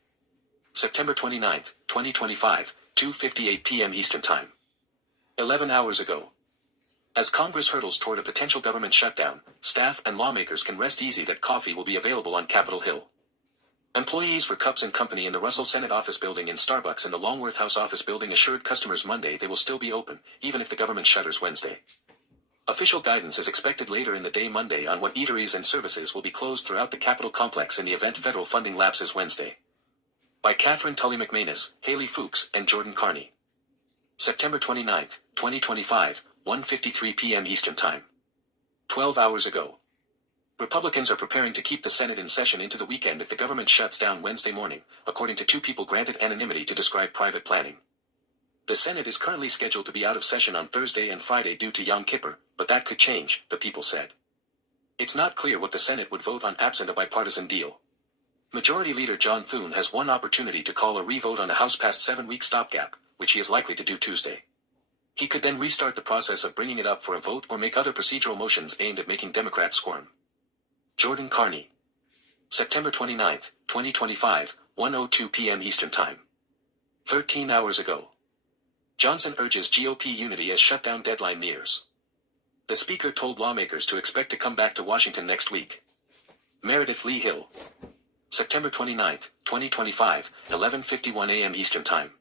September 29, 2025, 2:58 p.m. Eastern Time. 11 hours ago. As Congress hurtles toward a potential government shutdown, staff and lawmakers can rest easy that coffee will be available on Capitol Hill. Employees for Cups & Company in the Russell Senate Office Building and Starbucks in the Longworth House Office Building assured customers Monday they will still be open, even if the government shutters Wednesday. Official guidance is expected later in the day Monday on what eateries and services will be closed throughout the Capitol complex in the event federal funding lapses Wednesday. By Catherine Tully McManus, Haley Fuchs, and Jordan Carney. September 29, 2025, 1:53 p.m. Eastern Time. 12 hours ago. Republicans are preparing to keep the Senate in session into the weekend if the government shuts down Wednesday morning, according to two people granted anonymity to describe private planning. The Senate is currently scheduled to be out of session on Thursday and Friday due to Yom Kippur, but that could change, the people said. It's not clear what the Senate would vote on absent a bipartisan deal. Majority Leader John Thune has one opportunity to call a re-vote on the House-passed 7-week stopgap, which he is likely to do Tuesday. He could then restart the process of bringing it up for a vote or make other procedural motions aimed at making Democrats squirm. Jordan Carney. September 29, 2025, 1:02 p.m. Eastern Time. 13 hours ago. Johnson urges GOP unity as shutdown deadline nears. The Speaker told lawmakers to expect to come back to Washington next week. Meredith Lee Hill. September 29, 2025, 11:51 a.m. Eastern Time.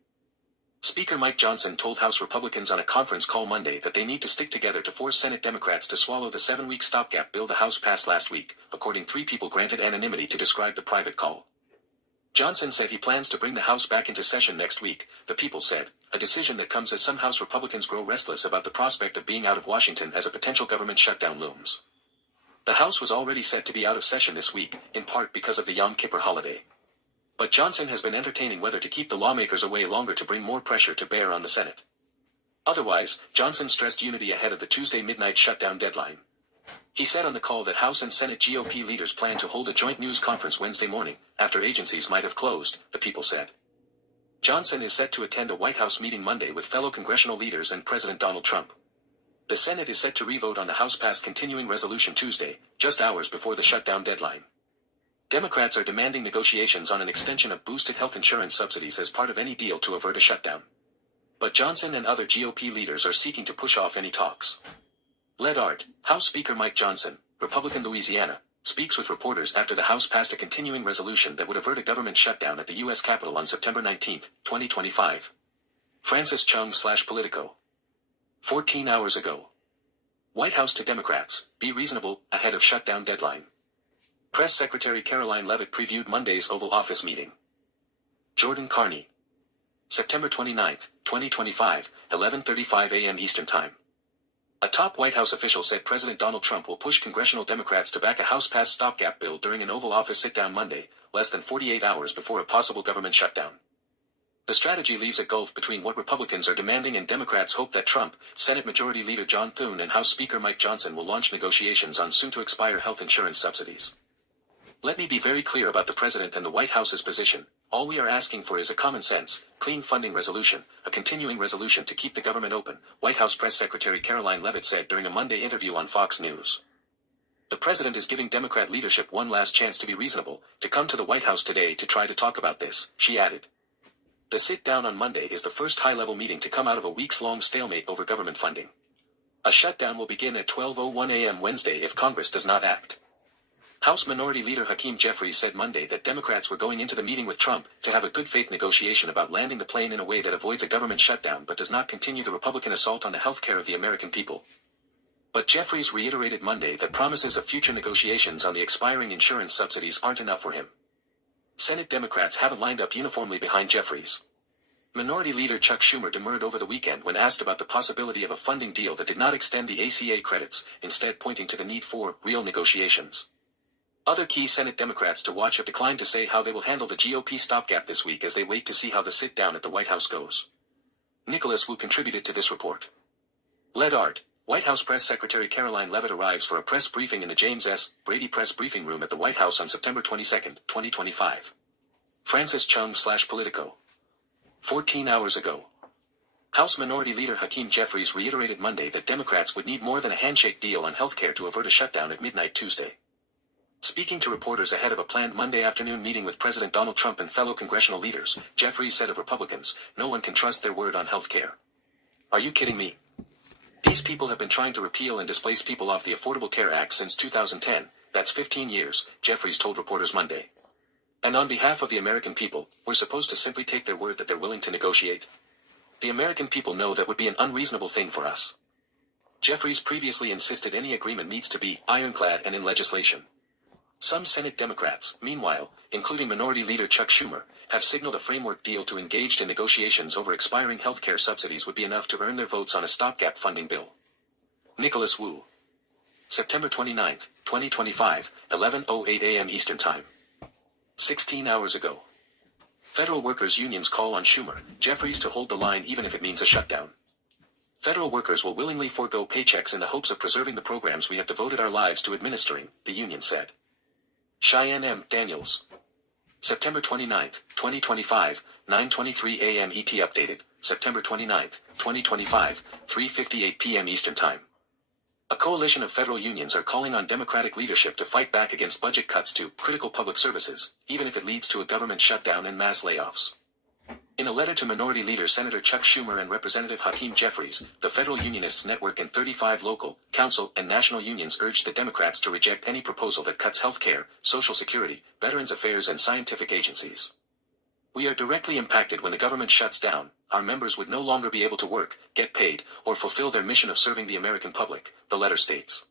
Speaker Mike Johnson told House Republicans on a conference call Monday that they need to stick together to force Senate Democrats to swallow the 7-week stopgap bill the House passed last week, according to 3 people granted anonymity to describe the private call. Johnson said he plans to bring the House back into session next week, the people said, a decision that comes as some House Republicans grow restless about the prospect of being out of Washington as a potential government shutdown looms. The House was already set to be out of session this week, in part because of the Yom Kippur holiday. But Johnson has been entertaining whether to keep the lawmakers away longer to bring more pressure to bear on the Senate. Otherwise, Johnson stressed unity ahead of the Tuesday midnight shutdown deadline. He said on the call that House and Senate GOP leaders plan to hold a joint news conference Wednesday morning, after agencies might have closed, the people said. Johnson is set to attend a White House meeting Monday with fellow congressional leaders and President Donald Trump. The Senate is set to re-vote on the House-passed continuing resolution Tuesday, just hours before the shutdown deadline. Democrats are demanding negotiations on an extension of boosted health insurance subsidies as part of any deal to avert a shutdown. But Johnson and other GOP leaders are seeking to push off any talks. Led Art, House Speaker Mike Johnson, Republican Louisiana, speaks with reporters after the House passed a continuing resolution that would avert a government shutdown at the U.S. Capitol on September 19, 2025. Francis Chung/Politico. 14 hours ago. White House to Democrats, be reasonable, ahead of shutdown deadline. Press Secretary Caroline Leavitt previewed Monday's Oval Office meeting. Jordan Carney. September 29, 2025, 11:35 a.m. Eastern Time. A top White House official said President Donald Trump will push congressional Democrats to back a House-passed stopgap bill during an Oval Office sit-down Monday, less than 48 hours before a possible government shutdown. The strategy leaves a gulf between what Republicans are demanding and Democrats hope that Trump, Senate Majority Leader John Thune and House Speaker Mike Johnson will launch negotiations on soon-to-expire health insurance subsidies. Let me be very clear about the President and the White House's position. All we are asking for is a common-sense, clean funding resolution, a continuing resolution to keep the government open, White House Press Secretary Caroline Leavitt said during a Monday interview on Fox News. The President is giving Democrat leadership one last chance to be reasonable, to come to the White House today to try to talk about this, she added. The sit-down on Monday is the first high-level meeting to come out of a weeks-long stalemate over government funding. A shutdown will begin at 12:01 a.m. Wednesday if Congress does not act. House Minority Leader Hakeem Jeffries said Monday that Democrats were going into the meeting with Trump to have a good-faith negotiation about landing the plane in a way that avoids a government shutdown but does not continue the Republican assault on the health care of the American people. But Jeffries reiterated Monday that promises of future negotiations on the expiring insurance subsidies aren't enough for him. Senate Democrats haven't lined up uniformly behind Jeffries. Minority Leader Chuck Schumer demurred over the weekend when asked about the possibility of a funding deal that did not extend the ACA credits, instead pointing to the need for real negotiations. Other key Senate Democrats to watch have declined to say how they will handle the GOP stopgap this week as they wait to see how the sit-down at the White House goes. Nicholas Wu contributed to this report. Led Art, White House Press Secretary Caroline Leavitt arrives for a press briefing in the James S. Brady Press Briefing Room at the White House on September 22, 2025. Francis Chung/Politico. 14 hours ago. House Minority Leader Hakeem Jeffries reiterated Monday that Democrats would need more than a handshake deal on health care to avert a shutdown at midnight Tuesday. Speaking to reporters ahead of a planned Monday afternoon meeting with President Donald Trump and fellow congressional leaders, Jeffries said of Republicans, no one can trust their word on health care. Are you kidding me? These people have been trying to repeal and displace people off the Affordable Care Act since 2010, that's 15 years, Jeffries told reporters Monday. And on behalf of the American people, we're supposed to simply take their word that they're willing to negotiate? The American people know that would be an unreasonable thing for us. Jeffries previously insisted any agreement needs to be ironclad and in legislation. Some Senate Democrats, meanwhile, including Minority Leader Chuck Schumer, have signaled a framework deal to engage in negotiations over expiring health care subsidies would be enough to earn their votes on a stopgap funding bill. Nicholas Wu. September 29, 2025, 11:08 a.m. Eastern Time. 16 hours ago. Federal workers' unions call on Schumer, Jeffries to hold the line even if it means a shutdown. Federal workers will willingly forego paychecks in the hopes of preserving the programs we have devoted our lives to administering, the union said. Cheyenne M. Daniels. September 29, 2025, 9:23 a.m. ET updated, September 29, 2025, 3:58 p.m. Eastern Time. A coalition of federal unions are calling on Democratic leadership to fight back against budget cuts to critical public services, even if it leads to a government shutdown and mass layoffs. In a letter to Minority Leader Senator Chuck Schumer and Representative Hakeem Jeffries, the Federal Unionists Network and 35 local, council, and national unions urged the Democrats to reject any proposal that cuts health care, Social Security, Veterans Affairs and scientific agencies. We are directly impacted when the government shuts down. Our members would no longer be able to work, get paid, or fulfill their mission of serving the American public, the letter states.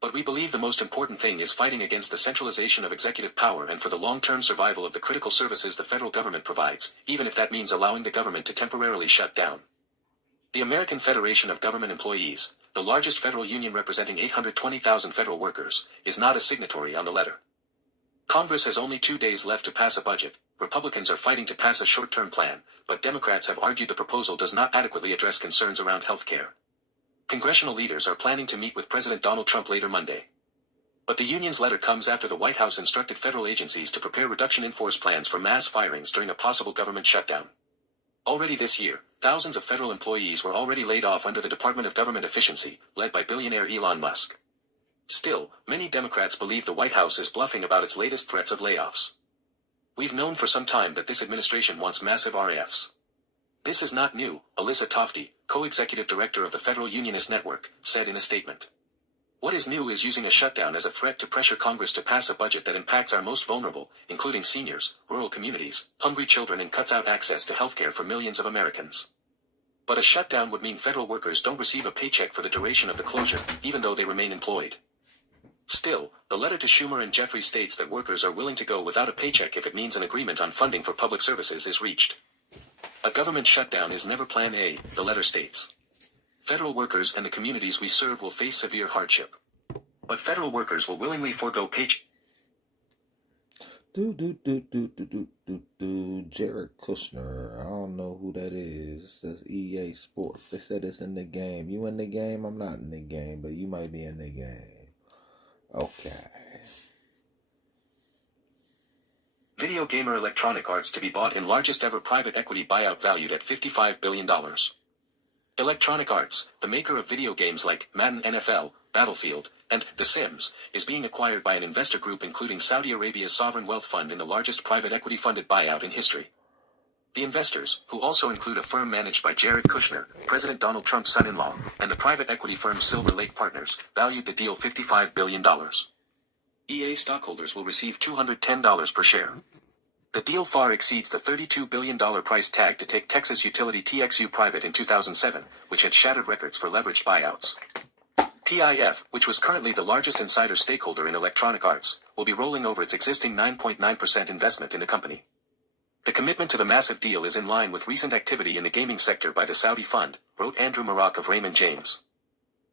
But we believe the most important thing is fighting against the centralization of executive power and for the long-term survival of the critical services the federal government provides, even if that means allowing the government to temporarily shut down. The American Federation of Government Employees, the largest federal union representing 820,000 federal workers, is not a signatory on the letter. Congress has only 2 days left to pass a budget. Republicans are fighting to pass a short-term plan, but Democrats have argued the proposal does not adequately address concerns around health care. Congressional leaders are planning to meet with President Donald Trump later Monday. But the union's letter comes after the White House instructed federal agencies to prepare reduction-in-force plans for mass firings during a possible government shutdown. Already this year, thousands of federal employees were already laid off under the Department of Government Efficiency, led by billionaire Elon Musk. Still, many Democrats believe the White House is bluffing about its latest threats of layoffs. We've known for some time that this administration wants massive RAFs. This is not new, Alyssa Tofty, co-executive director of the Federal Unionist Network, said in a statement. What is new is using a shutdown as a threat to pressure Congress to pass a budget that impacts our most vulnerable, including seniors, rural communities, hungry children and cuts out access to health care for millions of Americans. But a shutdown would mean federal workers don't receive a paycheck for the duration of the closure, even though they remain employed. Still, the letter to Schumer and Jeffries states that workers are willing to go without a paycheck if it means an agreement on funding for public services is reached. A government shutdown is never Plan A, the letter states. Federal workers and the communities we serve will face severe hardship. But federal workers will willingly forego paycheck. Jared Kushner. I don't know who that is. It says EA Sports. They said it's in the game. You in the game? I'm not in the game, but you might be in the game. Okay. Video gamer Electronic Arts to be bought in largest ever private equity buyout valued at $55 billion. Electronic Arts, the maker of video games like Madden NFL, Battlefield, and The Sims, is being acquired by an investor group including Saudi Arabia's sovereign wealth fund in the largest private equity-funded buyout in history. The investors, who also include a firm managed by Jared Kushner, President Donald Trump's son-in-law, and the private equity firm Silver Lake Partners, valued the deal $55 billion. EA stockholders will receive $210 per share. The deal far exceeds the $32 billion price tag to take Texas utility TXU private in 2007, which had shattered records for leveraged buyouts. PIF, which was currently the largest insider stakeholder in Electronic Arts, will be rolling over its existing 9.9% investment in the company. The commitment to the massive deal is in line with recent activity in the gaming sector by the Saudi fund, wrote Andrew Marak of Raymond James.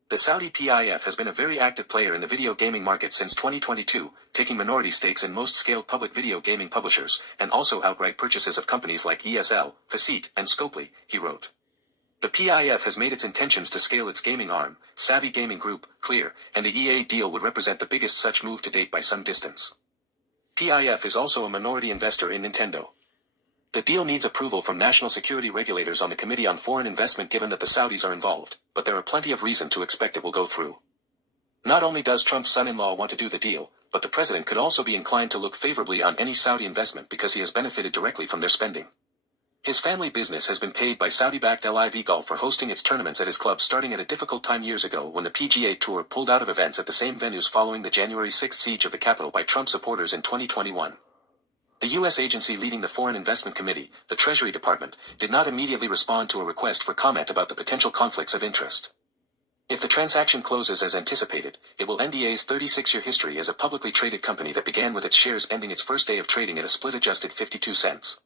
The Saudi PIF has been a very active player in the video gaming market since 2022, taking minority stakes in most scaled public video gaming publishers, and also outright purchases of companies like ESL, Faceit, and Scopely, he wrote. The PIF has made its intentions to scale its gaming arm, Savvy Gaming Group, clear, and the EA deal would represent the biggest such move to date by some distance. PIF is also a minority investor in Nintendo. The deal needs approval from national security regulators on the Committee on Foreign Investment given that the Saudis are involved, but there are plenty of reason to expect it will go through. Not only does Trump's son-in-law want to do the deal, but the president could also be inclined to look favorably on any Saudi investment because he has benefited directly from their spending. His family business has been paid by Saudi-backed LIV Golf for hosting its tournaments at his club starting at a difficult time years ago when the PGA Tour pulled out of events at the same venues following the January 6 siege of the Capitol by Trump supporters in 2021. The U.S. agency leading the Foreign Investment Committee, the Treasury Department, did not immediately respond to a request for comment about the potential conflicts of interest. If the transaction closes as anticipated, it will end EA's 36-year history as a publicly traded company that began with its shares ending its first day of trading at a split-adjusted 52 cents.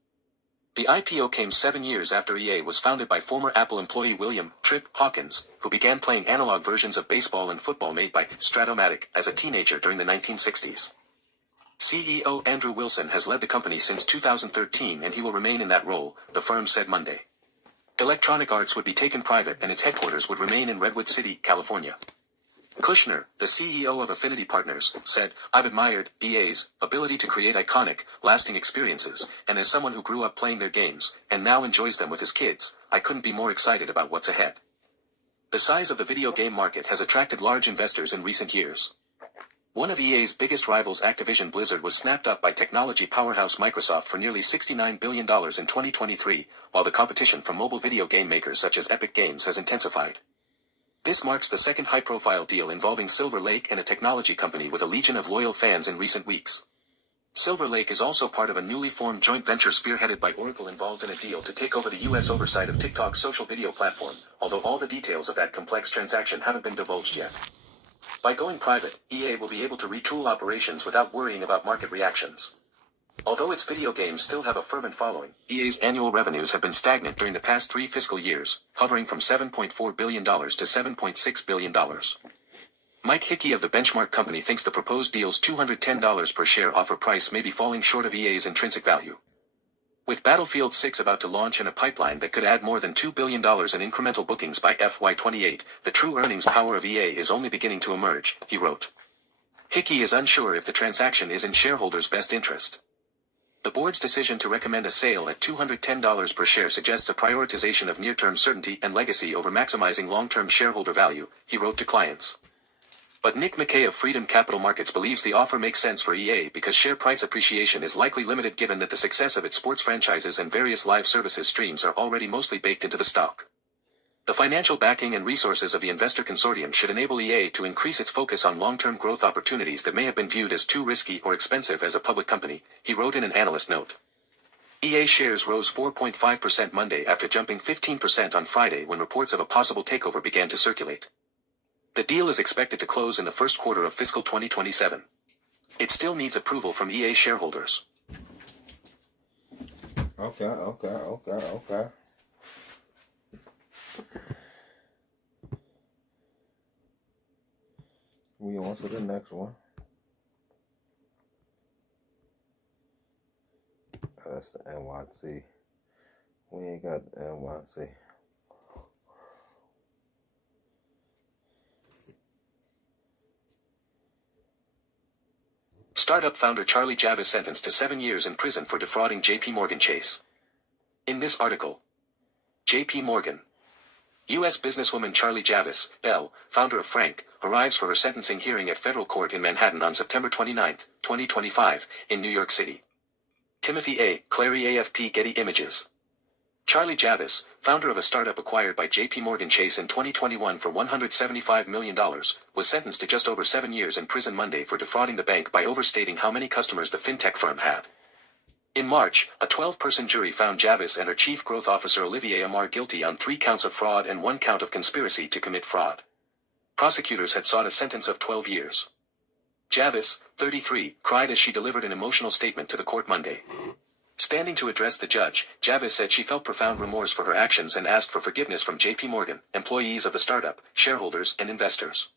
The IPO came 7 years after EA was founded by former Apple employee William "Trip" Hawkins, who began playing analog versions of baseball and football made by Stratomatic as a teenager during the 1960s. CEO Andrew Wilson has led the company since 2013 and he will remain in that role, the firm said Monday. Electronic Arts would be taken private and its headquarters would remain in Redwood City, California. Kushner, the CEO of Affinity Partners, said, "I've admired EA's ability to create iconic, lasting experiences, and as someone who grew up playing their games, and now enjoys them with his kids, I couldn't be more excited about what's ahead." The size of the video game market has attracted large investors in recent years. One of EA's biggest rivals, Activision Blizzard, was snapped up by technology powerhouse Microsoft for nearly $69 billion in 2023, while the competition from mobile video game makers such as Epic Games has intensified. This marks the second high-profile deal involving Silver Lake and a technology company with a legion of loyal fans in recent weeks. Silver Lake is also part of a newly formed joint venture spearheaded by Oracle involved in a deal to take over the U.S. oversight of TikTok's social video platform, although all the details of that complex transaction haven't been divulged yet. By going private, EA will be able to retool operations without worrying about market reactions. Although its video games still have a fervent following, EA's annual revenues have been stagnant during the past 3 fiscal years, hovering from $7.4 billion to $7.6 billion. Mike Hickey of the Benchmark Company thinks the proposed deal's $210 per share offer price may be falling short of EA's intrinsic value. With Battlefield 6 about to launch and a pipeline that could add more than $2 billion in incremental bookings by FY28, the true earnings power of EA is only beginning to emerge, he wrote. Hickey is unsure if the transaction is in shareholders' best interest. The board's decision to recommend a sale at $210 per share suggests a prioritization of near-term certainty and legacy over maximizing long-term shareholder value, he wrote to clients. But Nick McKay of Freedom Capital Markets believes the offer makes sense for EA because share price appreciation is likely limited given that the success of its sports franchises and various live services streams are already mostly baked into the stock. The financial backing and resources of the investor consortium should enable EA to increase its focus on long-term growth opportunities that may have been viewed as too risky or expensive as a public company, he wrote in an analyst note. EA shares rose 4.5% Monday after jumping 15% on Friday when reports of a possible takeover began to circulate. The deal is expected to close in the first quarter of fiscal 2027. It still needs approval from EA shareholders. Okay. We on to the next one. That's the NYT. We ain't got the NYT. Startup founder Charlie Javis sentenced to 7 years in prison for defrauding J.P. Morgan Chase. In this article, J.P. Morgan. U.S. businesswoman Charlie Javis, L., founder of Frank, arrives for her sentencing hearing at federal court in Manhattan on September 29, 2025, in New York City. Timothy A. Clary, AFP Getty Images. Charlie Javis, founder of a startup acquired by J.P. Morgan Chase in 2021 for $175 million, was sentenced to just over 7 years in prison Monday for defrauding the bank by overstating how many customers the fintech firm had. In March, a 12-person jury found Javis and her chief growth officer Olivier Amar guilty on 3 counts of fraud and 1 count of conspiracy to commit fraud. Prosecutors had sought a sentence of 12 years. Javis, 33, cried as she delivered an emotional statement to the court Monday. Standing to address the judge, Javis said she felt profound remorse for her actions and asked for forgiveness from J.P. Morgan, employees of the startup, shareholders, and investors.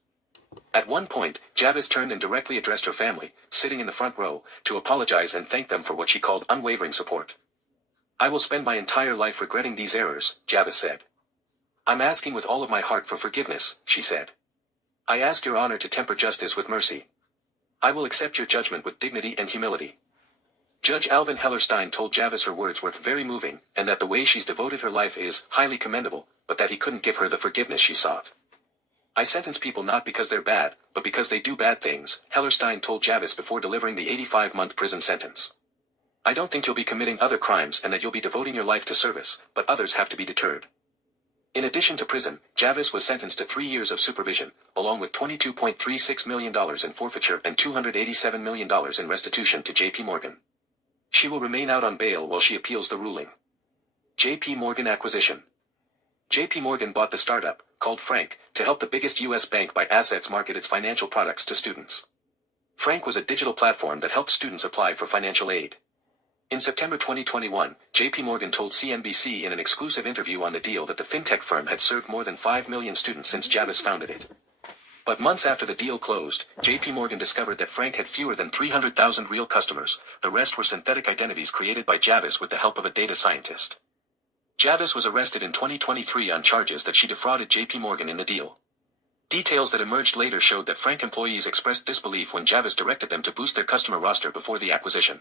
At one point, Javis turned and directly addressed her family, sitting in the front row, to apologize and thank them for what she called unwavering support. "I will spend my entire life regretting these errors," Javis said. "I'm asking with all of my heart for forgiveness," she said. "I ask your honor to temper justice with mercy. I will accept your judgment with dignity and humility." Judge Alvin Hellerstein told Javis her words were very moving, and that the way she's devoted her life is highly commendable, but that he couldn't give her the forgiveness she sought. "I sentence people not because they're bad, but because they do bad things," Hellerstein told Javis before delivering the 85-month prison sentence. "I don't think you'll be committing other crimes and that you'll be devoting your life to service, but others have to be deterred." In addition to prison, Javis was sentenced to 3 years of supervision, along with $22.36 million in forfeiture and $287 million in restitution to J.P. Morgan. She will remain out on bail while she appeals the ruling. J.P. Morgan acquisition. J.P. Morgan bought the startup, called Frank, to help the biggest U.S. bank by assets market its financial products to students. Frank was a digital platform that helped students apply for financial aid. In September 2021, JP Morgan told CNBC in an exclusive interview on the deal that the fintech firm had served more than 5 million students since Javis founded it. But months after the deal closed, JP Morgan discovered that Frank had fewer than 300,000 real customers. The rest were synthetic identities created by Javis with the help of a data scientist. Javis was arrested in 2023 on charges that she defrauded JP Morgan in the deal. Details that emerged later showed that Frank employees expressed disbelief when Javis directed them to boost their customer roster before the acquisition.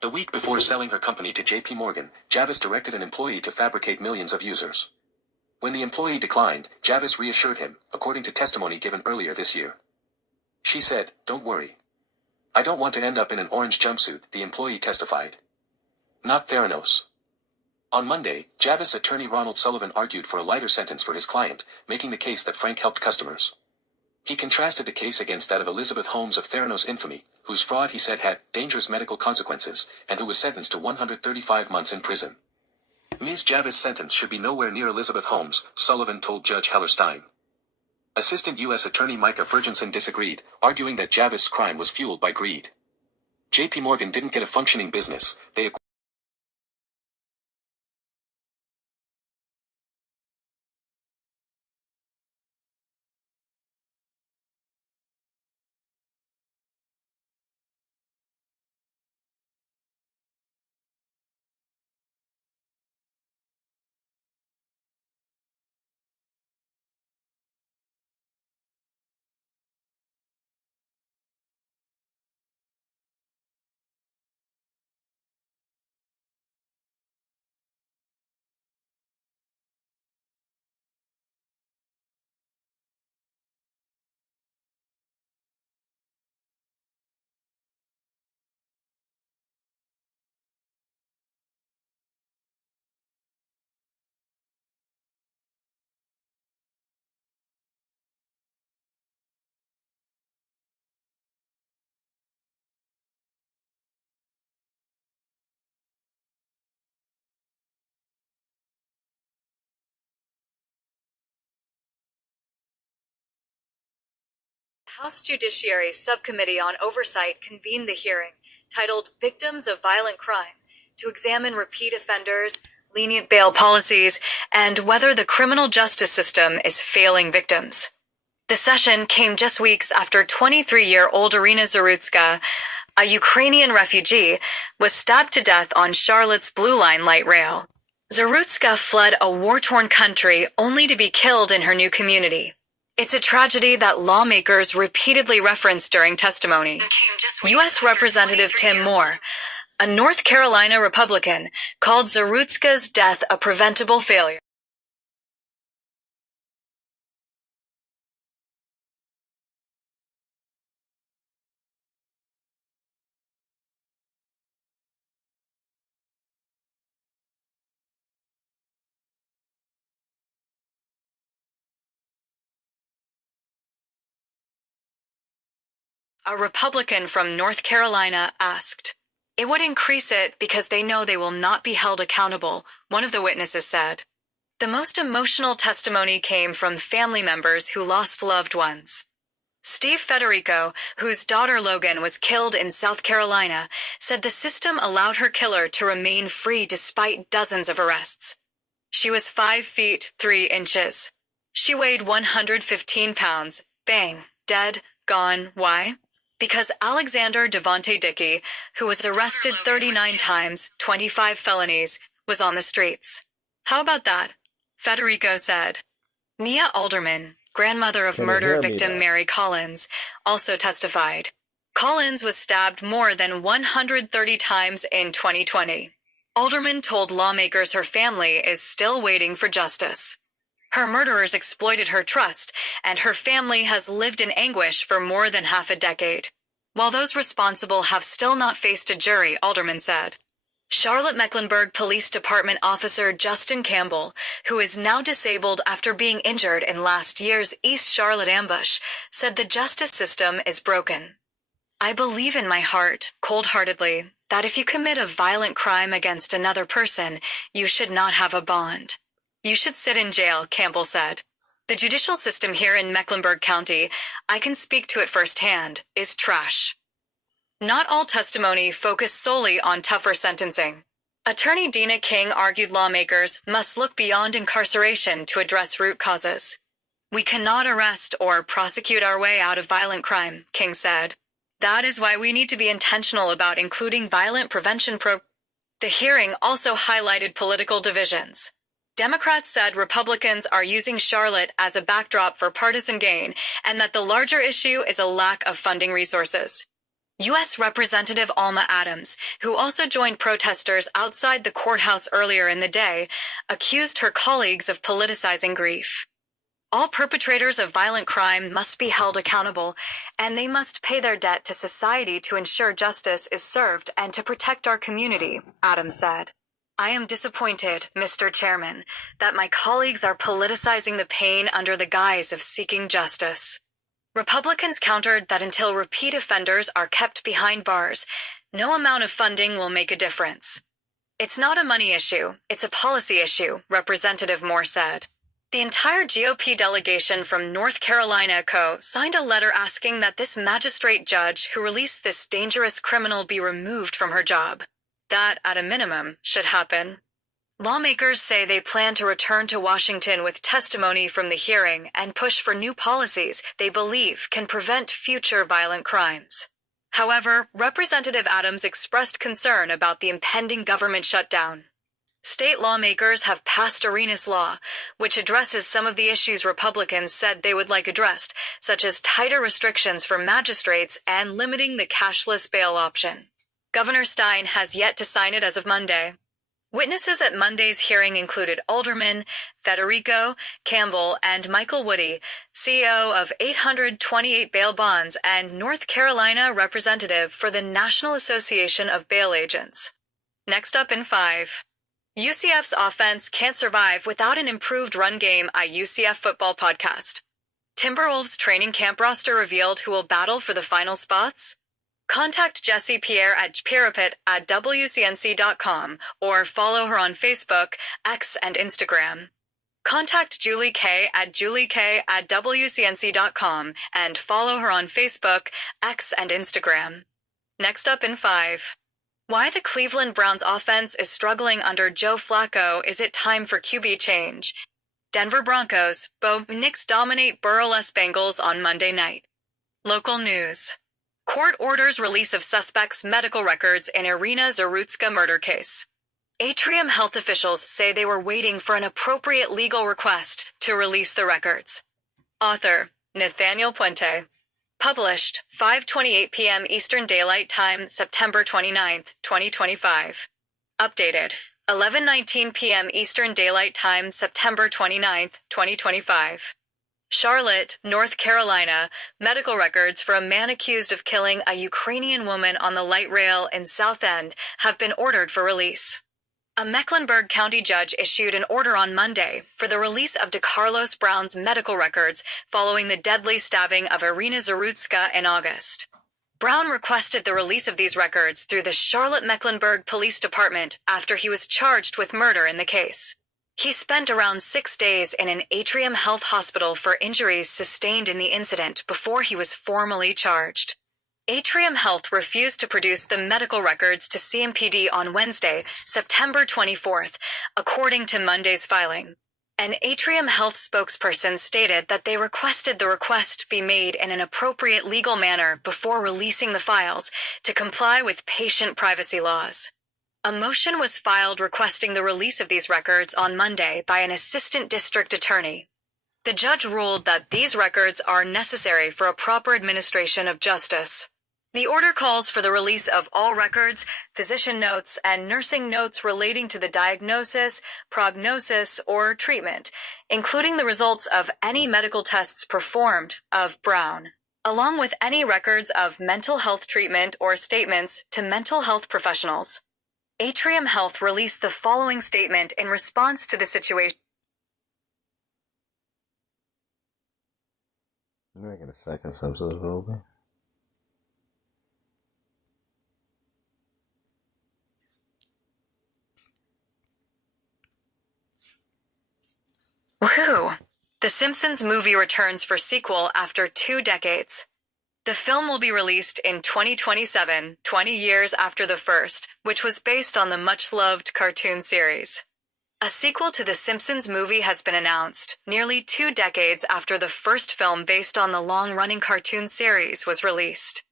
The week before selling her company to JP Morgan, Javis directed an employee to fabricate millions of users. When the employee declined, Javis reassured him, according to testimony given earlier this year. She said, "Don't worry. I don't want to end up in an orange jumpsuit," the employee testified. Not Theranos. On Monday, Javis attorney Ronald Sullivan argued for a lighter sentence for his client, making the case that Frank helped customers. He contrasted the case against that of Elizabeth Holmes of Theranos infamy, whose fraud he said had dangerous medical consequences, and who was sentenced to 135 months in prison. Ms. Javis' sentence should be nowhere near Elizabeth Holmes, Sullivan told Judge Hellerstein. Assistant U.S. Attorney Micah Ferguson disagreed, arguing that Javis' crime was fueled by greed. JP Morgan didn't get a functioning business, they House Judiciary Subcommittee on Oversight convened the hearing, titled Victims of Violent Crime, to examine repeat offenders, lenient bail policies, and whether the criminal justice system is failing victims. The session came just weeks after 23-year-old Irina Zarutska, a Ukrainian refugee, was stabbed to death on Charlotte's Blue Line light rail. Zarutska fled a war-torn country only to be killed in her new community. It's a tragedy that lawmakers repeatedly referenced during testimony. U.S. Representative Tim Moore, a North Carolina Republican, called Zarutska's death a preventable failure. A Republican from North Carolina asked. It would increase it because they know they will not be held accountable, one of the witnesses said. The most emotional testimony came from family members who lost loved ones. Steve Federico, whose daughter Logan was killed in South Carolina, said the system allowed her killer to remain free despite dozens of arrests. She was 5 feet 3 inches. She weighed 115 pounds. Bang. Dead. Gone. Why? Because Alexander Devonte Dickey, who was arrested 39 times, 25 felonies, was on the streets. How about that? Federico said. Nia Alderman, grandmother of murder victim Mary Collins, also testified. Collins was stabbed more than 130 times in 2020. Alderman told lawmakers her family is still waiting for justice. Her murderers exploited her trust, and her family has lived in anguish for more than half a decade. While those responsible have still not faced a jury, Alderman said. Charlotte-Mecklenburg Police Department officer Justin Campbell, who is now disabled after being injured in last year's East Charlotte ambush, said the justice system is broken. I believe in my heart, cold-heartedly, that if you commit a violent crime against another person, you should not have a bond. You should sit in jail, Campbell said. The judicial system here in Mecklenburg County, I can speak to it firsthand, is trash. Not all testimony focused solely on tougher sentencing. Attorney Dina King argued lawmakers must look beyond incarceration to address root causes. We cannot arrest or prosecute our way out of violent crime, King said. That is why we need to be intentional about including violent prevention programs. The hearing also highlighted political divisions. Democrats said Republicans are using Charlotte as a backdrop for partisan gain and that the larger issue is a lack of funding resources. U.S. Representative Alma Adams, who also joined protesters outside the courthouse earlier in the day, accused her colleagues of politicizing grief. All perpetrators of violent crime must be held accountable, and they must pay their debt to society to ensure justice is served and to protect our community, Adams said. I am disappointed, Mr. Chairman, that my colleagues are politicizing the pain under the guise of seeking justice. Republicans countered that until repeat offenders are kept behind bars, no amount of funding will make a difference. It's not a money issue, it's a policy issue, Representative Moore said. The entire GOP delegation from North Carolina signed a letter asking that this magistrate judge who released this dangerous criminal be removed from her job. That, at a minimum, should happen. Lawmakers say they plan to return to Washington with testimony from the hearing and push for new policies they believe can prevent future violent crimes. However, Representative Adams expressed concern about the impending government shutdown. State lawmakers have passed Arenas Law, which addresses some of the issues Republicans said they would like addressed, such as tighter restrictions for magistrates and limiting the cashless bail option. Governor Stein has yet to sign it as of Monday. Witnesses at Monday's hearing included Alderman Federico Campbell and Michael Woody, CEO of 828 Bail Bonds and North Carolina representative for the National Association of Bail Agents. Next up in 5. UCF's offense can't survive without an improved run game, a UCF football podcast. Timberwolves training camp roster revealed who will battle for the final spots? Contact Jessie Pierre at Pierrepit at WCNC.com or follow her on Facebook, X, and Instagram. Contact Julie K at WCNC.com and follow her on Facebook, X, and Instagram. Next up in 5. Why the Cleveland Browns offense is struggling under Joe Flacco. Is it time for QB change? Denver Broncos, Bo Nix dominate Burrow-less Bengals on Monday night. Local news. Court orders release of suspects' medical records in Irina Zarutska murder case. Atrium health officials say they were waiting for an appropriate legal request to release the records. Author, Nathaniel Puente. Published, 5:28 p.m. Eastern Daylight Time, September 29, 2025. Updated, 11:19 p.m. Eastern Daylight Time, September 29, 2025. Charlotte, North Carolina, medical records for a man accused of killing a Ukrainian woman on the light rail in South End have been ordered for release. A Mecklenburg County judge issued an order on Monday for the release of DeCarlos Brown's medical records following the deadly stabbing of Irina Zarutska in August. Brown requested the release of these records through the Charlotte-Mecklenburg Police Department after he was charged with murder in the case. He spent around 6 days in an Atrium Health hospital for injuries sustained in the incident before he was formally charged. Atrium Health refused to produce the medical records to CMPD on Wednesday, September 24th, according to Monday's filing. An Atrium Health spokesperson stated that they requested the request be made in an appropriate legal manner before releasing the files to comply with patient privacy laws. A motion was filed requesting the release of these records on Monday by an assistant district attorney. The judge ruled that these records are necessary for a proper administration of justice. The order calls for the release of all records, physician notes, and nursing notes relating to the diagnosis, prognosis, or treatment, including the results of any medical tests performed of Brown, along with any records of mental health treatment or statements to mental health professionals. Atrium Health released the following statement in response to the situation. Wait a second, something's open. Woohoo! The Simpsons movie returns for sequel after 2 decades. The film will be released in 2027, 20 years after the first, which was based on the much-loved cartoon series. A sequel to The Simpsons movie has been announced, nearly 2 decades after the first film based on the long-running cartoon series was released.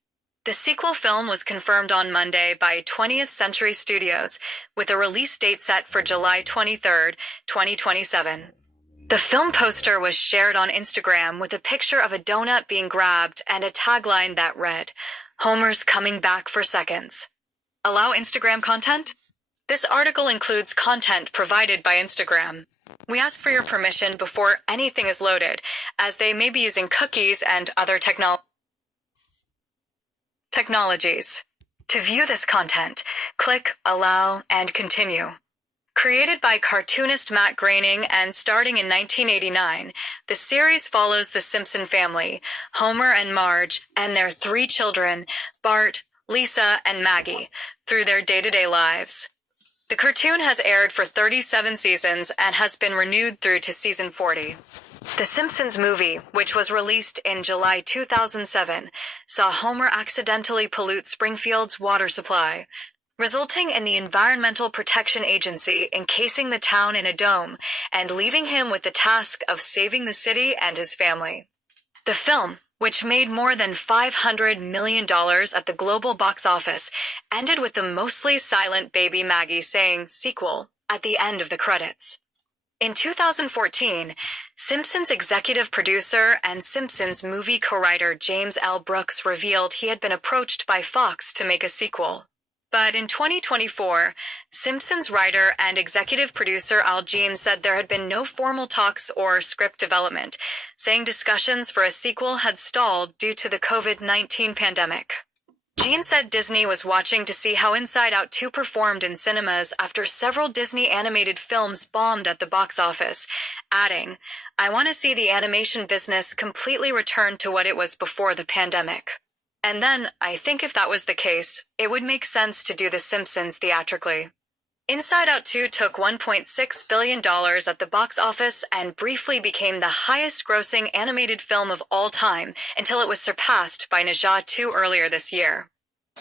The sequel film was confirmed on Monday by 20th Century Studios, with a release date set for July 23, 2027. The film poster was shared on Instagram with a picture of a donut being grabbed and a tagline that read, "Homer's coming back for seconds." Allow Instagram content? This article includes content provided by Instagram. We ask for your permission before anything is loaded, as they may be using cookies and other technologies. To view this content, click Allow and Continue. Created by cartoonist Matt Groening and starting in 1989, the series follows the Simpson family, Homer and Marge, and their 3 children, Bart, Lisa, and Maggie, through their day-to-day lives. The cartoon has aired for 37 seasons and has been renewed through to season 40. The Simpsons movie, which was released in July 2007, saw Homer accidentally pollute Springfield's water supply, resulting in the Environmental Protection Agency encasing the town in a dome and leaving him with the task of saving the city and his family. The film, which made more than $500 million at the global box office, ended with the mostly silent baby Maggie saying "sequel" at the end of the credits. In 2014, Simpsons executive producer and Simpsons movie co-writer James L. Brooks revealed he had been approached by Fox to make a sequel. But in 2024, Simpsons writer and executive producer Al Jean said there had been no formal talks or script development, saying discussions for a sequel had stalled due to the COVID-19 pandemic. Jean said Disney was watching to see how Inside Out 2 performed in cinemas after several Disney animated films bombed at the box office, adding, "I want to see the animation business completely return to what it was before the pandemic. And then, I think if that was the case, it would make sense to do The Simpsons theatrically." Inside Out 2 took $1.6 billion at the box office and briefly became the highest-grossing animated film of all time until it was surpassed by Ne Zha 2 earlier this year.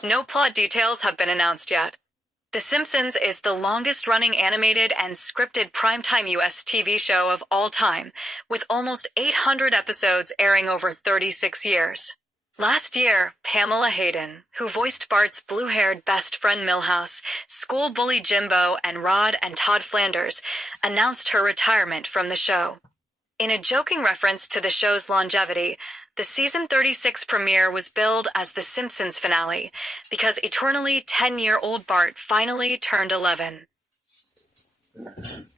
No plot details have been announced yet. The Simpsons is the longest-running animated and scripted primetime U.S. TV show of all time, with almost 800 episodes airing over 36 years. Last year, Pamela Hayden, who voiced Bart's blue-haired best friend Milhouse, school bully Jimbo, and Rod and Todd Flanders, announced her retirement from the show. In a joking reference to the show's longevity, the season 36 premiere was billed as the Simpsons finale, because eternally 10-year-old Bart finally turned 11.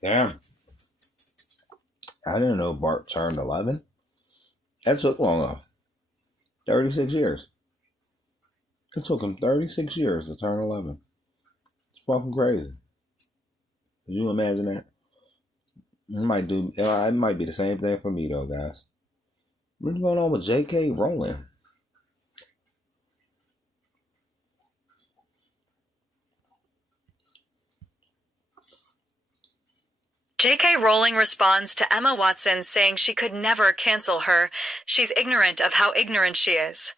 Damn. I didn't know Bart turned 11. That took long enough. 36 years. It took him 36 years to turn 11. It's fucking crazy. Can you imagine that? It might be the same thing for me though, guys. What's going on with J.K. Rowling? J.K. Rowling responds to Emma Watson saying she could never cancel her. She's ignorant of how ignorant she is.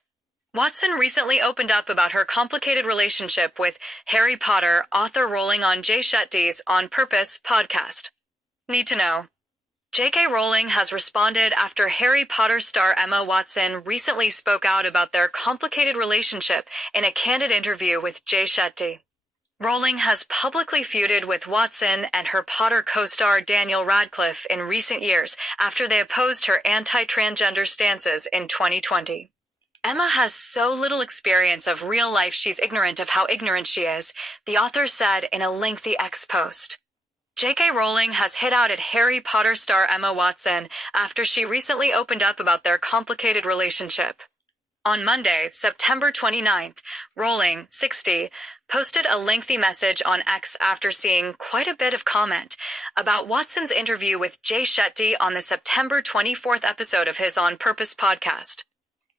Watson recently opened up about her complicated relationship with Harry Potter author Rowling on Jay Shetty's On Purpose podcast. Need to know. J.K. Rowling has responded after Harry Potter star Emma Watson recently spoke out about their complicated relationship in a candid interview with Jay Shetty. Rowling has publicly feuded with Watson and her Potter co-star Daniel Radcliffe in recent years after they opposed her anti-transgender stances in 2020. Emma has so little experience of real life she's ignorant of how ignorant she is, the author said in a lengthy X post. J.K. Rowling has hit out at Harry Potter star Emma Watson after she recently opened up about their complicated relationship. On Monday, September 29th, Rowling, 60, posted a lengthy message on X after seeing quite a bit of comment about Watson's interview with Jay Shetty on the September 24th episode of his On Purpose podcast.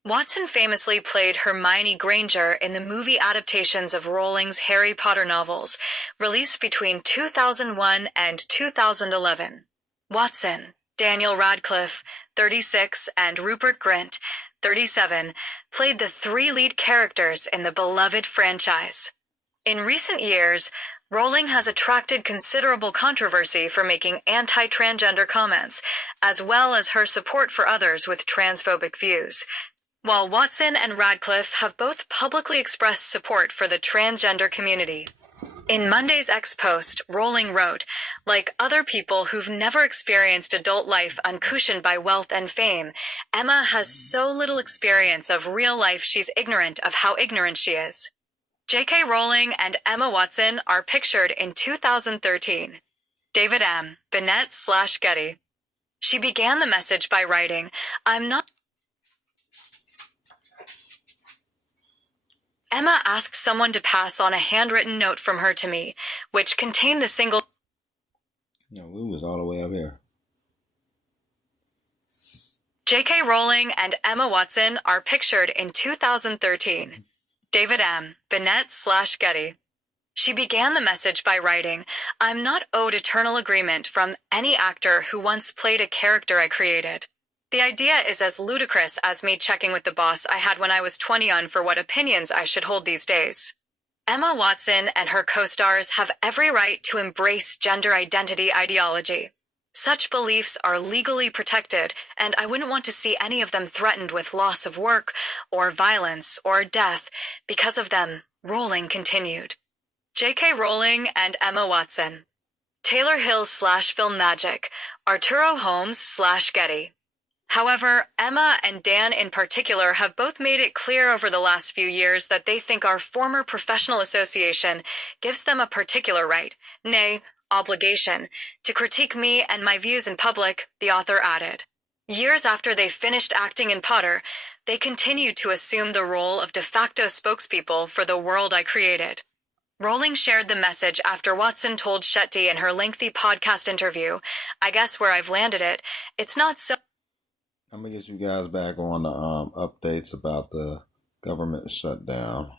Watson famously played Hermione Granger in the movie adaptations of Rowling's Harry Potter novels, released between 2001 and 2011. Watson, Daniel Radcliffe, 36, and Rupert Grint, 37, played the 3 lead characters in the beloved franchise. In recent years, Rowling has attracted considerable controversy for making anti-transgender comments, as well as her support for others with transphobic views. While Watson and Radcliffe have both publicly expressed support for the transgender community. In Monday's X post, Rowling wrote, "Like other people who've never experienced adult life uncushioned by wealth and fame, Emma has so little experience of real life she's ignorant of how ignorant she is." J.K. Rowling and Emma Watson are pictured in 2013. David M. Bennett/Getty. She began the message by writing, "I'm not..." Emma asked someone to pass on a handwritten note from her to me, which contained the single... No, we was all the way up here. J.K. Rowling and Emma Watson are pictured in 2013. David M. Bennett/Getty. She began the message by writing, "I'm not owed eternal agreement from any actor who once played a character I created. The idea is as ludicrous as me checking with the boss I had when I was 20 on for what opinions I should hold these days." Emma Watson and her co-stars have every right to embrace gender identity ideology. Such beliefs are legally protected, and I wouldn't want to see any of them threatened with loss of work, or violence, or death because of them, Rowling continued. J.K. Rowling and Emma Watson. Taylor Hill/Film Magic. Arturo Holmes/Getty. However, Emma and Dan in particular have both made it clear over the last few years that they think our former professional association gives them a particular right, nay, obligation, to critique me and my views in public, the author added. Years after they finished acting in Potter, they continued to assume the role of de facto spokespeople for the world I created. Rowling shared the message after Watson told Shetty in her lengthy podcast interview, "I guess where I've landed it, it's not so..." I'm gonna get you guys back on the updates about the government shutdown.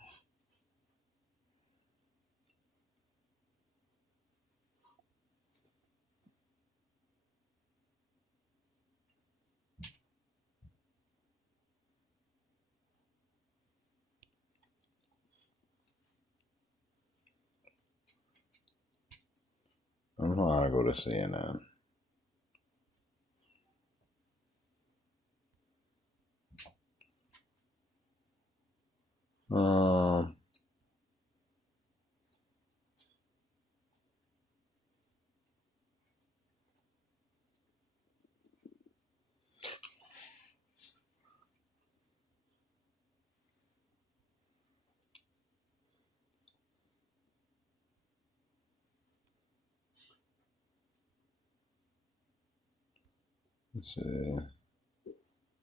I don't know how to go to CNN. Let's see.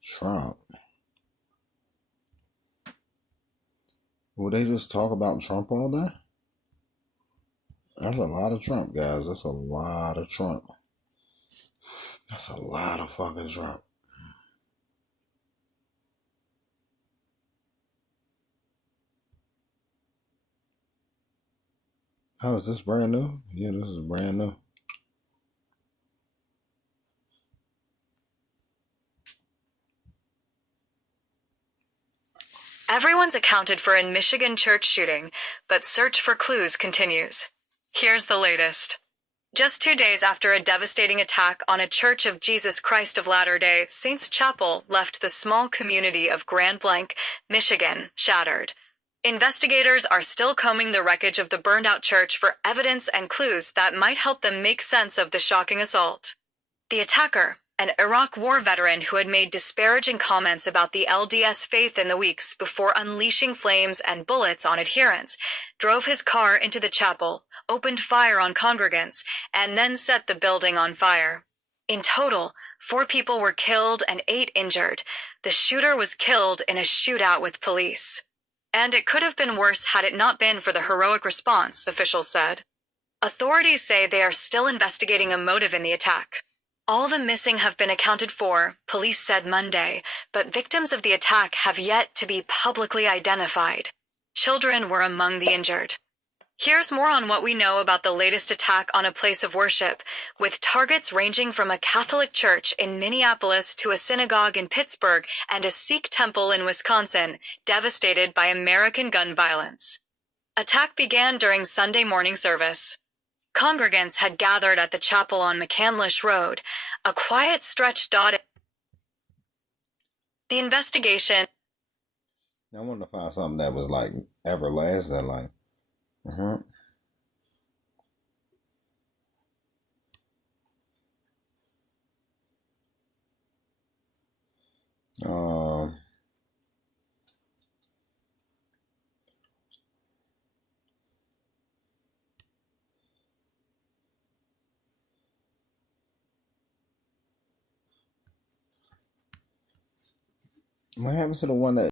Trump. Will they just talk about Trump all day? That's a lot of Trump, guys. That's a lot of Trump. That's a lot of fucking Trump. Oh, is this brand new? Yeah, this is brand new. Everyone's accounted for in Michigan church shooting, but search for clues continues. Here's the latest. Just 2 days after a devastating attack on a Church of Jesus Christ of Latter-day Saints chapel left the small community of Grand Blanc, Michigan, shattered. Investigators are still combing the wreckage of the burned-out church for evidence and clues that might help them make sense of the shocking assault. The attacker, an Iraq War veteran who had made disparaging comments about the LDS faith in the weeks before unleashing flames and bullets on adherents, drove his car into the chapel, opened fire on congregants, and then set the building on fire. In total, 4 people were killed and 8 injured. The shooter was killed in a shootout with police. And it could have been worse had it not been for the heroic response, officials said. Authorities say they are still investigating a motive in the attack. All the missing have been accounted for, police said Monday, but victims of the attack have yet to be publicly identified. Children were among the injured. Here's more on what we know about the latest attack on a place of worship, with targets ranging from a Catholic church in Minneapolis to a synagogue in Pittsburgh and a Sikh temple in Wisconsin, devastated by American gun violence. Attack began during Sunday morning service. Congregants had gathered at the chapel on McCandlish Road, a quiet stretch dotted. The investigation. I want to find something that was like everlasting, like. What happens to the one that